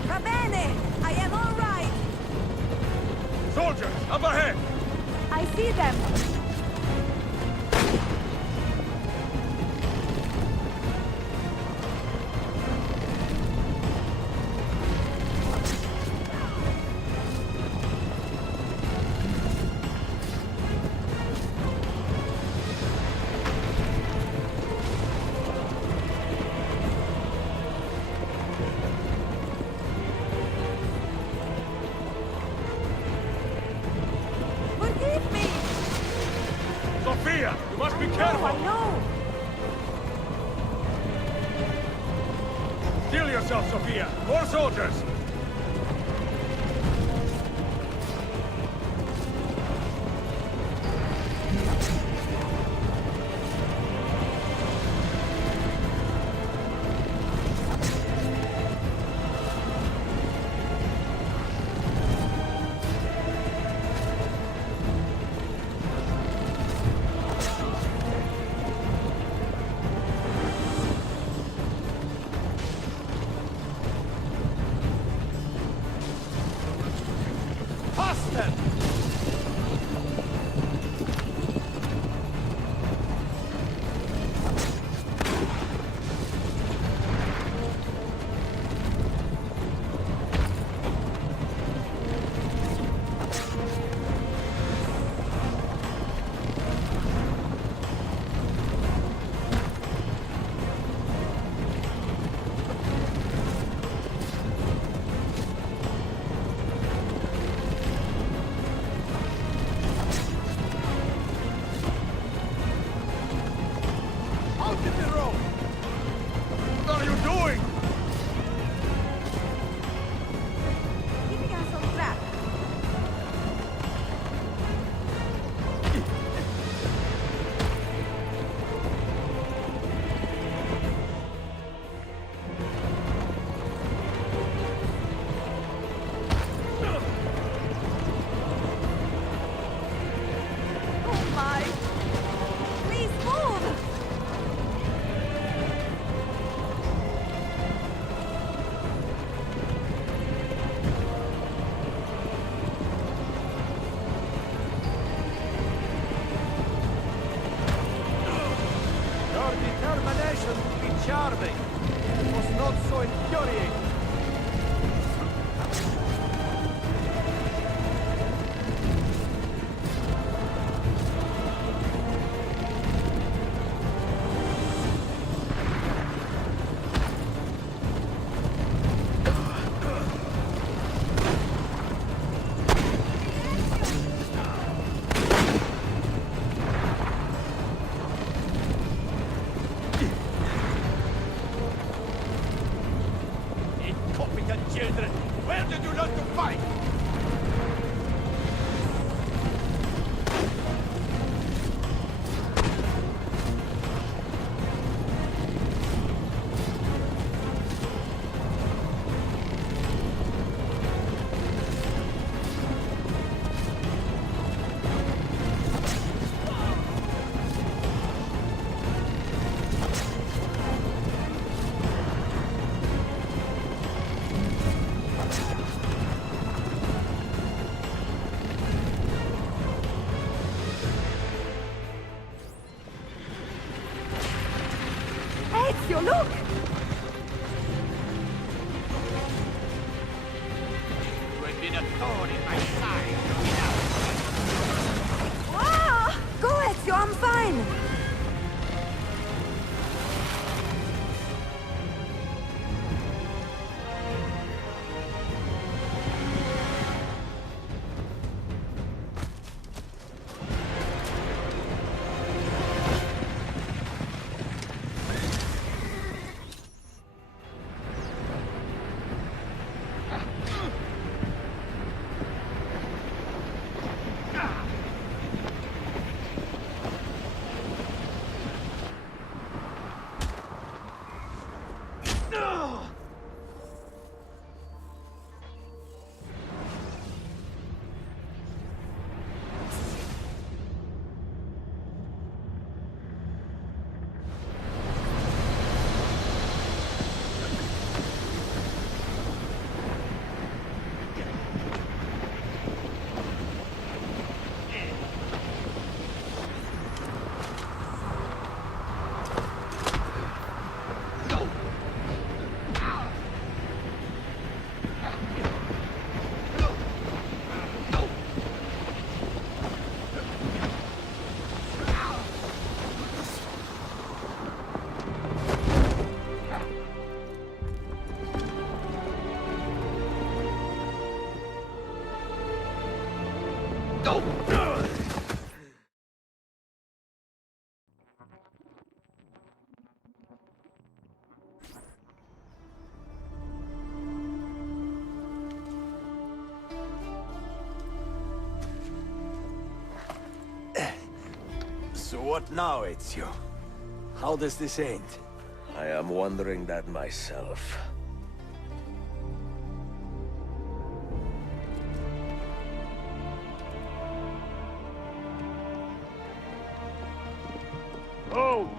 Va bene! I am all right! Soldiers, up ahead! I see them! Forgive me! Sophia, you must be careful! I know! Kill yourself, Sophia! More soldiers! innocent children! Where did you learn to fight? Ezio, look! You have been a thorn in my side. Ah! Go, Ezio, I'm fine! So what now, Ezio? How does this end? I am wondering that myself. Oh!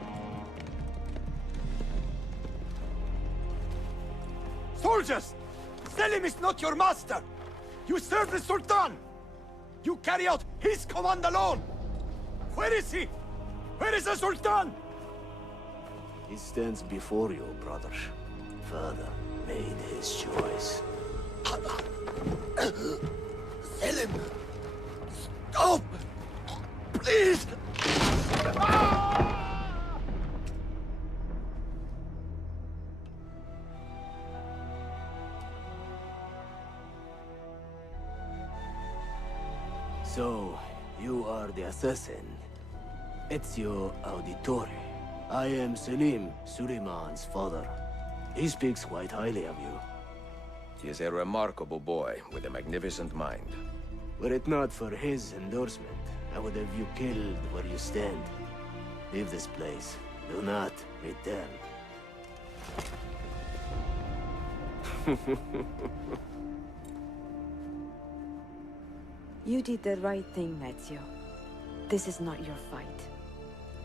Soldiers! Selim is not your master! You serve the Sultan! You carry out his command alone! Where is he? Where is the Sultan? He stands before you, brother. Father made his choice. Selim! Stop! Please! So, you are the assassin. Ezio Auditore. I am Selim, Suleiman's father. He speaks quite highly of you. He is a remarkable boy with a magnificent mind. Were it not for his endorsement, I would have you killed where you stand. Leave this place. Do not return. You did the right thing, Ezio. This is not your fight.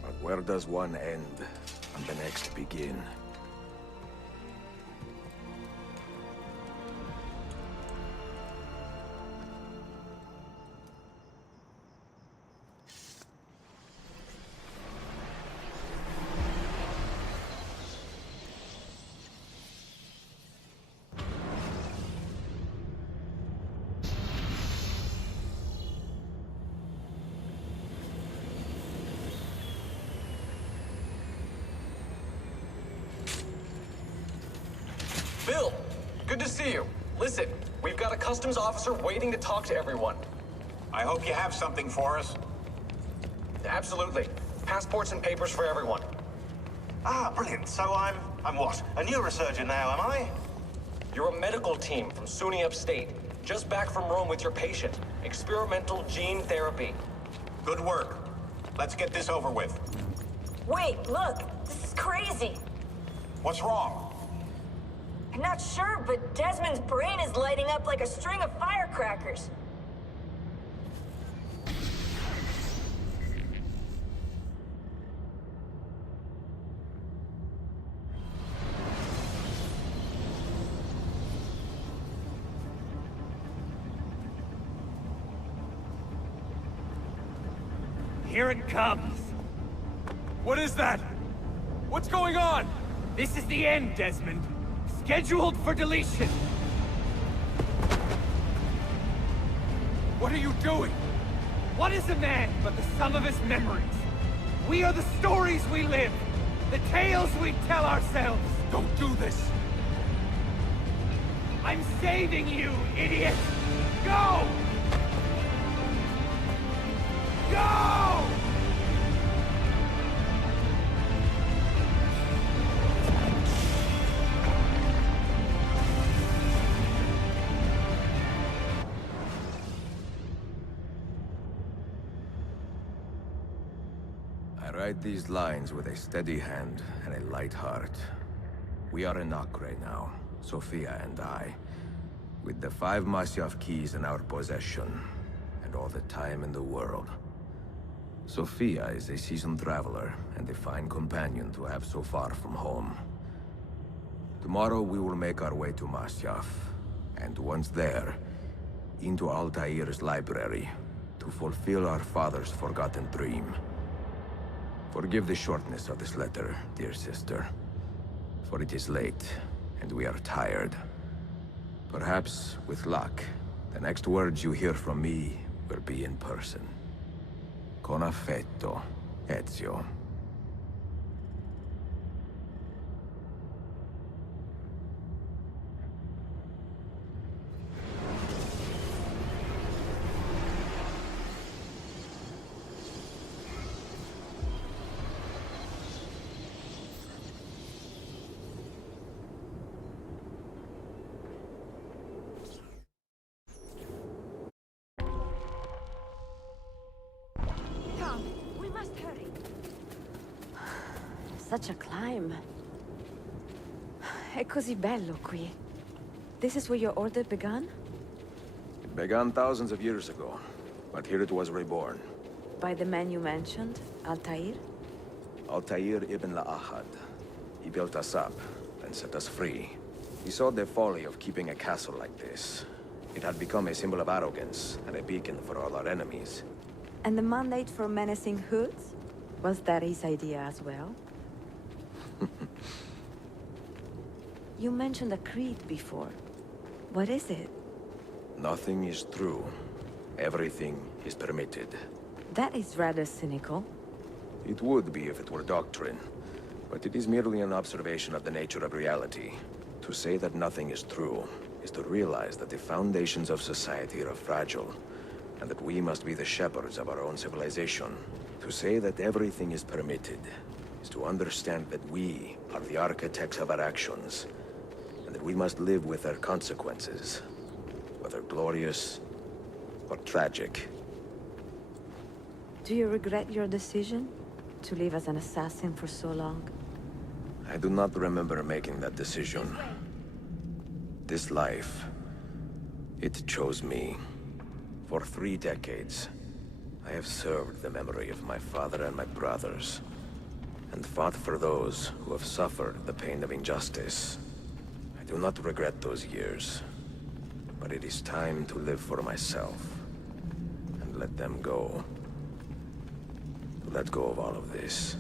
But where does one end and the next begin? Bill, good to see you. Listen, we've got a customs officer waiting to talk to everyone. I hope you have something for us. Absolutely. Passports and papers for everyone. Ah, brilliant. So I'm what? A neurosurgeon now, am I? You're a medical team from SUNY Upstate. Just back from Rome with your patient. Experimental gene therapy. Good work. Let's get this over with. Wait, look! This is crazy! What's wrong? I'm not sure, but Desmond's brain is lighting up like a string of firecrackers. Here it comes! What is that? What's going on? This is the end, Desmond. Scheduled for deletion. What are you doing? What is a man but the sum of his memories? We are the stories we live, the tales we tell ourselves. Don't do this. I'm saving you, idiot! Go! Go! I write these lines with a steady hand and a light heart. We are in Acre now, Sophia and I, with the 5 Masyaf keys in our possession, and all the time in the world. Sophia is a seasoned traveler and a fine companion to have so far from home. Tomorrow we will make our way to Masyaf, and once there, into Altair's library, to fulfill our father's forgotten dream. Forgive the shortness of this letter, dear sister, for it is late, and we are tired. Perhaps, with luck, the next words you hear from me will be in person. Con affetto, Ezio. Such a climb. È così bello qui. This is where your order began? It began thousands of years ago, but here it was reborn. By the man you mentioned, Altair? Altair ibn La'ahad. He built us up and set us free. He saw the folly of keeping a castle like this. It had become a symbol of arrogance and a beacon for all our enemies. And the mandate for menacing hoods? Was that his idea as well? You mentioned a creed before. What is it? Nothing is true. Everything is permitted. That is rather cynical. It would be if it were doctrine, but it is merely an observation of the nature of reality. To say that nothing is true is to realize that the foundations of society are fragile, and that we must be the shepherds of our own civilization. To say that everything is permitted is to understand that we are the architects of our actions, and that we must live with their consequences, whether glorious or tragic. Do you regret your decision to live as an assassin for so long? I do not remember making that decision. This life, it chose me. For 3 decades, I have served the memory of my father and my brothers, and fought for those who have suffered the pain of injustice. I do not regret those years, but it is time to live for myself, and let them go. To let go of all of this.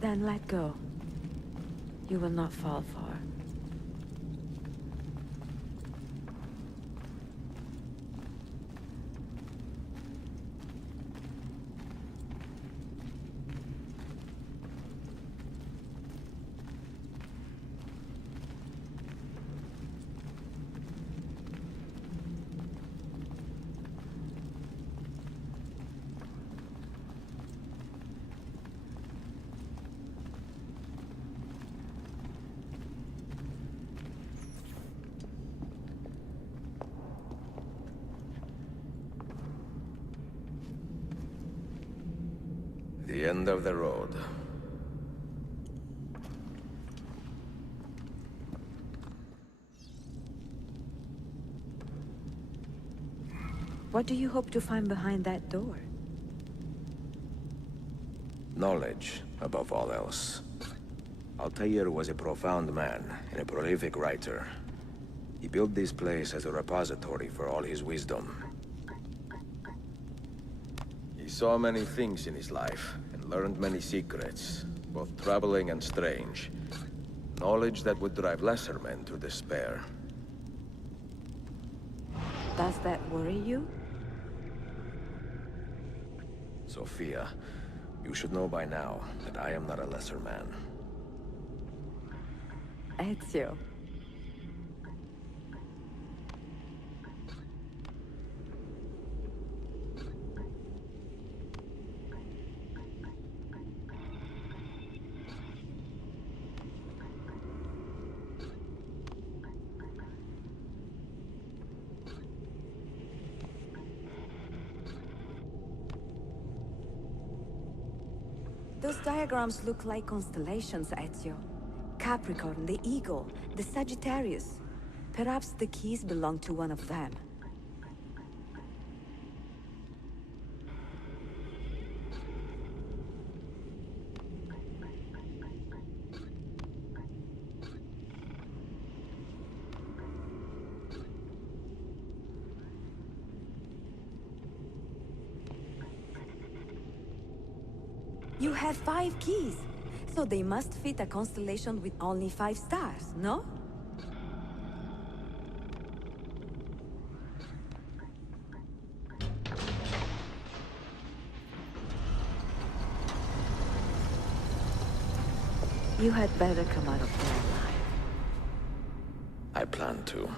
Then let go. You will not fall far. The end of the road. What do you hope to find behind that door? Knowledge, above all else. Altair was a profound man and a prolific writer. He built this place as a repository for all his wisdom. He saw many things in his life and learned many secrets, both troubling and strange. Knowledge that would drive lesser men to despair. Does that worry you? Sophia, you should know by now that I am not a lesser man. Ezio. Those diagrams look like constellations, Ezio. Capricorn, the Eagle, the Sagittarius. Perhaps the keys belong to one of them. You have 5 keys, so they must fit a constellation with only 5 stars, no? You had better come out of there alive. I plan to.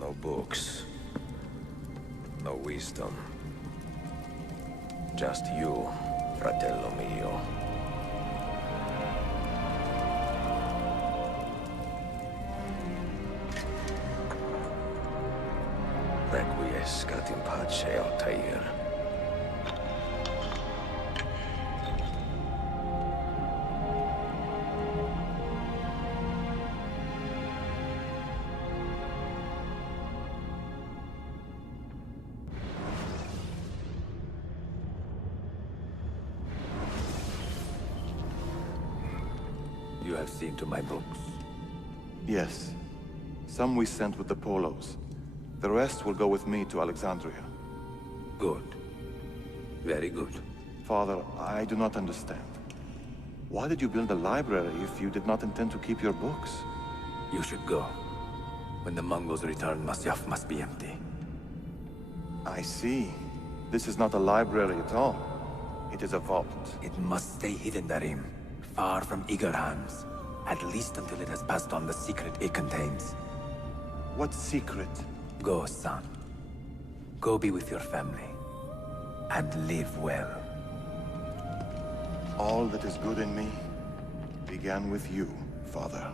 No books. No wisdom. Just you, fratello mio. Requiescat in pace, Altair. You have seen to my books. Yes. Some we sent with the Polos. The rest will go with me to Alexandria. Good. Very good. Father, I do not understand. Why did you build a library if you did not intend to keep your books? You should go. When the Mongols return, Masyaf must be empty. I see. This is not a library at all. It is a vault. It must stay hidden, Darim. Far from eager hands. At least until it has passed on the secret it contains. What secret? Go, son. Go be with your family. And live well. All that is good in me began with you, Father.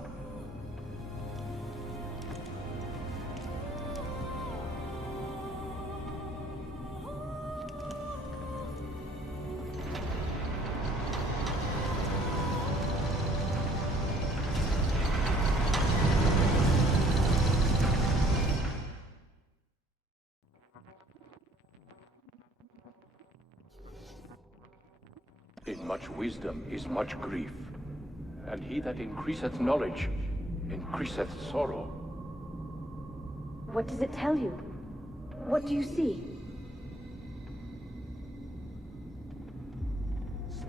In much wisdom is much grief, and he that increaseth knowledge increaseth sorrow. What does it tell you? What do you see?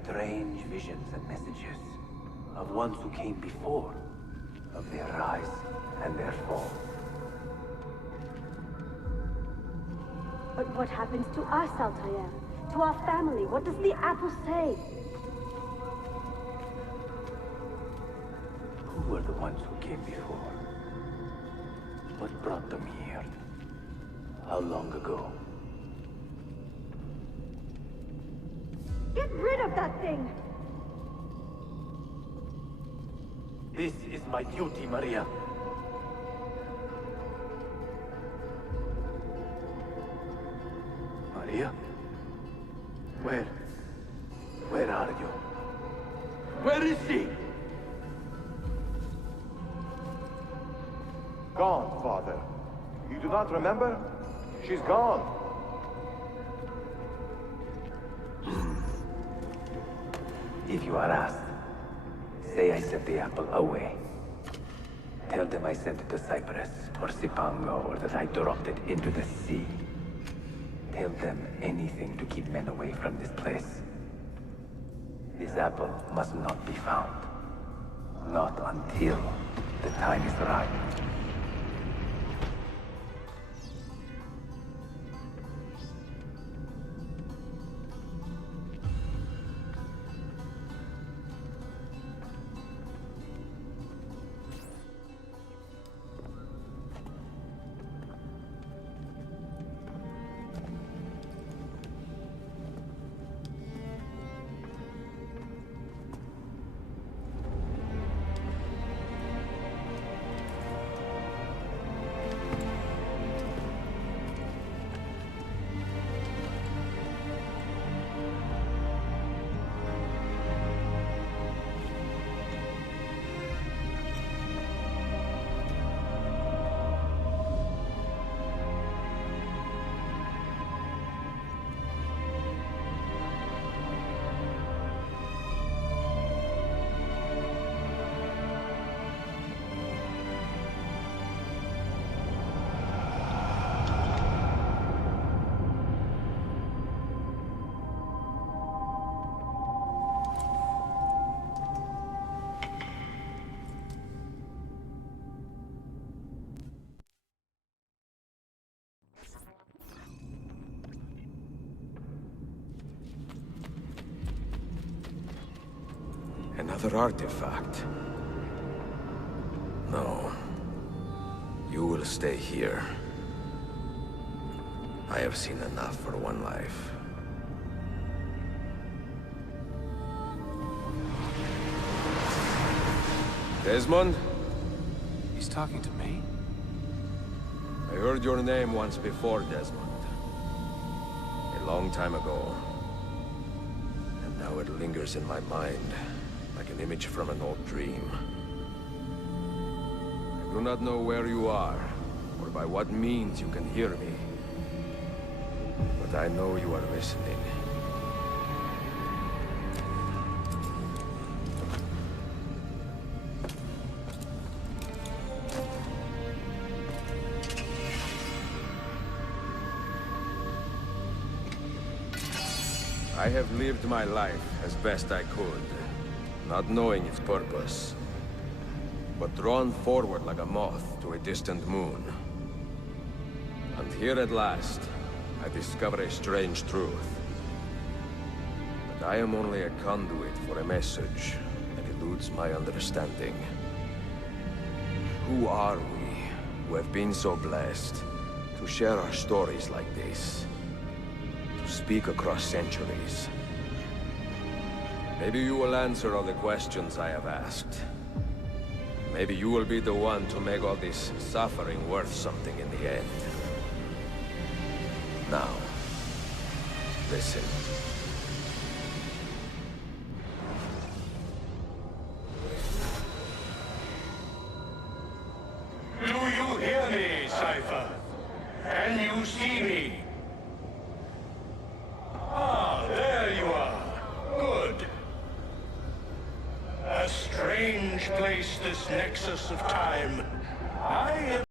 strange visions and messages of ones who came before, of their rise and their fall. But what happens to us, Altair? To our family? What does the apple say? Who were the ones who came before? What brought them here? How long ago? Get rid of that thing! This is my duty, Maria. Maria? Where are you? Where is she? Gone, Father. You do not remember? She's gone. If you are asked, say I sent the apple away. Tell them I sent it to Cyprus or Cipango, or that I dropped it into the sea. Tell them anything to keep men away from this place. This apple must not be found. Not until the time is right. Another artifact. No. You will stay here. I have seen enough for one life. Desmond? He's talking to me? I heard your name once before, Desmond. A long time ago. And now it lingers in my mind, like an image from an old dream. I do not know where you are, or by what means you can hear me. But I know you are listening. I have lived my life as best I could, not knowing its purpose, but drawn forward like a moth to a distant moon. And here at last, I discover a strange truth. But I am only a conduit for a message that eludes my understanding. Who are we, who have been so blessed to share our stories like this? To speak across centuries? Maybe you will answer all the questions I have asked. Maybe you will be the one to make all this suffering worth something in the end. Now, listen. Do you hear me, Cypher? Can you see me? Ah, there you are. Good. A strange place, this nexus of time. I am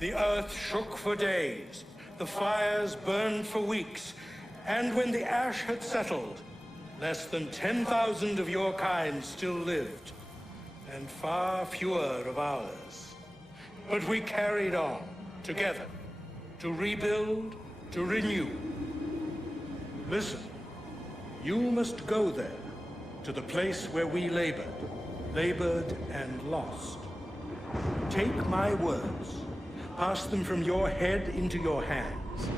The earth shook for days, the fires burned for weeks, and when the ash had settled, less than 10,000 of your kind still lived, and far fewer of ours. But we carried on, together, to rebuild, to renew. Listen, you must go there, to the place where we labored and lost. Take my words, pass them from your head into your hands.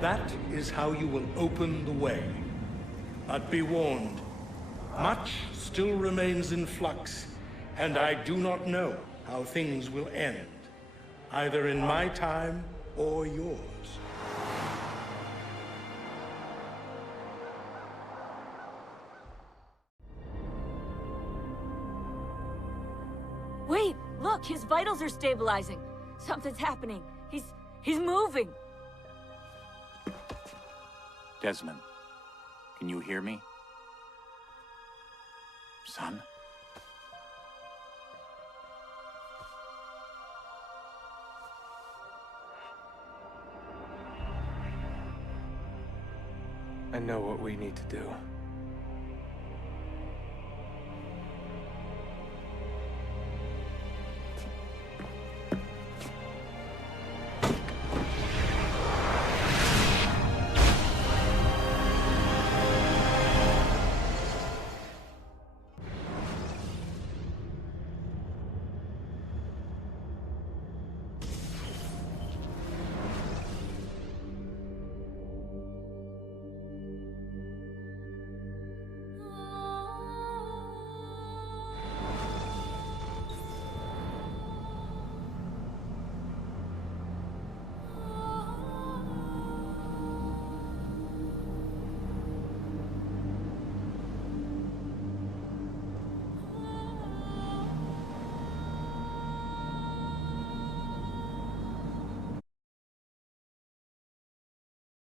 That is how you will open the way. But be warned, much still remains in flux, and I do not know how things will end, either in my time or yours. Wait, look, his vitals are stabilizing. Something's happening. He's moving. Desmond, can you hear me? Son? I know what we need to do.